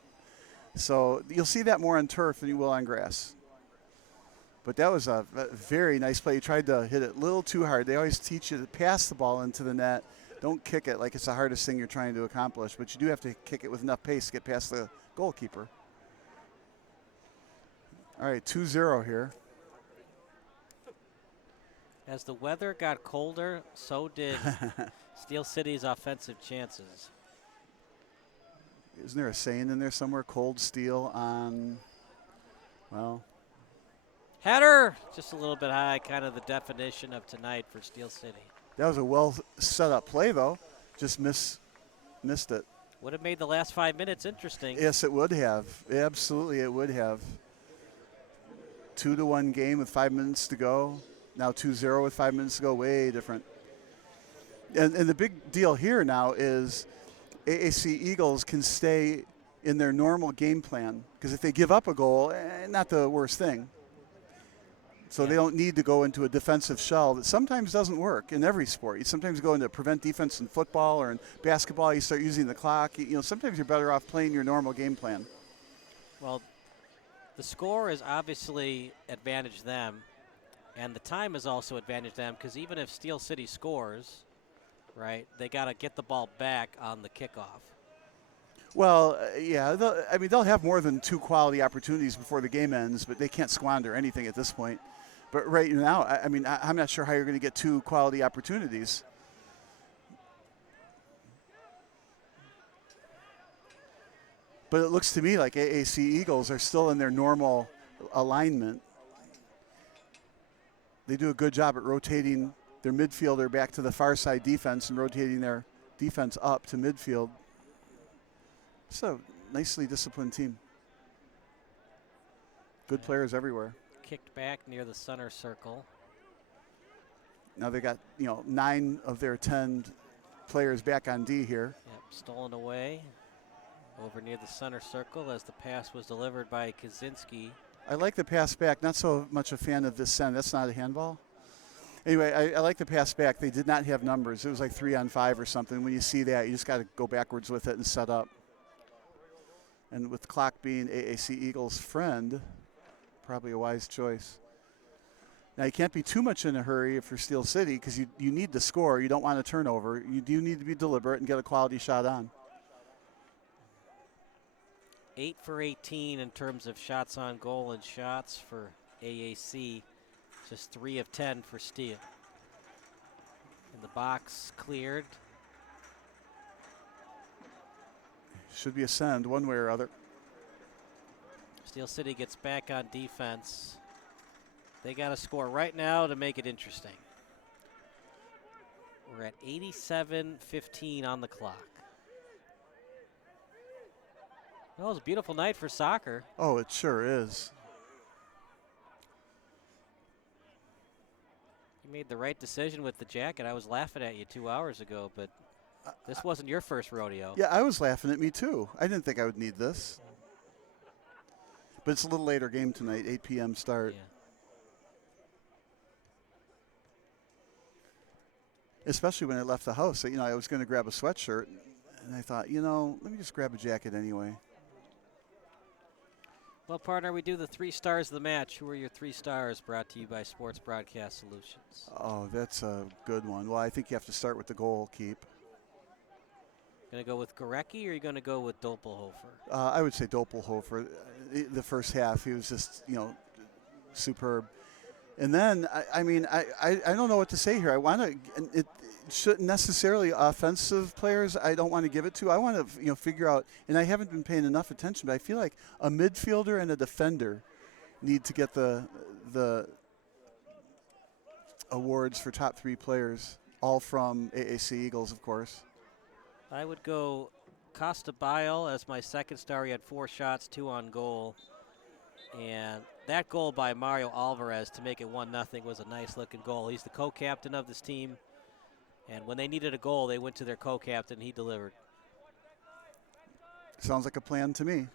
So you'll see that more on turf than you will on grass. But that was a very nice play. He tried to hit it a little too hard. They always teach you to pass the ball into the net. Don't kick it like it's the hardest thing you're trying to accomplish, but you do have to kick it with enough pace to get past the goalkeeper. All right, 2-0 here. As the weather got colder, so did Steel City's offensive chances. Isn't there a saying in there somewhere, cold steel on, well. Header, just a little bit high, kind of the definition of tonight for Steel City. That was a well set up play, though. Just missed it. Would have made the last 5 minutes interesting. Yes, it would have. Absolutely, it would have. 2-1 game with 5 minutes to go. Now 2-0 with 5 minutes to go. Way different. And the big deal here now is AAC Eagles can stay in their normal game plan, because if they give up a goal, not the worst thing. So they don't need to go into a defensive shell that sometimes doesn't work in every sport. You sometimes go into prevent defense in football, or in basketball you start using the clock. Sometimes you're better off playing your normal game plan. Well, the score is obviously advantaged them, and the time is also advantaged them, because even if Steel City scores, right, they got to get the ball back on the kickoff. Well, yeah, they'll have more than 2 quality opportunities before the game ends, but they can't squander anything at this point. But right now, I'm not sure how you're going to get 2 quality opportunities. But it looks to me like AAC Eagles are still in their normal alignment. They do a good job at rotating their midfielder back to the far side defense and rotating their defense up to midfield. It's a nicely disciplined team. Good players everywhere. Kicked back near the center circle. Now they got 9 of their 10 players back on D here. Yep, stolen away over near the center circle as the pass was delivered by Kaczynski. I like the pass back. Not so much a fan of this send. That's not a handball. Anyway, I like the pass back. They did not have numbers. It was like 3-on-5 or something. When you see that, you just got to go backwards with it and set up. And with the clock being AAC Eagles' friend, probably a wise choice. Now, you can't be too much in a hurry for Steel City because you need to score. You don't want a turnover. You do need to be deliberate and get a quality shot on. 8 for 18 in terms of shots on goal and shots for AAC. Just 3 of 10 for Steel. And the box cleared. Should be a send one way or other. Steel City gets back on defense. They got to score right now to make it interesting. We're at 87:15 on the clock. Well, it was a beautiful night for soccer. Oh, it sure is. You made the right decision with the jacket. I was laughing at you 2 hours ago, but this wasn't your first rodeo. Yeah, I was laughing at me too. I didn't think I would need this. But it's a little later game tonight, 8 p.m. start. Yeah. Especially when I left the house. I was going to grab a sweatshirt, and I thought, let me just grab a jacket anyway. Well, partner, we do the 3 stars of the match. Who are your 3 stars, brought to you by Sports Broadcast Solutions? Oh, that's a good one. Well, I think you have to start with the goal keep. Going to go with Gorecki, or are you going to go with Doppelhofer? I would say Doppelhofer. The first half, he was just, superb. And then, I don't know what to say here. I want to, it shouldn't necessarily offensive players I don't want to give it to. I want to, figure out, and I haven't been paying enough attention, but I feel like a midfielder and a defender need to get the awards for top 3 players, all from AAC Eagles, of course. I would go Costa Bile as my second star. He had 4 shots, 2 on goal. And that goal by Mario Alvarez to make it 1-0 was a nice-looking goal. He's the co-captain of this team. And when they needed a goal, they went to their co-captain. He delivered. Sounds like a plan to me.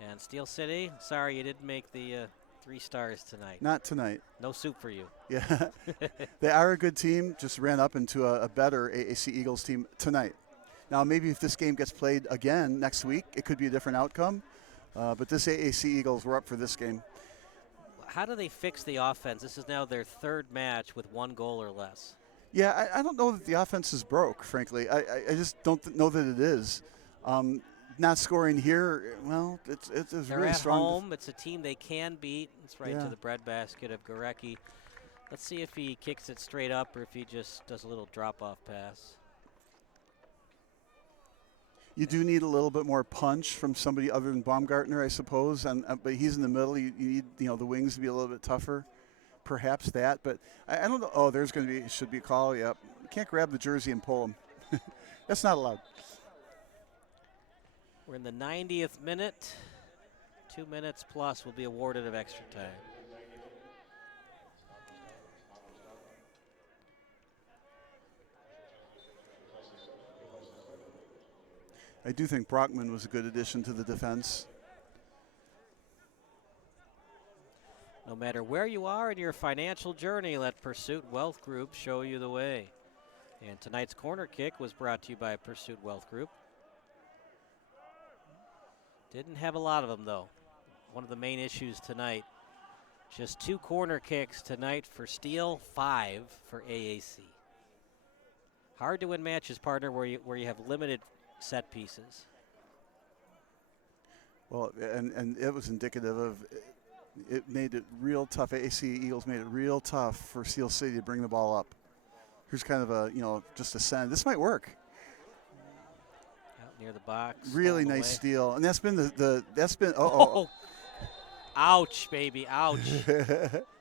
And Steel City, sorry you didn't make the 3 stars tonight. Not tonight. No soup for you. Yeah. They are a good team, just ran up into a better AAC Eagles team tonight. Now, maybe if this game gets played again next week, it could be a different outcome. But this AAC Eagles were up for this game. How do they fix the offense? This is now their 3rd match with 1 goal or less. Yeah, I don't know that the offense is broke, frankly. I just don't know that it is. Not scoring here, well, it's They're really at strong. home. It's a team they can beat. It's right Yeah. to the breadbasket of Gorecki. Let's see if he kicks it straight up or if he just does a little drop-off pass. You do need a little bit more punch from somebody other than Baumgartner, I suppose. But he's in the middle. You need the wings to be a little bit tougher. Perhaps that. But I don't know. Oh, there's going to be should be a call. Yep. You can't grab the jersey and pull him. That's not allowed. We're in the 90th minute. 2 minutes plus will be awarded of extra time. I do think Brockman was a good addition to the defense. No matter where you are in your financial journey, let Pursuit Wealth Group show you the way. And tonight's corner kick was brought to you by Pursuit Wealth Group. Didn't have a lot of them, though. One of the main issues tonight. Just 2 corner kicks tonight for Steel, 5 for AAC. Hard to win matches, partner, where you have limited set pieces. Well, and it was indicative of it made it real tough. AAC Eagles made it real tough for Steel City to bring the ball up. Here's kind of a, just a send. This might work. near the box. Really stolen nice away. steal, and that's been that's been Ouch, baby, ouch.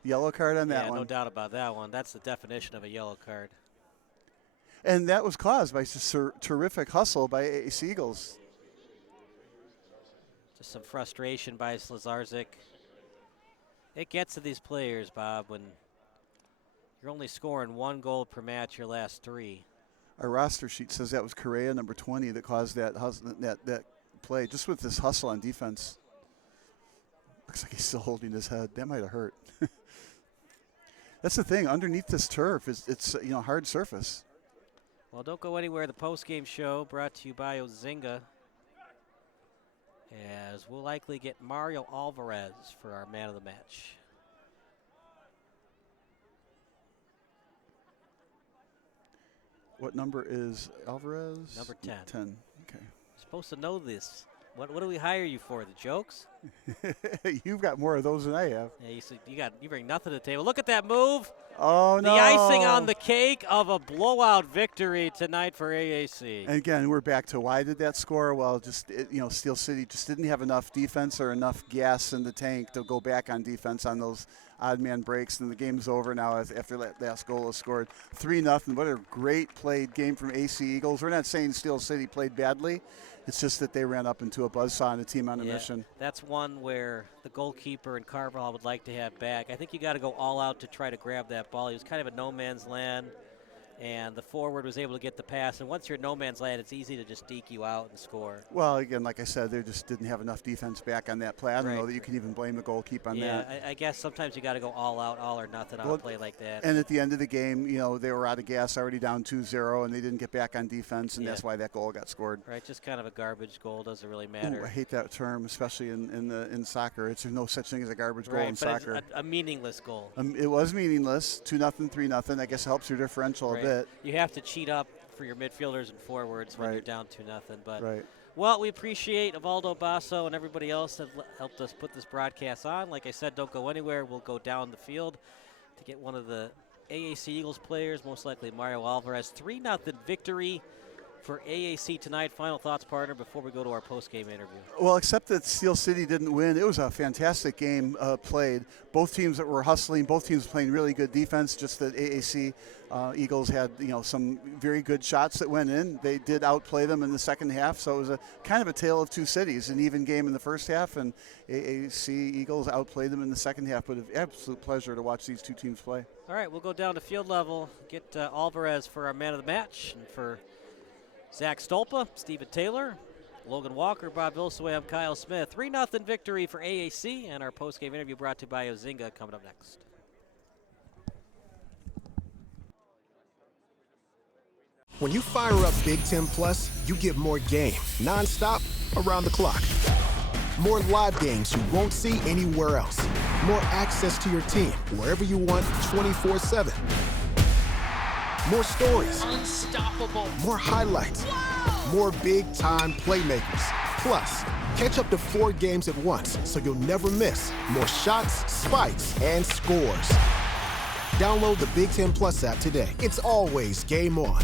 Yellow card on that Yeah, one. no doubt about that one. That's the definition of a yellow card. And that was caused by terrific hustle by AAC Eagles. Just some frustration by Slazarczyk. It gets to these players, Bob, when you're only scoring 1 goal per match your last 3. Our roster sheet says that was Correa, number 20, that caused that that play, just with this hustle on defense. Looks like he's still holding his head. That might have hurt. That's the thing. Underneath this turf, it's hard surface. Well, don't go anywhere. The post-game show brought to you by Ozinga, as we'll likely get Mario Alvarez for our man of the match. What number is Alvarez? Number 10. 10. Okay. You're supposed to know this. What do we hire you for? The jokes? You've got more of those than I have. Yeah, you bring nothing to the table. Look at that move. Oh, no. The icing on the cake of a blowout victory tonight for AAC. And again, we're back to why did that score? Well, Steel City just didn't have enough defense or enough gas in the tank to go back on defense on those odd man breaks, and the game's over now after that last goal was scored. 3-0. What a great played game from AC Eagles. We're not saying Steel City played badly. It's just that they ran up into a buzzsaw and a team on a mission. That's one where the goalkeeper and Carvajal would like to have back. I think you got to go all out to try to grab that ball. He was kind of a no man's land, and the forward was able to get the pass. And once you're in no man's land, it's easy to just deke you out and score. Well, again, like I said, they just didn't have enough defense back on that play. I don't know that you can even blame the goalkeeper on that. Yeah, I guess sometimes you got to go all out, all or nothing on a play like that. And at the end of the game, they were out of gas, already down 2-0, and they didn't get back on defense, and that's why that goal got scored. Right, just kind of a garbage goal. Doesn't really matter. Ooh, I hate that term, especially in soccer. There's no such thing as a garbage goal in but soccer. It's a meaningless goal. It was meaningless. 2-0, 3-0. I guess it helps your differential a bit. You have to cheat up for your midfielders and forwards when you're down 2-0. But right. Well, we appreciate Evaldo Basso and everybody else that helped us put this broadcast on. Like I said, don't go anywhere. We'll go down the field to get one of the AAC Eagles players, most likely Mario Alvarez. 3-0 victory for AAC tonight. Final thoughts, partner, before we go to our post-game interview. Well, except that Steel City didn't win. It was a fantastic game played. Both teams that were hustling, both teams playing really good defense, just that AAC Eagles had some very good shots that went in. They did outplay them in the second half, so it was a kind of a tale of two cities, an even game in the first half, and AAC Eagles outplayed them in the second half. But an absolute pleasure to watch these two teams play. All right, we'll go down to field level, get Alvarez for our man of the match, and for Zach Stolpa, Stephen Taylor, Logan Walker, Bob Vilsaway, I'm Kyle Smith. 3-0 victory for AAC, and our post-game interview brought to you by Ozinga coming up next. When you fire up Big Ten Plus, you get more game, nonstop, around the clock. More live games you won't see anywhere else. More access to your team, wherever you want, 24/7. More stories. Unstoppable. More highlights. More big-time playmakers. Plus, catch up to 4 games at once so you'll never miss more shots, spikes, and scores. Download the Big Ten Plus app today. It's always game on.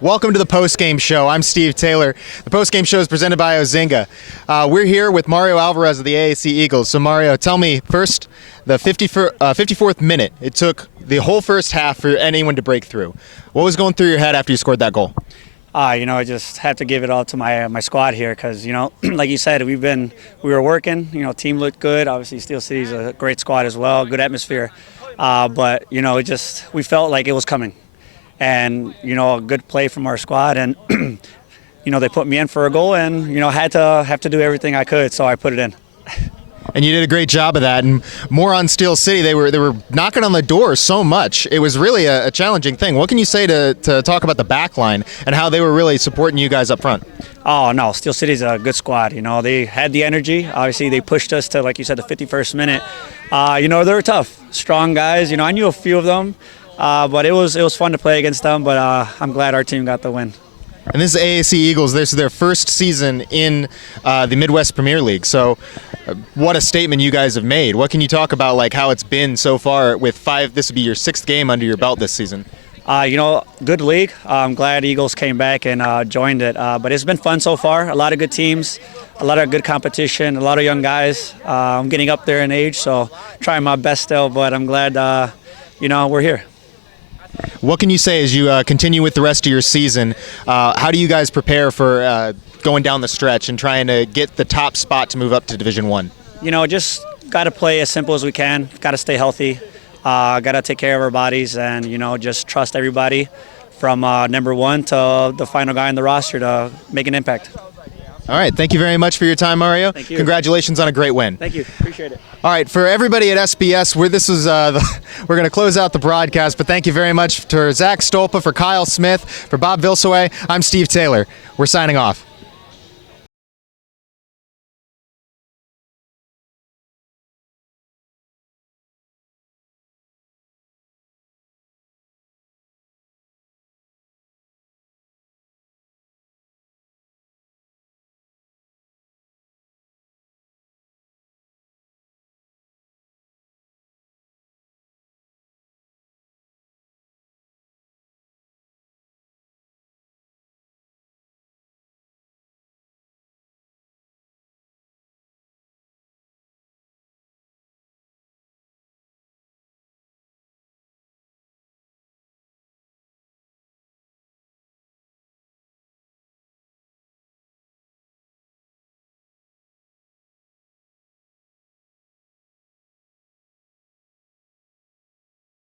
Welcome to the postgame show. I'm Steve Taylor. The postgame show is presented by Ozinga. We're here with Mario Alvarez of the AAC Eagles. So Mario, tell me first, the 54th minute, it took the whole first half for anyone to break through. What was going through your head after you scored that goal? I just have to give it all to my squad here because, like you said, we were working. Team looked good. Obviously, Steel City's a great squad as well, good atmosphere. But we felt like it was coming. And, a good play from our squad. And, they put me in for a goal and, have to do everything I could, so I put it in. And you did a great job of that. And more on Steel City, they were knocking on the door so much. It was really a challenging thing. What can you say to talk about the back line and how they were really supporting you guys up front? Oh, no, Steel City's a good squad. They had the energy. Obviously, they pushed us to, like you said, the 51st minute. They were tough, strong guys. I knew a few of them, but it was fun to play against them. But I'm glad our team got the win. And this is AAC Eagles. This is their first season in the Midwest Premier League. So what a statement you guys have made. What can you talk about, like how it's been so far with this would be your 6th game under your belt this season? Good league. I'm glad Eagles came back and joined it. But it's been fun so far. A lot of good teams, a lot of good competition, a lot of young guys. I'm getting up there in age, so trying my best still. But I'm glad, we're here. What can you say as you continue with the rest of your season? How do you guys prepare for going down the stretch and trying to get the top spot to move up to Division I? Just got to play as simple as we can. Got to stay healthy. Got to take care of our bodies and, just trust everybody from number 1 to the final guy on the roster to make an impact. All right. Thank you very much for your time, Mario. Thank you. Congratulations on a great win. Thank you. Appreciate it. All right. For everybody at SBS, we're going to close out the broadcast, but thank you very much to Zach Stolpa, for Kyle Smith, for Bob Vilsaway. I'm Steve Taylor. We're signing off.